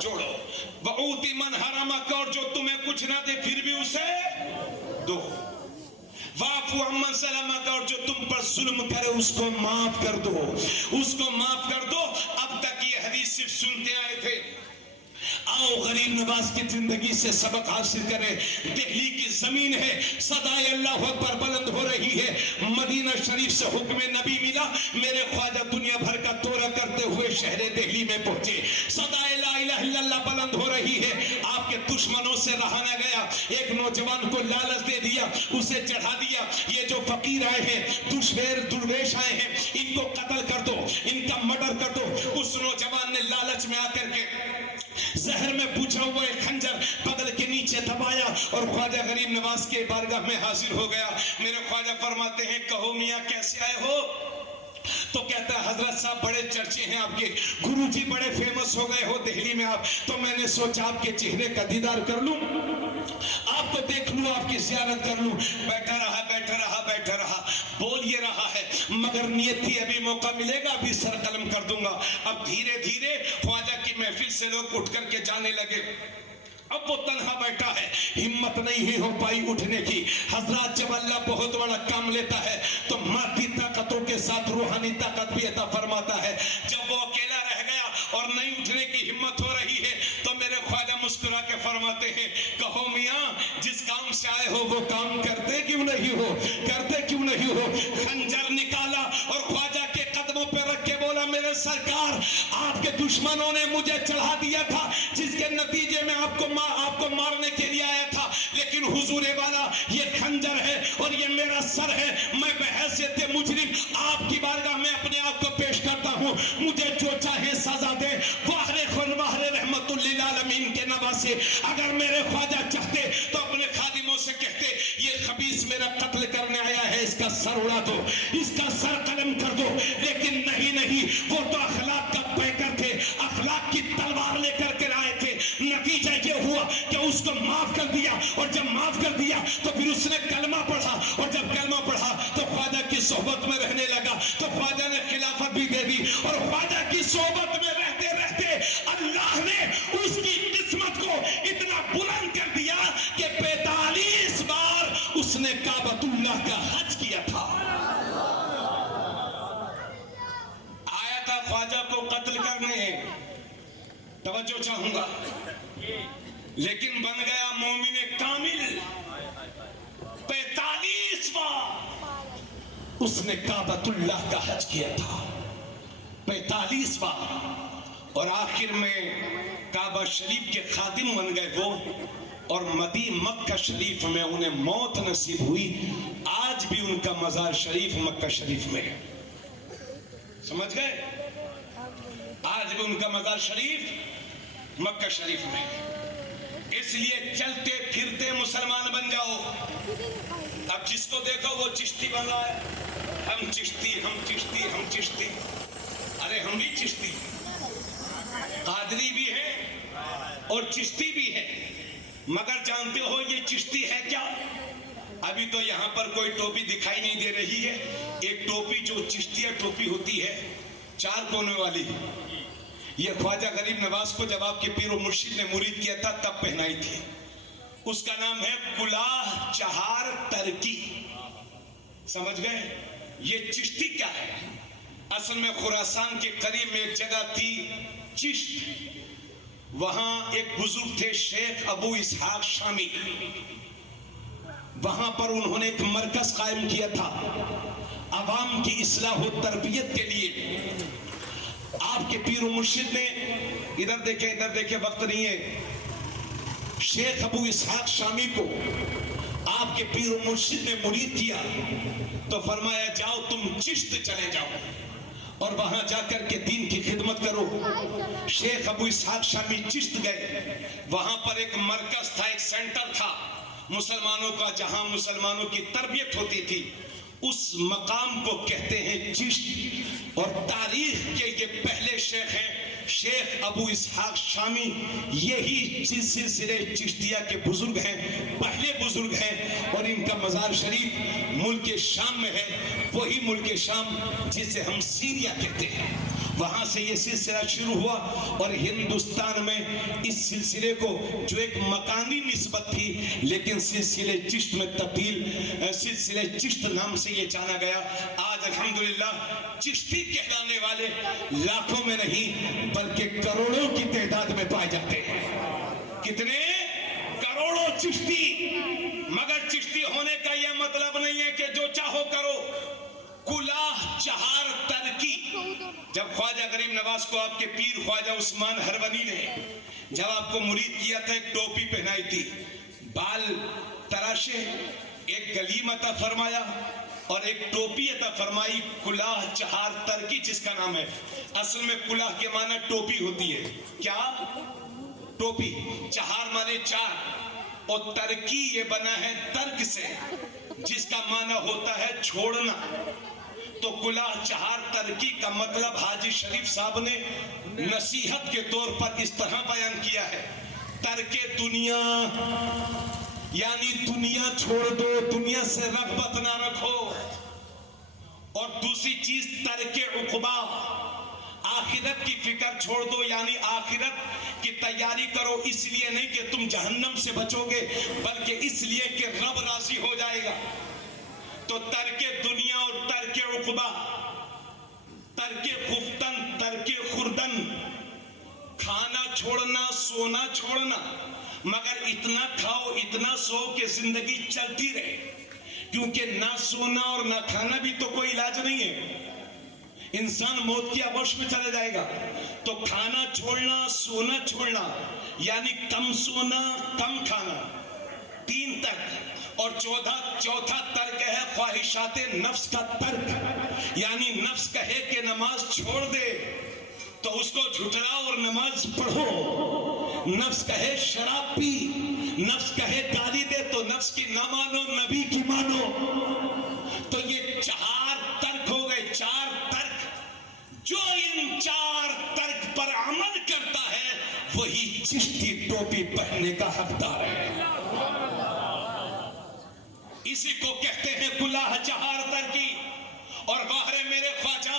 जोड़ो। बऊती मन हरामा का, और जो तुम्हें कुछ ना दे फिर भी उसे दो। वाफु अम्मन सलामा का, और जो तुम पर जुल्म करे उसको माफ कर दो, उसको माफ कर दो। अब तक ये हदीस सिर्फ सुनते आए थे। आओ गरीब नवाज की जिंदगी से सबक हासिल करें। दिल्ली की जमीन है, सदाए अल्लाह अकबर बुलंद हो रही है। मदीना शरीफ से हुक्म नबी मिला, मेरे ख्वाजा दुनिया भर का दौरा करते हुए शहर दिल्ली में पहुंचे। सदाए ला इलाहा इल्लल्लाह बुलंद हो रही है। आपके दुश्मनों से रहा न गया। एक नौजवान को लालच दे दिया, उसे चढ़ा दिया, ये जो फकीर आए हैं, दुर्वेश आए हैं, इनको कत्ल कर दो, इनका मर्डर कर दो। उस नौजवान ने लालच में आकर के जहर में पूछा हुआ एक खंजर बदल के नीचे दबाया और ख्वाजा गरीब नवाज के बारगाह में हाजिर हो गया। मेरे ख्वाजा फरमाते हैं, कहो मियाँ कैसे आए हो? तो कहता है, हजरत साहब बड़े चर्चे हैं आपके, गुरुजी बड़े फेमस हो गए हो दिल्ली में आप, तो मैंने सोचा आपके चेहरे का दीदार कर लूं, आपको देख लूं, आपकी ज़ियारत कर लूं। बैठा रहा, बोल ये रहा है, मगर नियत थी अभी मौका मिलेगा, अभी सर कलम कर दूंगा। अब धीरे धीरे ख्वाजा की महफिल से लोग उठ करके जाने लगे। अब वो तन्हा बैठा है, हिम्मत नहीं हो पाई उठने की। हजरत जब अल्लाह बहुत बड़ा काम लेता है तो मादी ताकतों के साथ रूहानी ताकत भी अता फरमाता है। जब वो अकेला रह गया और नहीं उठने की हिम्मत हो रही है तो मेरे ख्वाजा मुस्कुरा के फरमाते हैं, कहो मियाँ जिस काम से आए हो वो काम करते क्यों नहीं हो? खंजर निकाला और ख्वाजा के कदमों पे रख के बोला, मेरे सरकार आपके दुश्मनों ने मुझे चढ़ा दिया था, जिसके नतीजे में आपको मारने के लिए आया था, लेकिन हुजूरे वाला ये खंजर है और ये मेरा सर है। मैं बहैसियत मुजरिम आपकी बारगाह में अपने आप को पेश करता हूँ, मुझे जो चाहे सजा दे। वाहरे खुन वाहरे रहमतुल लिल आलमीन के नवासे, अगर मेरे ख्वाजा चाहते तो अपने खादिमों से कहते, ये खबीस मेरा कत्ल करने आया है, इसका सर उड़ा दो, इसका सर कलम कर दो। लेकिन नहीं, वो तो अखलाक का पैकर थे, अखलाक की तलवार लेकर के आए थे। नतीजा ये हुआ कि उसको माफ कर दिया, और जब माफ कर दिया तो फिर उसने कलमा पढ़ा, और जब कलमा पढ़ा तो ख्वाजा की सोहबत में रहने लगा, तो ख्वाजा ने खिलाफत भी दे दी। और ख्वाजा की सोहबत में रहते रहते अल्लाह ने उसकी किस्मत को इतना बुलंद कर दिया कि 45 बार उसने काबतुल्लाह का हज किया था। आया था ख्वाजा को कत्ल करने, तवज्जो चाहूंगा, लेकिन बन गया मोमिन कामिल 45वां। उसने काबतुल्लाह का हज किया था 45वां, और आखिर में काबा शरीफ के खादिम बन गए वो, और मक्का शरीफ में उन्हें मौत नसीब हुई। आज भी उनका मजार शरीफ मक्का शरीफ में है, समझ गए? आज भी उनका मजार शरीफ मक्का शरीफ में है। इसलिए चलते फिरते मुसलमान बन जाओ। अब जिसको देखो वो चिश्ती बन रहा है, हम चिश्ती हम चिश्ती हम चिश्ती। अरे हम भी चिश्ती, कादरी भी है और चिश्ती भी है, मगर जानते हो ये चिश्ती है क्या? अभी तो यहाँ पर कोई टोपी दिखाई नहीं दे रही है। एक टोपी जो चिश्तिया टोपी होती है 4 कोने वाली, ये ख्वाजा गरीब नवाज को जब आपके पीर और मुर्शिद ने मुरीद किया था तब पहनाई थी। उसका नाम है कुलाह चहार तरकी। समझ गए? ये चिश्ती क्या है? असल में खुरासान के करीब में एक जगह थी चिश्त, वहां एक बुजुर्ग थे शेख अबू इसहाक शामी। वहां पर उन्होंने एक मरकज कायम किया था अवाम की इस्लाह और तरबियत के लिए। आपके पीर और मुर्शिद ने, इधर देखे वक्त नहीं है, शेख अबू इसहाक शामी को आपके पीर और मुर्शिद ने मुरीद किया तो फरमाया जाओ तुम चिश्त चले जाओ और वहां जाकर के दीन की खिदमत करो। शेख अबू इसहाक शामी चिश्त गए। वहां पर एक मरकज था, एक सेंटर था मुसलमानों का, जहां मुसलमानों की तरबियत होती थी। उस मकाम को कहते हैं चिश्त, और तारीख के ये पहले शेख हैं शेख अबू इसहाक शामी। यही सिलसिले चिश्तिया के बुजुर्ग हैं, पहले बुजुर्ग हैं, और इनका मजार शरीफ मुल्क शाम में है। वही मुल्क शाम जिसे हम सीरिया कहते हैं, वहां से ये सिलसिला शुरू हुआ। और हिंदुस्तान में इस सिलसिले को, जो एक मकानी निस्बत थी, लेकिन सिलसिले चिश्त में तब्दील, सिलसिले चिश्त नाम से ये जाना गया। आज अल्हम्दुलिल्लाह चिश्ती कहलाने वाले लाखों में नहीं बल्कि करोड़ों की तादाद में पाए जाते हैं। कितने? करोड़ों चिश्ती। मगर चिश्ती होने का यह मतलब नहीं है कि जो चाहो करो। कुलाह चहार तरकी। जब ख्वाजा गरीब नवाज को आपके पीर ख्वाजा उस्मान हरवनी ने जब आपको मुरीद किया था, एक टोपी पहनाई थी, बाल तराशे, एक गलीम अता फरमाया और एक टोपी अता फरमाई, कुलाह चहार तरकी जिसका नाम है। असल में कुलाह के माना टोपी होती है। क्या? टोपी। चहार माने 4 और तरकी ये बना है तर्क से, जिसका माना होता है छोड़ना। तो कुलाह चहार तरकी का मतलब हाजी शरीफ साहब ने नसीहत के तौर पर इस तरह बयान किया है, तरके दुनिया यानी दुनिया छोड़ दो, दुनिया से रग़बत ना रखो। और दूसरी चीज तरके उक़बा, आखिरत की फिक्र छोड़ दो, यानी आखिरत की तैयारी करो। इसलिए नहीं कि तुम जहन्नम से बचोगे, बल्कि इसलिए कि रब राजी हो जाएगा। तो तरके दुनिया और तरके उक़बा, तरके खुफ्तन, तरके खुर्दन, खाना छोड़ना, सोना छोड़ना, मगर इतना खाओ इतना सो के जिंदगी चलती रहे, क्योंकि ना सोना और ना खाना भी तो कोई इलाज नहीं है। इंसान मौत की आगोश में चला जाएगा। तो खाना छोड़ना, सोना छोड़ना, यानी कम सोना कम खाना, 3 तर्क। और चौथा तर्क है ख्वाहिशाते नफ्स का तर्क, यानी नफ्स कहे कि नमाज छोड़ दे तो उसको झुठलाओ और नमाज पढ़ो। नफ्स कहे शराब पी, नफ्स कहे गाली दे तो नफ्स की ना मानो, नबी की मानो। तो ये 4 तर्क हो गए, 4 तर्क। जो इन 4 तर्क पर अमल करता है वही चिश्ती टोपी पहनने का हकदार है। इसी को कहते हैं कुलाह चहार तरकी। और बाहरे मेरे ख्वाजा,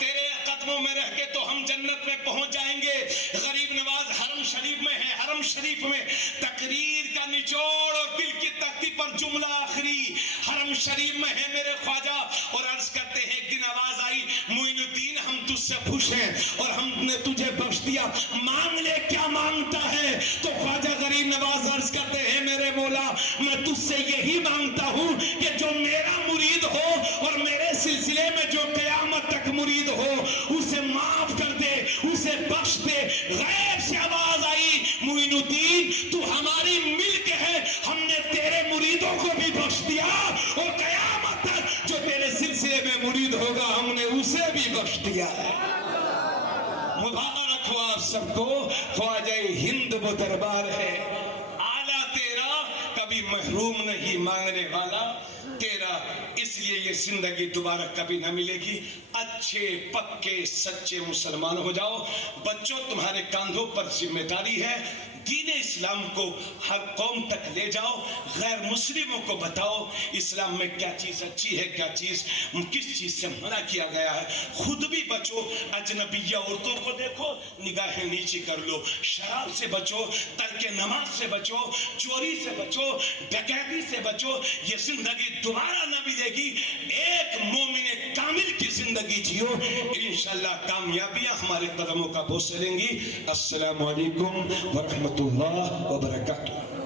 तेरे कदमों में रह के तो हम जन्नत में पहुंच जाएंगे। गरीब नवाज हरम शरीफ में है। हरम शरीफ में तकरीर का निचोड़ और दिल की तख्ती पर जुमला आखिरी हरम शरीफ में है मेरे ख्वाजा। और अर्ज करते हैं, एक दिन आवाज आई, मोइनुद्दीन हम तुझसे तुझसे खुश हैं और हमने तुझे बख्श दिया, मांग ले क्या मांगता है। तो ख्वाजा गरीब नवाज अर्ज करते हैं, मेरे मौला मैं तुझसे यही मांगता हूं कि जो मेरा मुरीद हो और मेरे सिलसिले में जो क़यामत तक मुरीद हो उसे माफ कर दे, उसे बख्श दे। गैब से आवाज आई, मुइनुद्दीन तू हमारी मिल्क है, हमने तेरे मुरीदों को भी बख्श दिया और क़यामत तक जो तेरे सिलसिले में मुरीद होगा हमने उसे भी बख्श दिया है। मुबारक हो आप सबको, ख्वाजा हिंद वो दरबार है, आला तेरा कभी महरूम नहीं मांगने वाला तेरा, इसलिए ये जिंदगी दोबारा कभी ना मिलेगी। अच्छे पक्के सच्चे मुसलमान हो जाओ। बच्चों तुम्हारे कांधों पर जिम्मेदारी है, दीन इस्लाम को हर कौम तक ले जाओ, गैर मुस्लिमों को बताओ इस्लाम में क्या चीज अच्छी है, क्या चीज किस चीज से मना किया गया है। खुद भी बचो, अजनबिया औरतों को देखो निगाहें नीची कर लो, शराब से बचो, तर्क नमाज से बचो, चोरी से बचो, डकैती से बचो। ये जिंदगी दोबारा न मिलेगी। एक मोमिन कामिल की जिंदगी जियो, इंशाल्लाह कामयाबियां हमारे कदमों का बोझ लेंगी। अस्सलामु अलैकुम व रहमतुल्लाह व बरकातुहू।